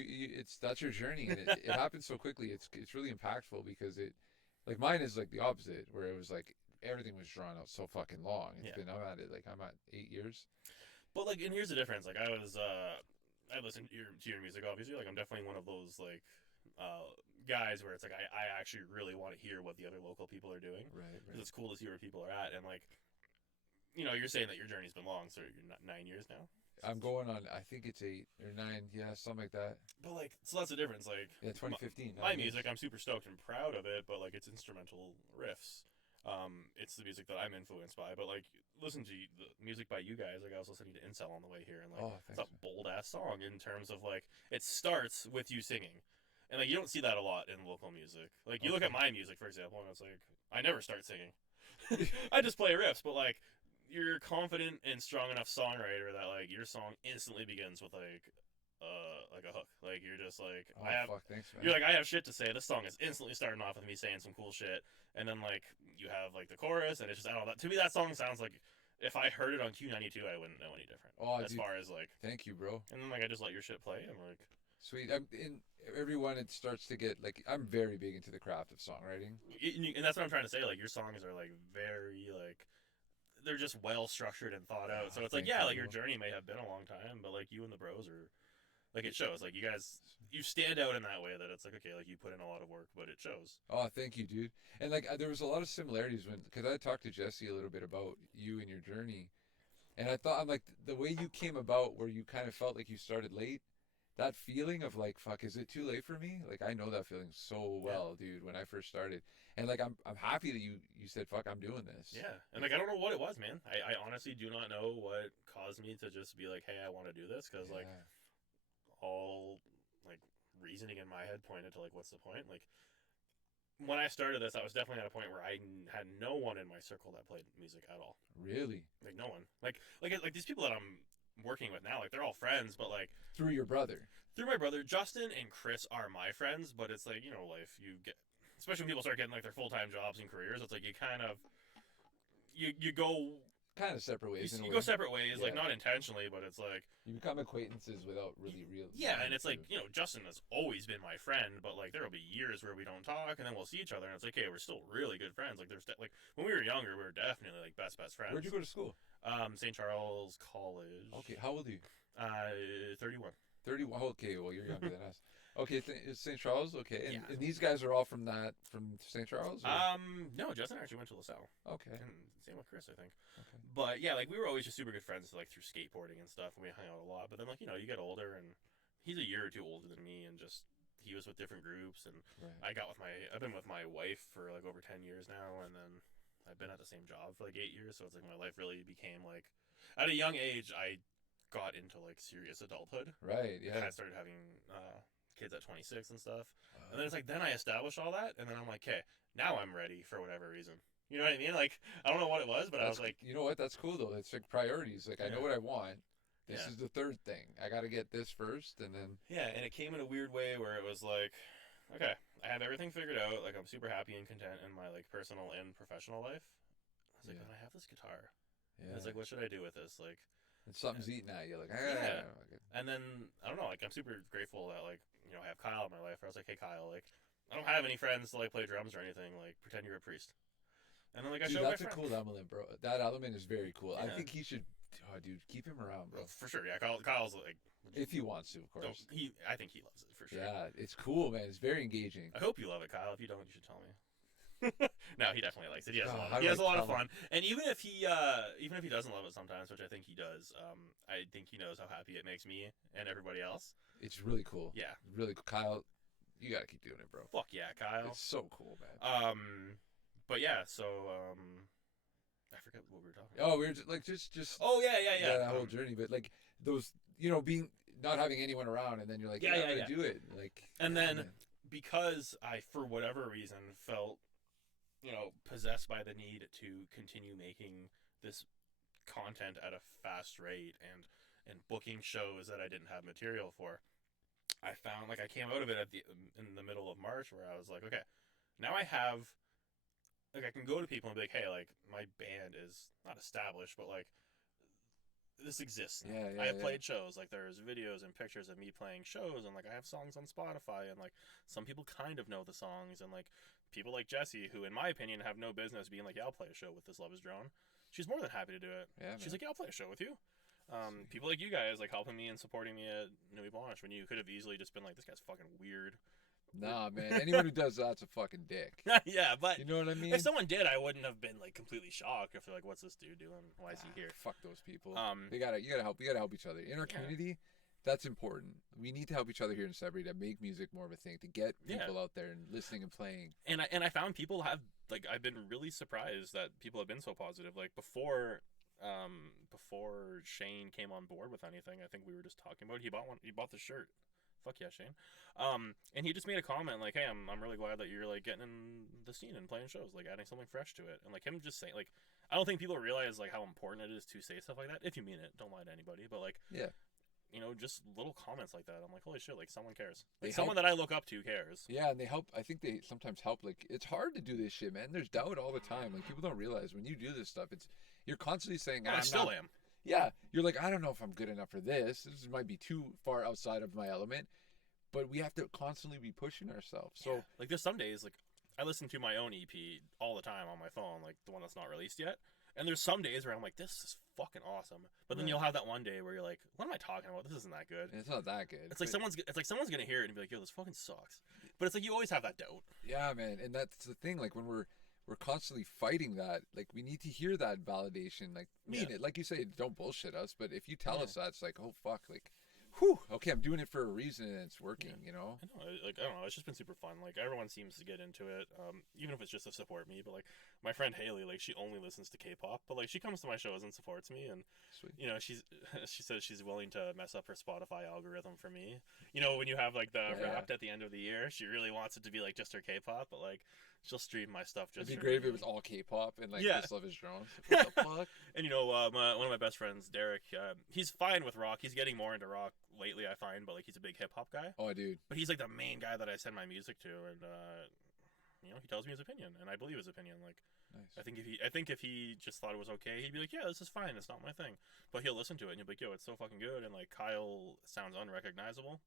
That's your journey, and it happens so quickly. It's really impactful because like mine is like the opposite, where it was like everything was drawn out so fucking long. I'm at 8 years. But like, and here's the difference. Like, I listened to your music, obviously. Like, I'm definitely one of those like guys where it's like I actually really want to hear what the other local people are doing. Right. Because it's cool to see where people are at, and like, you're saying that your journey's been long, so you're not 9 years now. I'm going on. I think it's 8 or 9. Yeah, something like that. But like, so that's the difference. Like, Yeah, 2015. my 9 years. music, I'm super stoked and proud of it, but like, it's instrumental riffs. It's the music that I'm influenced by, but like, listen to the music by you guys. Like, I was listening to Incel on the way here, and like, Oh, it's thanks, a bold ass song in terms of like, it starts with you singing, and like, you don't see that a lot in local music. Like, you look at my music, for example, and it's like, I never start singing. I just play riffs, but like, you're a confident and strong enough songwriter that like your song instantly begins with like a hook. Like, you're just like, Oh, fuck, thanks, man. you're like, I have shit to say. This song is instantly starting off with me saying some cool shit, and then like you have like the chorus, and it's just, I don't know. To me, that song sounds like if I heard it on Q92, I wouldn't know any different. Oh, as dude. far as like, Thank you, bro. and then like I just let your shit play, and like Sweet. In everyone, it starts to get like I'm very big into the craft of songwriting. And that's what I'm trying to say. Like your songs are like very like they're just well structured and thought out. So it's like Thank yeah, you. like your journey may have been a long time, but like you and the bros are like it shows. Like you stand out in that way that it's like okay, like you put in a lot of work, but it shows. Oh, thank you, dude. And like there was a lot of similarities because I talked to Jesse a little bit about you and your journey, and I thought I'm like the way you came about, where you kind of felt like you started late. That feeling of like, fuck, is it too late for me? Like I know that feeling so well, dude. When I first started, and like I'm happy that you said, fuck, I'm doing this. Yeah, and like I don't know what it was, man. I honestly do not know what caused me to just be like, hey, I want to do this because like all like reasoning in my head pointed to like what's the point like when I started this I was definitely at a point where I had no one in my circle that played music at all. Really? Like no one like these people that I'm working with now, like they're all friends, but like Through your brother. through my brother. Justin and Chris are my friends, but it's like, you know, life, you get, especially when people start getting like their full-time jobs and careers, it's like you kind of you go Kind of separate ways. you go separate ways, like Yeah. not intentionally, but it's like You become acquaintances without really real. yeah, and it's like, you know, Justin has always been my friend, but like there will be years where we don't talk, and then we'll see each other, and it's like, hey, we're still really good friends. Like there's like when we were younger, we were definitely like best friends. Where'd you go to school? St. Charles College. Okay, how old are you? 31. 31. Okay, well you're younger than us. Okay, it's St. Charles. Okay, and, Yeah. and these guys are all from St. Charles. Or? No, Justin actually went to LaSalle, Okay. and same with Chris, I think. Okay. But yeah, like we were always just super good friends, like through skateboarding and stuff, and we hung out a lot. But then, like, you know, you get older, and he's a year or two older than me, and just he was with different groups, and Right. I've been with my wife for like over 10 years now, and then I've been at the same job for like 8 years. So it's like my life really became like, at a young age, I got into like serious adulthood. Right. And Yeah. I started having kids at 26 and stuff. And then it's like, then I established all that, and then I'm like, okay, now I'm ready for whatever reason. You know what I mean? Like, I don't know what it was, but I was like, you know what? That's cool though. It's like priorities. Like I know Yeah. what I want. This Yeah. is the third thing. I got to get this first, and then yeah, and it came in a weird way where it was like, okay, I have everything figured out. Like, I'm super happy and content in my like personal and professional life. I was like, Yeah. but I have this guitar. yeah, And it's like, what should I do with this? Like, and something's eating at you. Like Yeah. okay. and then I don't know. Like, I'm super grateful that like, you know, I have Kyle in my life. Where I was like, hey, Kyle, like, I don't have any friends to like play drums or anything. Like, pretend you're a priest. And then like I Dude, showed my that's a friend. cool element, bro. That element is very cool. I Yeah. think he should. Oh, dude, keep him around, bro. For sure, yeah. Kyle's like, If he wants to, of no, course. I think he loves it for sure. Yeah, it's cool, man. It's very engaging. I hope you love it, Kyle. If you don't, you should tell me. No, he definitely likes it. He has God, a lot. how Of, do he has I a lot of tell fun. And even if he doesn't love it sometimes, which I think he does, I think he knows how happy it makes me and everybody else. It's really cool. Yeah. Really cool. Kyle, you got to keep doing it, bro. Fuck yeah, Kyle. It's so cool, man. But yeah, so I forget what we were talking about. Oh, we were just Oh yeah. that whole journey, but like those, being not having anyone around, and then you're like, Yeah, I'm yeah, gonna yeah. do it, like, And yeah, then man. because I, for whatever reason, felt, you know, possessed by the need to continue making this content at a fast rate and booking shows that I didn't have material for, I found like I came out of it in the middle of March where I was like, okay, now I have like I can go to people and be like, hey, like my band is not established, but like this exists now. Yeah, I have yeah. played shows. Like there's videos and pictures of me playing shows, and like I have songs on Spotify, and like some people kind of know the songs, and like people like Jessie, who in my opinion have no business being like, yeah, I'll play a show with This Love Is Drone. She's more than happy to do it. Yeah, She's man. like, yeah, I'll play a show with you. People like you guys like helping me and supporting me at Nuit Blanche when you could have easily just been like, this guy's fucking weird. Nah, man. Anyone who does that's a fucking dick. Yeah, but You know what I mean? if someone did, I wouldn't have been like completely shocked if they're like, what's this dude doing? Why is he here? Fuck those people. Um, you gotta help. You gotta help each other in our Yeah. community. That's important. We need to help each other here in Sudbury to make music more of a thing, to get Yeah. people out there and listening and playing. And I found people have like I've been really surprised that people have been so positive. Like before Shane came on board with anything, I think we were just talking about it. He bought the shirt. Fuck yeah, Shane. And he just made a comment like, hey, I'm really glad that you're like getting in the scene and playing shows, like adding something fresh to it. And like him just saying like, I don't think people realize like how important it is to say stuff like that. If you mean it, don't lie to anybody. But like, Yeah. you know, just little comments like that. I'm like, holy shit, like someone cares. They Like someone that I look up to cares. Yeah, and they help. I think they sometimes help. Like, it's hard to do this shit, man. There's doubt all the time. Like, people don't realize when you do this stuff, you're constantly saying, And I I'm still not. am. Yeah, you're like, I don't know if I'm good enough for this. This might be too far outside of my element. but we have to constantly be pushing ourselves. So Yeah. Like there's some days like I listen to my own EP all the time on my phone, like the one that's not released yet. And there's some days where I'm like, this is fucking awesome. But then Right. you'll have that one day where you're like, what am I talking about? This isn't that good. it's not that good. It's like someone's gonna hear it and be like, yo, this fucking sucks. But it's like you always have that doubt. Yeah, man, and that's the thing. Like when we're constantly fighting that, like we need to hear that validation. Like mean Yeah. it, like you say, don't bullshit us. But if you tell Yeah. us that, it's like, oh fuck, like, whew, okay, I'm doing it for a reason and it's working. Yeah. You know. I know, like I don't know, it's just been super fun. Like everyone seems to get into it, even if it's just to support me. But like my friend Haley, like she only listens to K-pop, but like she comes to my shows and supports me, and Sweet. you know she says she's willing to mess up her Spotify algorithm for me. You know when you have like the Yeah. Wrapped at the end of the year, she really wants it to be like just her K-pop, but like she'll stream my stuff just. It'd be for great if me. it was all K-pop and like Yeah. This Love Is Drones. What the fuck? And you know, one of my best friends, Derek, he's fine with rock. He's getting more into rock lately, I find, but like he's a big hip hop guy. Oh, dude. But he's like the main guy that I send my music to, and you know, he tells me his opinion, and I believe his opinion. Like, Nice. I think if he just thought it was okay, he'd be like, yeah, this is fine. It's not my thing. But he'll listen to it, and he'll be like, yo, it's so fucking good. And like Kyle sounds unrecognizable.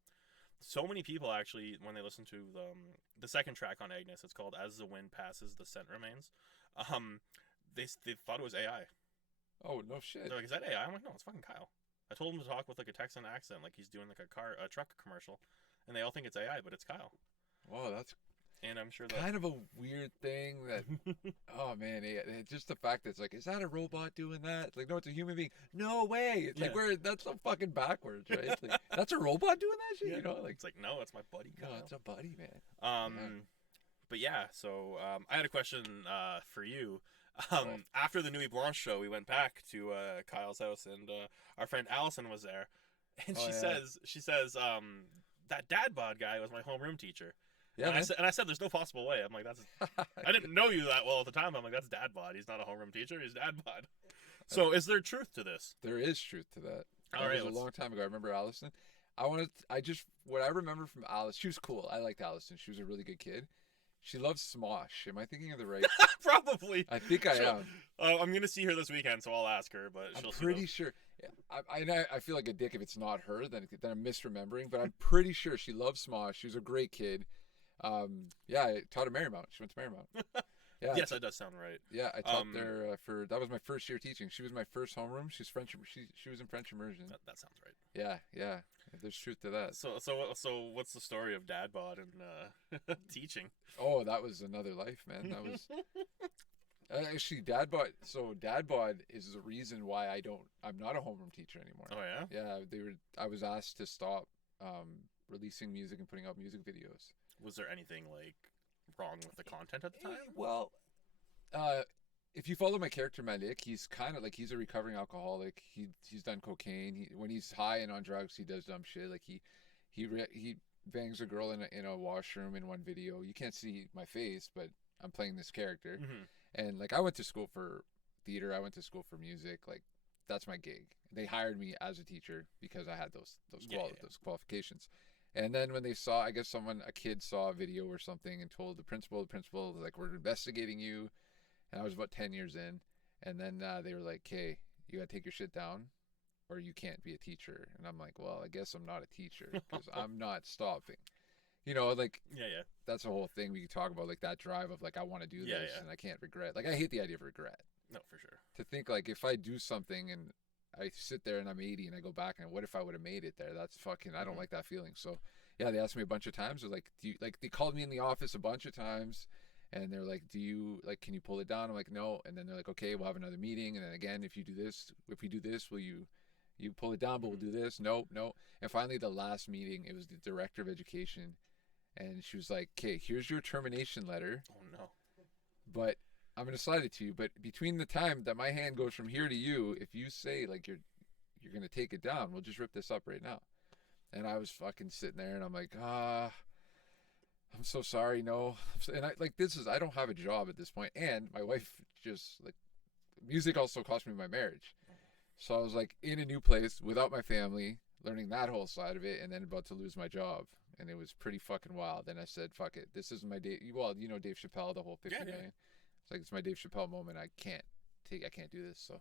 So many people actually, when they listen to the second track on Agnes, it's called "As the Wind Passes, the Scent Remains." They thought it was AI. Oh no shit. They're like, is that AI? I'm like, no, it's fucking Kyle. I told him to talk with like a Texan accent, like he's doing like a truck commercial, and they all think it's AI, but it's Kyle. Wow, that's And I'm sure that kind of a weird thing that. Oh man, it's just the fact that it's like, is that a robot doing that? It's like, no, it's a human being. No way. It's like Yeah. that's so fucking backwards, right? It's like, that's a robot doing that shit. Yeah. You know, like it's like, no, it's my buddy no, Kyle. it's a buddy, man. But yeah, so I had a question for you. Oh. After the Nuit Blanche show, we went back to Kyle's house, and our friend Allison was there, and Oh, she says that dadbOdd guy was my homeroom teacher. Yeah, and man. I said, there's no possible way. I'm like, I didn't know you that well at the time. I'm like, that's dadbOdd. He's not a homeroom teacher. He's dadbOdd. So is there truth to this? There is truth to that. All That right, was a long time ago. I remember Allison. What I remember from Alice, she was cool. I liked Allison. She was a really good kid. She loved Smosh. Am I thinking of the right? Probably. I think I am. I'm gonna see her this weekend, so I'll ask her. But I'm she'll pretty sure. I feel like a dick if it's not her. Then I'm misremembering. But I'm pretty sure she loved Smosh. She was a great kid. Yeah, I taught at Marymount. She went to Marymount. Yeah. Yes, that does sound right. Yeah, I taught there that was my first year teaching. She was my first homeroom. She's French. She was in French immersion. That sounds right. Yeah. There's truth to that. So what's the story of dadbOdd and teaching? Oh, that was another life, man. That was actually dadbOdd. So dadbOdd is the reason why I'm not a homeroom teacher anymore. Oh yeah. Yeah, I was asked to stop releasing music and putting out music videos. Was there anything like wrong with the content at the time? Well, if you follow my character Malik, he's kind of like he's a recovering alcoholic. He's done cocaine. When he's high and on drugs, he does dumb shit. Like he bangs a girl in a washroom in one video. You can't see my face, but I'm playing this character. Mm-hmm. And like I went to school for theater. I went to school for music. Like that's my gig. They hired me as a teacher because I had those qualifications. And then when they saw, I guess a kid saw a video or something and told the principal was like, we're investigating you. And I was about 10 years in. And then they were like, okay, you got to take your shit down or you can't be a teacher. And I'm like, well, I guess I'm not a teacher because I'm not stopping. You know, like, Yeah. that's a whole thing we can talk about, like that drive of like, I want to do this and I can't regret. Like, I hate the idea of regret. No, for sure. To think like if I do something and I sit there and I'm 80 and I go back and what if I would have made it there? That's fucking, I don't like that feeling. So yeah, they asked me a bunch of times. They're like, they called me in the office a bunch of times and they're like, can you pull it down? I'm like, no. And then they're like, okay, we'll have another meeting. And then again, if we do this, will you pull it down, but we'll do this? No. And finally the last meeting, it was the director of education. And she was like, okay, here's your termination letter. Oh no. But I'm going to slide it to you. But between the time that my hand goes from here to you, if you say like you're going to take it down, we'll just rip this up right now. And I was fucking sitting there and I'm like, I'm so sorry. No. And I don't have a job at this point. And my wife just like, music also cost me my marriage. So I was like in a new place without my family, learning that whole side of it, and then about to lose my job. And it was pretty fucking wild. And I said, fuck it. This isn't my day. Well, you know, Dave Chappelle, the whole 50 million. It's like, it's my Dave Chappelle moment. I can't do this. So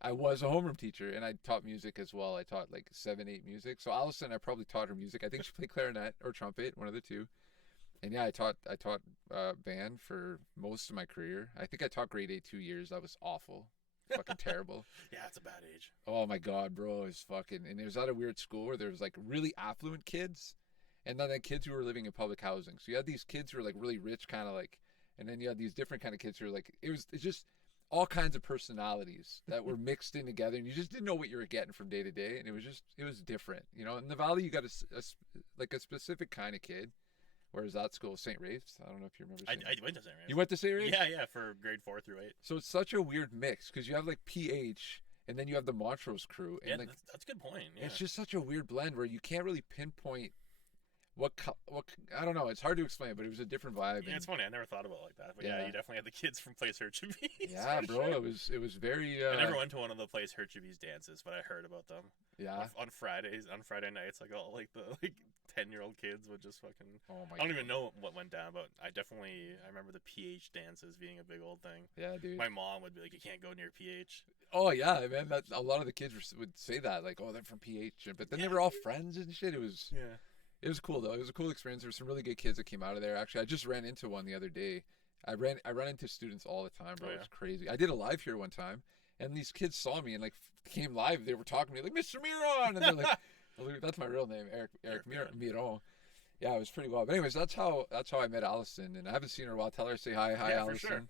I was a homeroom teacher, and I taught music as well. I taught like 7, 8 music. So Allison, I probably taught her music. I think she played clarinet or trumpet, one of the two. And yeah, I taught band for most of my career. I think I taught grade 8 2 years. That was awful, fucking terrible. Yeah, it's a bad age. Oh my god, bro, it was fucking. And it was at a weird school where there was like really affluent kids, and then kids who were living in public housing. So you had these kids who were like really rich, kind of like, and then you had these different kind of kids who were like, it's just all kinds of personalities that were mixed in together, and you just didn't know what you were getting from day to day, and it was different, you know. In the Valley, you got like a specific kind of kid. Whereas that school, St. Rafe's, I don't know if you remember. I went to St. Rafe's. You went to St. Rafe's? Yeah, for grade 4 through 8. So it's such a weird mix because you have like PH and then you have the Montrose crew. And Yeah, like, that's a good point. Yeah. it's just such a weird blend where you can't really pinpoint what I don't know. It's hard to explain, but it was a different vibe. Yeah, it's funny. I never thought about it like that. But yeah, Yeah. you definitely had the kids from Place Herchubis. Yeah, for bro, sure. it was very. I never went to one of the Place Herchubis dances, but I heard about them. Yeah. On Friday nights, like all like the 10-year-old kids would just fucking. Oh my. I don't God. even know what went down, but I remember the PH dances being a big old thing. Yeah, dude. My mom would be like, "You can't go near PH." Oh yeah, man. That's a lot of the kids would say that, like, oh, they're from PH, but then they were all friends and shit. It was cool though. It was a cool experience. There were some really good kids that came out of there. Actually, I just ran into one the other day. I run into students all the time, bro. Oh, yeah. It's crazy. I did a live here one time, and these kids saw me and like came live. They were talking to me like, Mr. Miron, and they're like, well, that's my real name, Eric Miron. Yeah, it was pretty wild. But anyways, that's how I met Allison, and I haven't seen her in a while. Tell her, say hi, Yeah, for Allison. sure.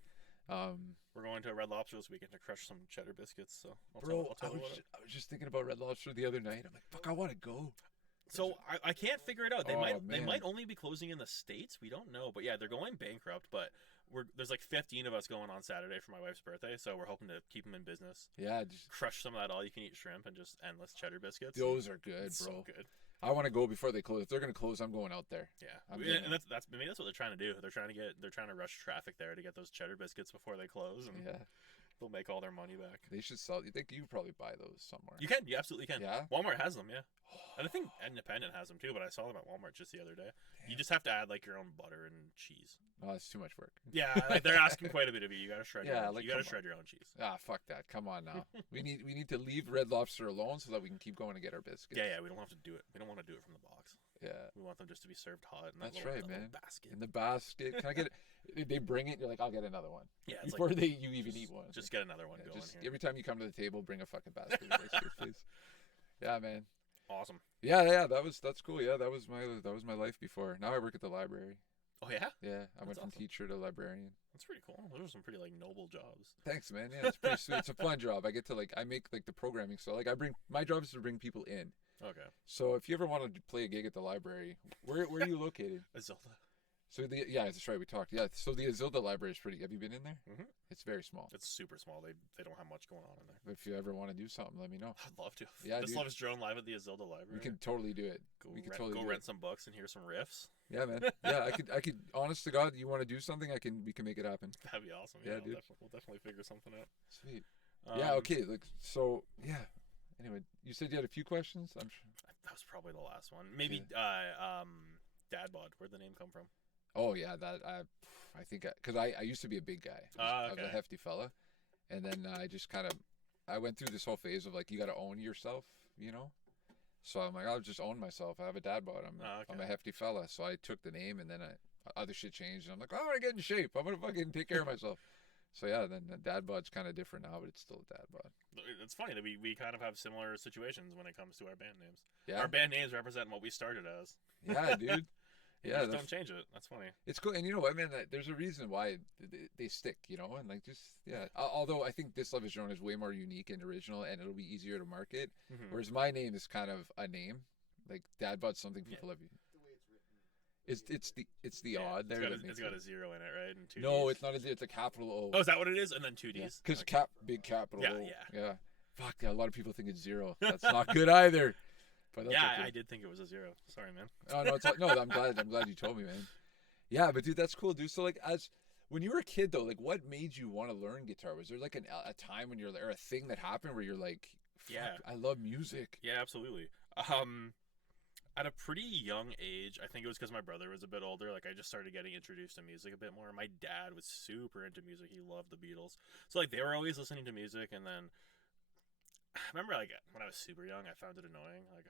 Um, We're going to Red Lobster this weekend to crush some cheddar biscuits. So bro, I'll tell you what. I was just thinking about Red Lobster the other night. I'm like, fuck, I want to go. So I can't figure it out. They Oh, they man. might only be closing in the States. We don't know, but yeah, they're going bankrupt. But there's like 15 of us going on Saturday for my wife's birthday, so we're hoping to keep them in business. Yeah, just, Crush some of that all-you-can-eat shrimp and just endless cheddar biscuits. those are good, It's bro. so good. I want to go before they close. If they're gonna close, I'm going out there. Yeah, I'm and getting that's maybe that's what they're trying to do. They're trying to rush traffic there to get those cheddar biscuits before they close, and Yeah, they'll make all their money back. they should sell. You think you probably buy those somewhere? You can, you absolutely can. Yeah? Walmart has them, yeah. And I think Independent has them too, but I saw them at Walmart just the other day. You just have to add like your own butter and cheese. Oh, it's too much work. Yeah, like, they're asking quite a bit of you. You gotta shred. Yeah, your own, like, you gotta come shred your own cheese. Ah, fuck that. Come on now. we need to leave Red Lobster alone so that we can keep going to get our biscuits. Yeah. We don't have to do it. We don't want to do it from the box. Yeah. We want them just to be served hot in That's that little, right, that little man. basket. In the basket. Can I get it? They bring it. You're like, I'll get another one. Yeah, it's Before like, you even eat one. just get another one Yeah, going just here. every time you come to the table, bring a fucking basket of biscuits, please. Yeah, man. Awesome. Yeah. That's cool. Yeah, that was my life before. Now I work at the library. Oh yeah, Yeah, I went That's from awesome. teacher to librarian. that's pretty cool. Those are some pretty like noble jobs. Thanks, man. Yeah, it's pretty sweet. It's a fun job. I get to I make like the programming. So my job is to bring people in. Okay. So if you ever want to play a gig at the library, where are you located? Zelda. So that's right. We talked. Yeah. So the Azilda Library is pretty. Have you been in there? Mhm. It's very small. It's super small. They don't have much going on in there. If you ever want to do something, let me know. I'd love to. Yeah, This dude. Love's Drone live at the Azilda Library. We can totally do it. go we can rent, totally go do rent it. some books and hear some riffs. Yeah, man. Yeah, I could. Honest to God, you want to do something? We can make it happen. That'd be awesome. Yeah, Yeah, dude. we'll definitely figure something out. Sweet. Yeah. Um, Okay. So yeah. Anyway, you said you had a few questions. I'm sure. That was probably the last one. Maybe dadbOdd. Where'd the name come from? Oh yeah, that I think because I used to be a big guy. I was a Okay. hefty fella, and then I just kind of I went through this whole phase of like you got to own yourself, you know. So I'm like, I'll just own myself. I have a dad bod. I'm a Okay. hefty fella. So I took the name, and then other shit changed. And I'm like, I want to get in shape. I'm gonna fucking take care of myself. So yeah, then the dad bod's kind of different now, but it's still a dad bod. It's funny that we kind of have similar situations when it comes to our band names. Yeah, Our band names represent what we started as. yeah, dude. You Yeah, just that's- don't change it. That's funny. It's cool, and you know what, man? There's a reason why they stick, you know, and like just yeah. Although I think This Love Is Your Own is way more unique and original, and it'll be easier to market. Mhm. Whereas my name is kind of a name, like Dad Bod's something people have. The way it's written. It's the Yeah, odd there. It's got a zero in it, right? And two No, Ds. it's not. It's a capital O. Oh, is that what it is? And then two D's. Because Okay. big capital Yeah, O. yeah. Yeah. Fuck, a lot of people think it's zero. That's not good either. But that's Yeah, okay. I did think it was a zero. Sorry, man. Oh no, no. I'm glad you told me, man. Yeah, but dude, that's cool, dude. So like, when you were a kid though, like, what made you want to learn guitar? Was there like a time when or a thing that happened where you're like, fuck, Yeah. I love music. Yeah, absolutely. At a pretty young age, I think it was because my brother was a bit older. Like I just started getting introduced to music a bit more. My dad was super into music. He loved the Beatles. So like they were always listening to music, and then I remember like when I was super young, I found it annoying. Like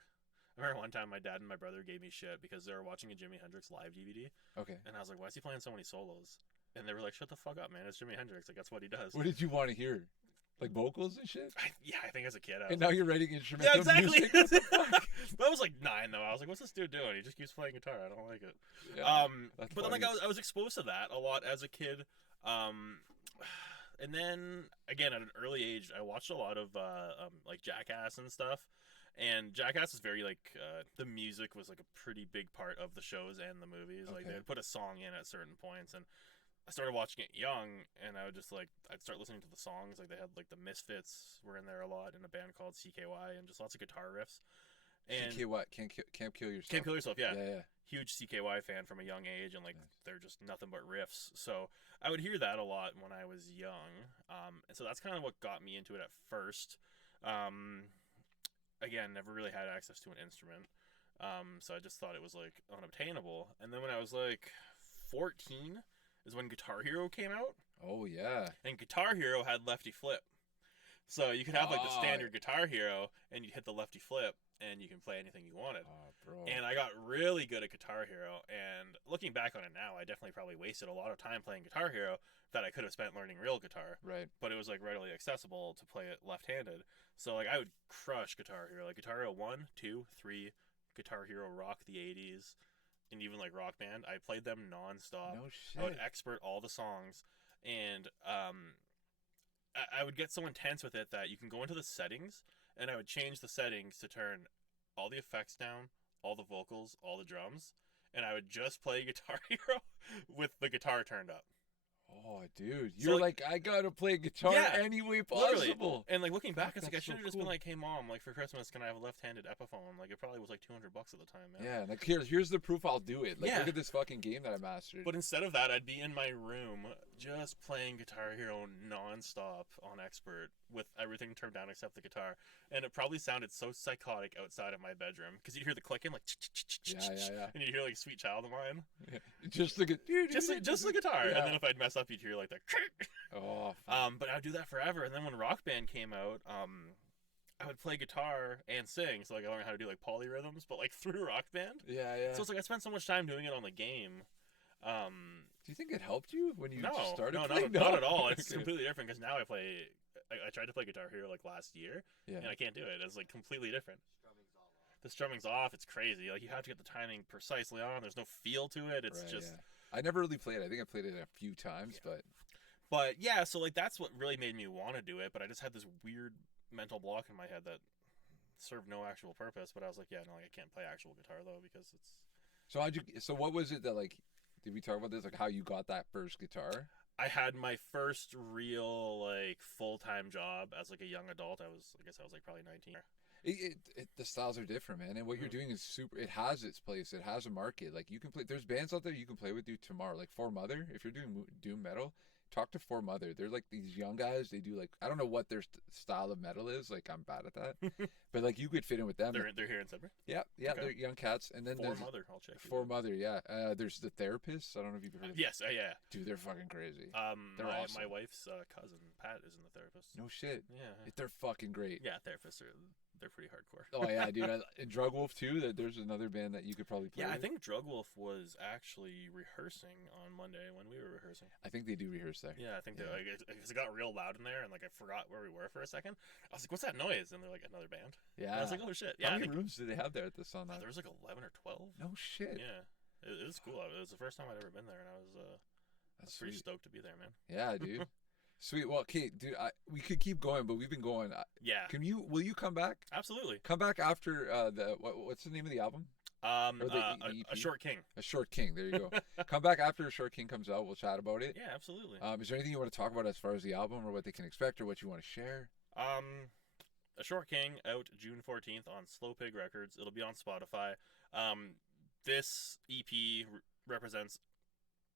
I remember one time my dad and my brother gave me shit because they were watching a Jimi Hendrix live DVD, Okay. and I was like, "Why is he playing so many solos?" And they were like, "Shut the fuck up, man! It's Jimi Hendrix. Like that's what he does." What did you want to hear? Like vocals and shit? Yeah, I think as a kid, I And was now like, you're writing yeah, instrumental exactly. music? What the fuck? But I was like 9 though. I was like, "What's this dude doing? He just keeps playing guitar. I don't like it." Yeah, that's But then like funny. I was exposed to that a lot as a kid. And then again at an early age, I watched a lot of like Jackass and stuff. And Jackass is very like the music was like a pretty big part of the shows and the movies. Like Okay. they'd put a song in at certain points, and I started watching it young, and I would just like I'd start listening to the songs. Like they had like the Misfits were in there a lot, in a band called CKY, and just lots of guitar riffs. And CK what? Can't kill yourself. Can't Kill Yourself, yeah. Yeah. Huge CKY fan from a young age, and like Nice. they're just nothing but riffs. So I would hear that a lot when I was young, and so that's kind of what got me into it at first. Again, never really had access to an instrument, so I just thought it was like unobtainable. And then when I was like 14 is when Guitar Hero came out, Oh yeah. and Guitar Hero had lefty flip. So you could have like the Ah. standard Guitar Hero, and you hit the lefty flip, and you can play anything you wanted. Oh, bro. And I got really good at Guitar Hero, and looking back on it now, I definitely probably wasted a lot of time playing Guitar Hero that I could have spent learning real guitar. Right. But it was like readily accessible to play it left-handed. So like I would crush Guitar Hero, like Guitar Hero 1, 2, 3, Guitar Hero Rock the 80s, and even like Rock Band. I played them non-stop. No I would shit. expert all the songs, and I would get so intense with it that you can go into the settings, and I would change the settings to turn all the effects down, all the vocals, all the drums, and I would just play Guitar Hero with the guitar turned up. Oh, dude, So, you're like- like, I gotta play guitar Yeah, any way literally. possible. And like looking back, Fuck, it's like I that's should so have just cool. been like, "Hey mom, like for Christmas, can I have a left-handed Epiphone?" Like it probably was like $200 at the time, man. Yeah, like here's the proof I'll do it. Like Yeah. look at this fucking game that I mastered. But instead of that, I'd be in my room just playing Guitar Hero non-stop on expert with everything turned down except the guitar, and it probably sounded so psychotic outside of my bedroom because you'd hear the clicking like, Yeah. and you'd hear like "Sweet Child of Mine," Just the just the guitar, Yeah. and then if I'd mess up, you'd hear like the. Oh, But I'd do that forever, and then when Rock Band came out, I would play guitar and sing, so like I learned how to do like polyrhythms, but like through Rock Band. yeah. So it's like I spent so much time doing it on the game. Do you think it helped you when you No, started no, playing? not at all. It's Okay. completely different because now I play. I tried to play Guitar Hero like last year, Yeah. and I can't do it. It's like completely different. Strumming's all off. The strumming's off. It's crazy. Like you have to get the timing precisely on. There's no feel to it. It's Right, just. yeah. I never really played it. I think I played it a few times, but But yeah, so like that's what really made me want to do it. But I just had this weird mental block in my head that served no actual purpose. But I was like, yeah, no, like, I can't play actual guitar though because it's. so what was it that like? Did we talk about this? Like how you got that first guitar? I had my first real like full-time job as like a young adult. I guess I was like probably 19. The styles are different, man. And what you're Mhm. doing is super. It has its place. It has a market. Like you can play. There's bands out there you can play with tomorrow. Like For Mother. If you're doing doom metal, talk to For Mother. They're like these young guys. They do like I don't know what their style of metal is. Like I'm bad at that. But like you could fit in with them. They're here in Sudbury. Yeah, Okay. they're young cats. And then For there's Mother, I'll check. For Mother. Yeah. There's the Therapists. I don't know if you've heard of. Yes, yeah. Dude, they're fucking crazy. They're my awesome. wife's cousin Pat is in the Therapist. No shit. Yeah. They're fucking great. Yeah, therapists they're pretty hardcore. Oh yeah, dude. And Drug Wolf too. There's another band that you could probably play. Yeah, I with. think Drug Wolf was actually rehearsing on Monday when we were rehearsing. I think they do rehearse there. Yeah, I think Yeah. because it got real loud in there, and like I forgot where we were for a second. I was like, "What's that noise?" And they're like, "Another band." And I Yeah. was like, "Oh shit!" How Yeah, I many think rooms do they have there at the Sun? there was like 11 or 12. No shit. Yeah, it was cool. It was the first time I'd ever been there, and I was That's pretty sweet. stoked to be there, man. Yeah, dude. Sweet. Well, Kate, dude, we could keep going, but we've been going. Yeah, Will you come back? absolutely. Come back after what's the name of the album? Or the A EP? Short King. A Short King. There you go. Come back after A Short King comes out. We'll chat about it. Yeah, absolutely. Is there anything you want to talk about as far as the album or what they can expect or what you want to share? A Short King out June 14th on Slow Pig Records. It'll be on Spotify. This EP represents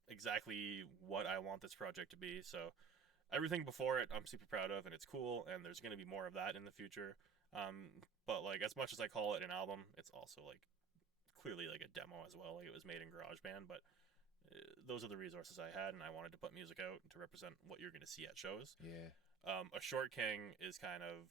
exactly what I want this project to be. So everything before it, I'm super proud of, and it's cool. And there's going to be more of that in the future. But like as much as I call it an album, it's also like clearly like a demo as well. Like it was made in GarageBand, but those are the resources I had, and I wanted to put music out to represent what you're going to see at shows. Yeah. A short king is kind of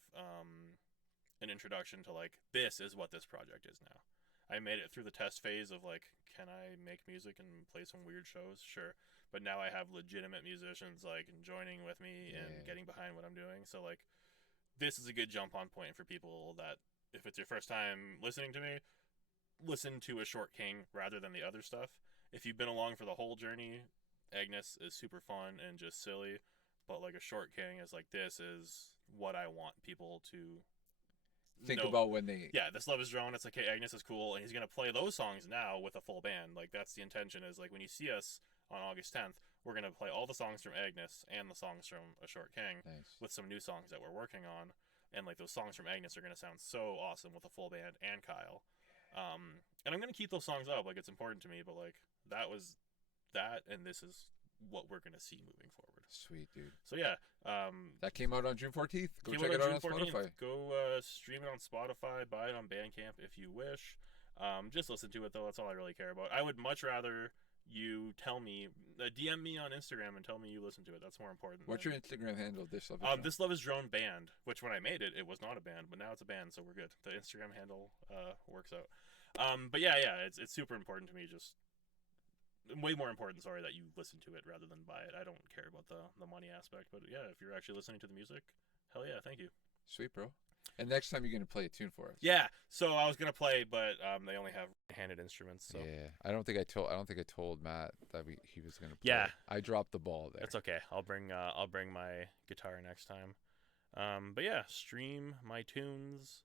an introduction to like, this is what this project is now. I made it through the test phase of like, can I make music and play some weird shows? Sure. But now I have legitimate musicians like joining with me and getting behind what I'm doing. So like, this is a good jump on point for people that if it's your first time listening to me, listen to a short king rather than the other stuff. If you've been along for the whole journey, Agnes is super fun and just silly. But like a short king is like, this is what I want people to Think know. about when they. Yeah, This Love Is Drone. It's like, hey, Agnes is cool, and he's gonna play those songs now with a full band. Like that's the intention. Is like when you see us on August 10th, we're gonna play all the songs from Agnes and the songs from A Short King Nice. with some new songs that we're working on. And like those songs from Agnes are gonna sound so awesome with a full band and Kyle. And I'm gonna keep those songs up. Like it's important to me, but like that was that, and this is what we're gonna see moving forward. Sweet, dude. So yeah, That came out on June 14th. Go came check it out on June 14th. Spotify. Go stream it on Spotify. Buy it on Bandcamp if you wish. Just listen to it though. That's all I really care about. I would much rather you tell me, DM me on Instagram and tell me you listen to it. That's more important. What's than- your Instagram handle? This Love Is Drone? This Love Is Drone band, which when I made it, it was not a band, but now it's a band, so we're good. The Instagram handle works out. But yeah, it's super important to me. Just way more important, sorry, that you listen to it rather than buy it. I don't care about the money aspect, but yeah, if you're actually listening to the music, hell yeah, thank you. Sweet, bro. And next time you're gonna play a tune for us. Yeah, so I was gonna play, but they only have handed instruments, so Yeah, I don't think I told Matt that he was gonna play. Yeah. I dropped the ball there. that's okay. I'll bring my guitar next time. But yeah, stream my tunes.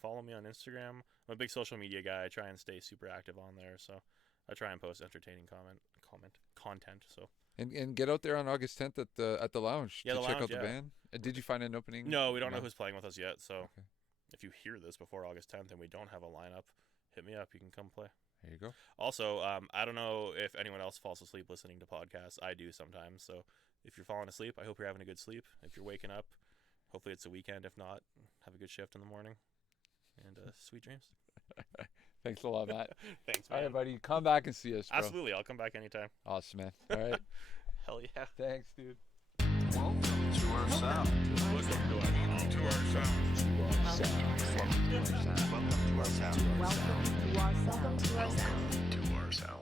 Follow me on Instagram. I'm a big social media guy. I try and stay super active on there, so I try and post entertaining content. So And get out there on August 10th at the lounge Yeah, to the check lounge, out the yeah. band. Did you find an opening? no, we don't know who's playing with us yet. So Okay. if you hear this before August 10th and we don't have a lineup, hit me up. You can come play. There you go. Also, I don't know if anyone else falls asleep listening to podcasts. I do sometimes. So if you're falling asleep, I hope you're having a good sleep. If you're waking up, hopefully it's a weekend. If not, have a good shift in the morning. And sweet dreams. Thanks a lot, Matt. Thanks, All man. right, buddy. Come back and see us, bro. Absolutely. I'll come back anytime. Awesome, man. All right. Hell yeah. Thanks, dude. Welcome to our sound. Welcome to our sound. Welcome to our sound. Welcome to our sound. To our sound.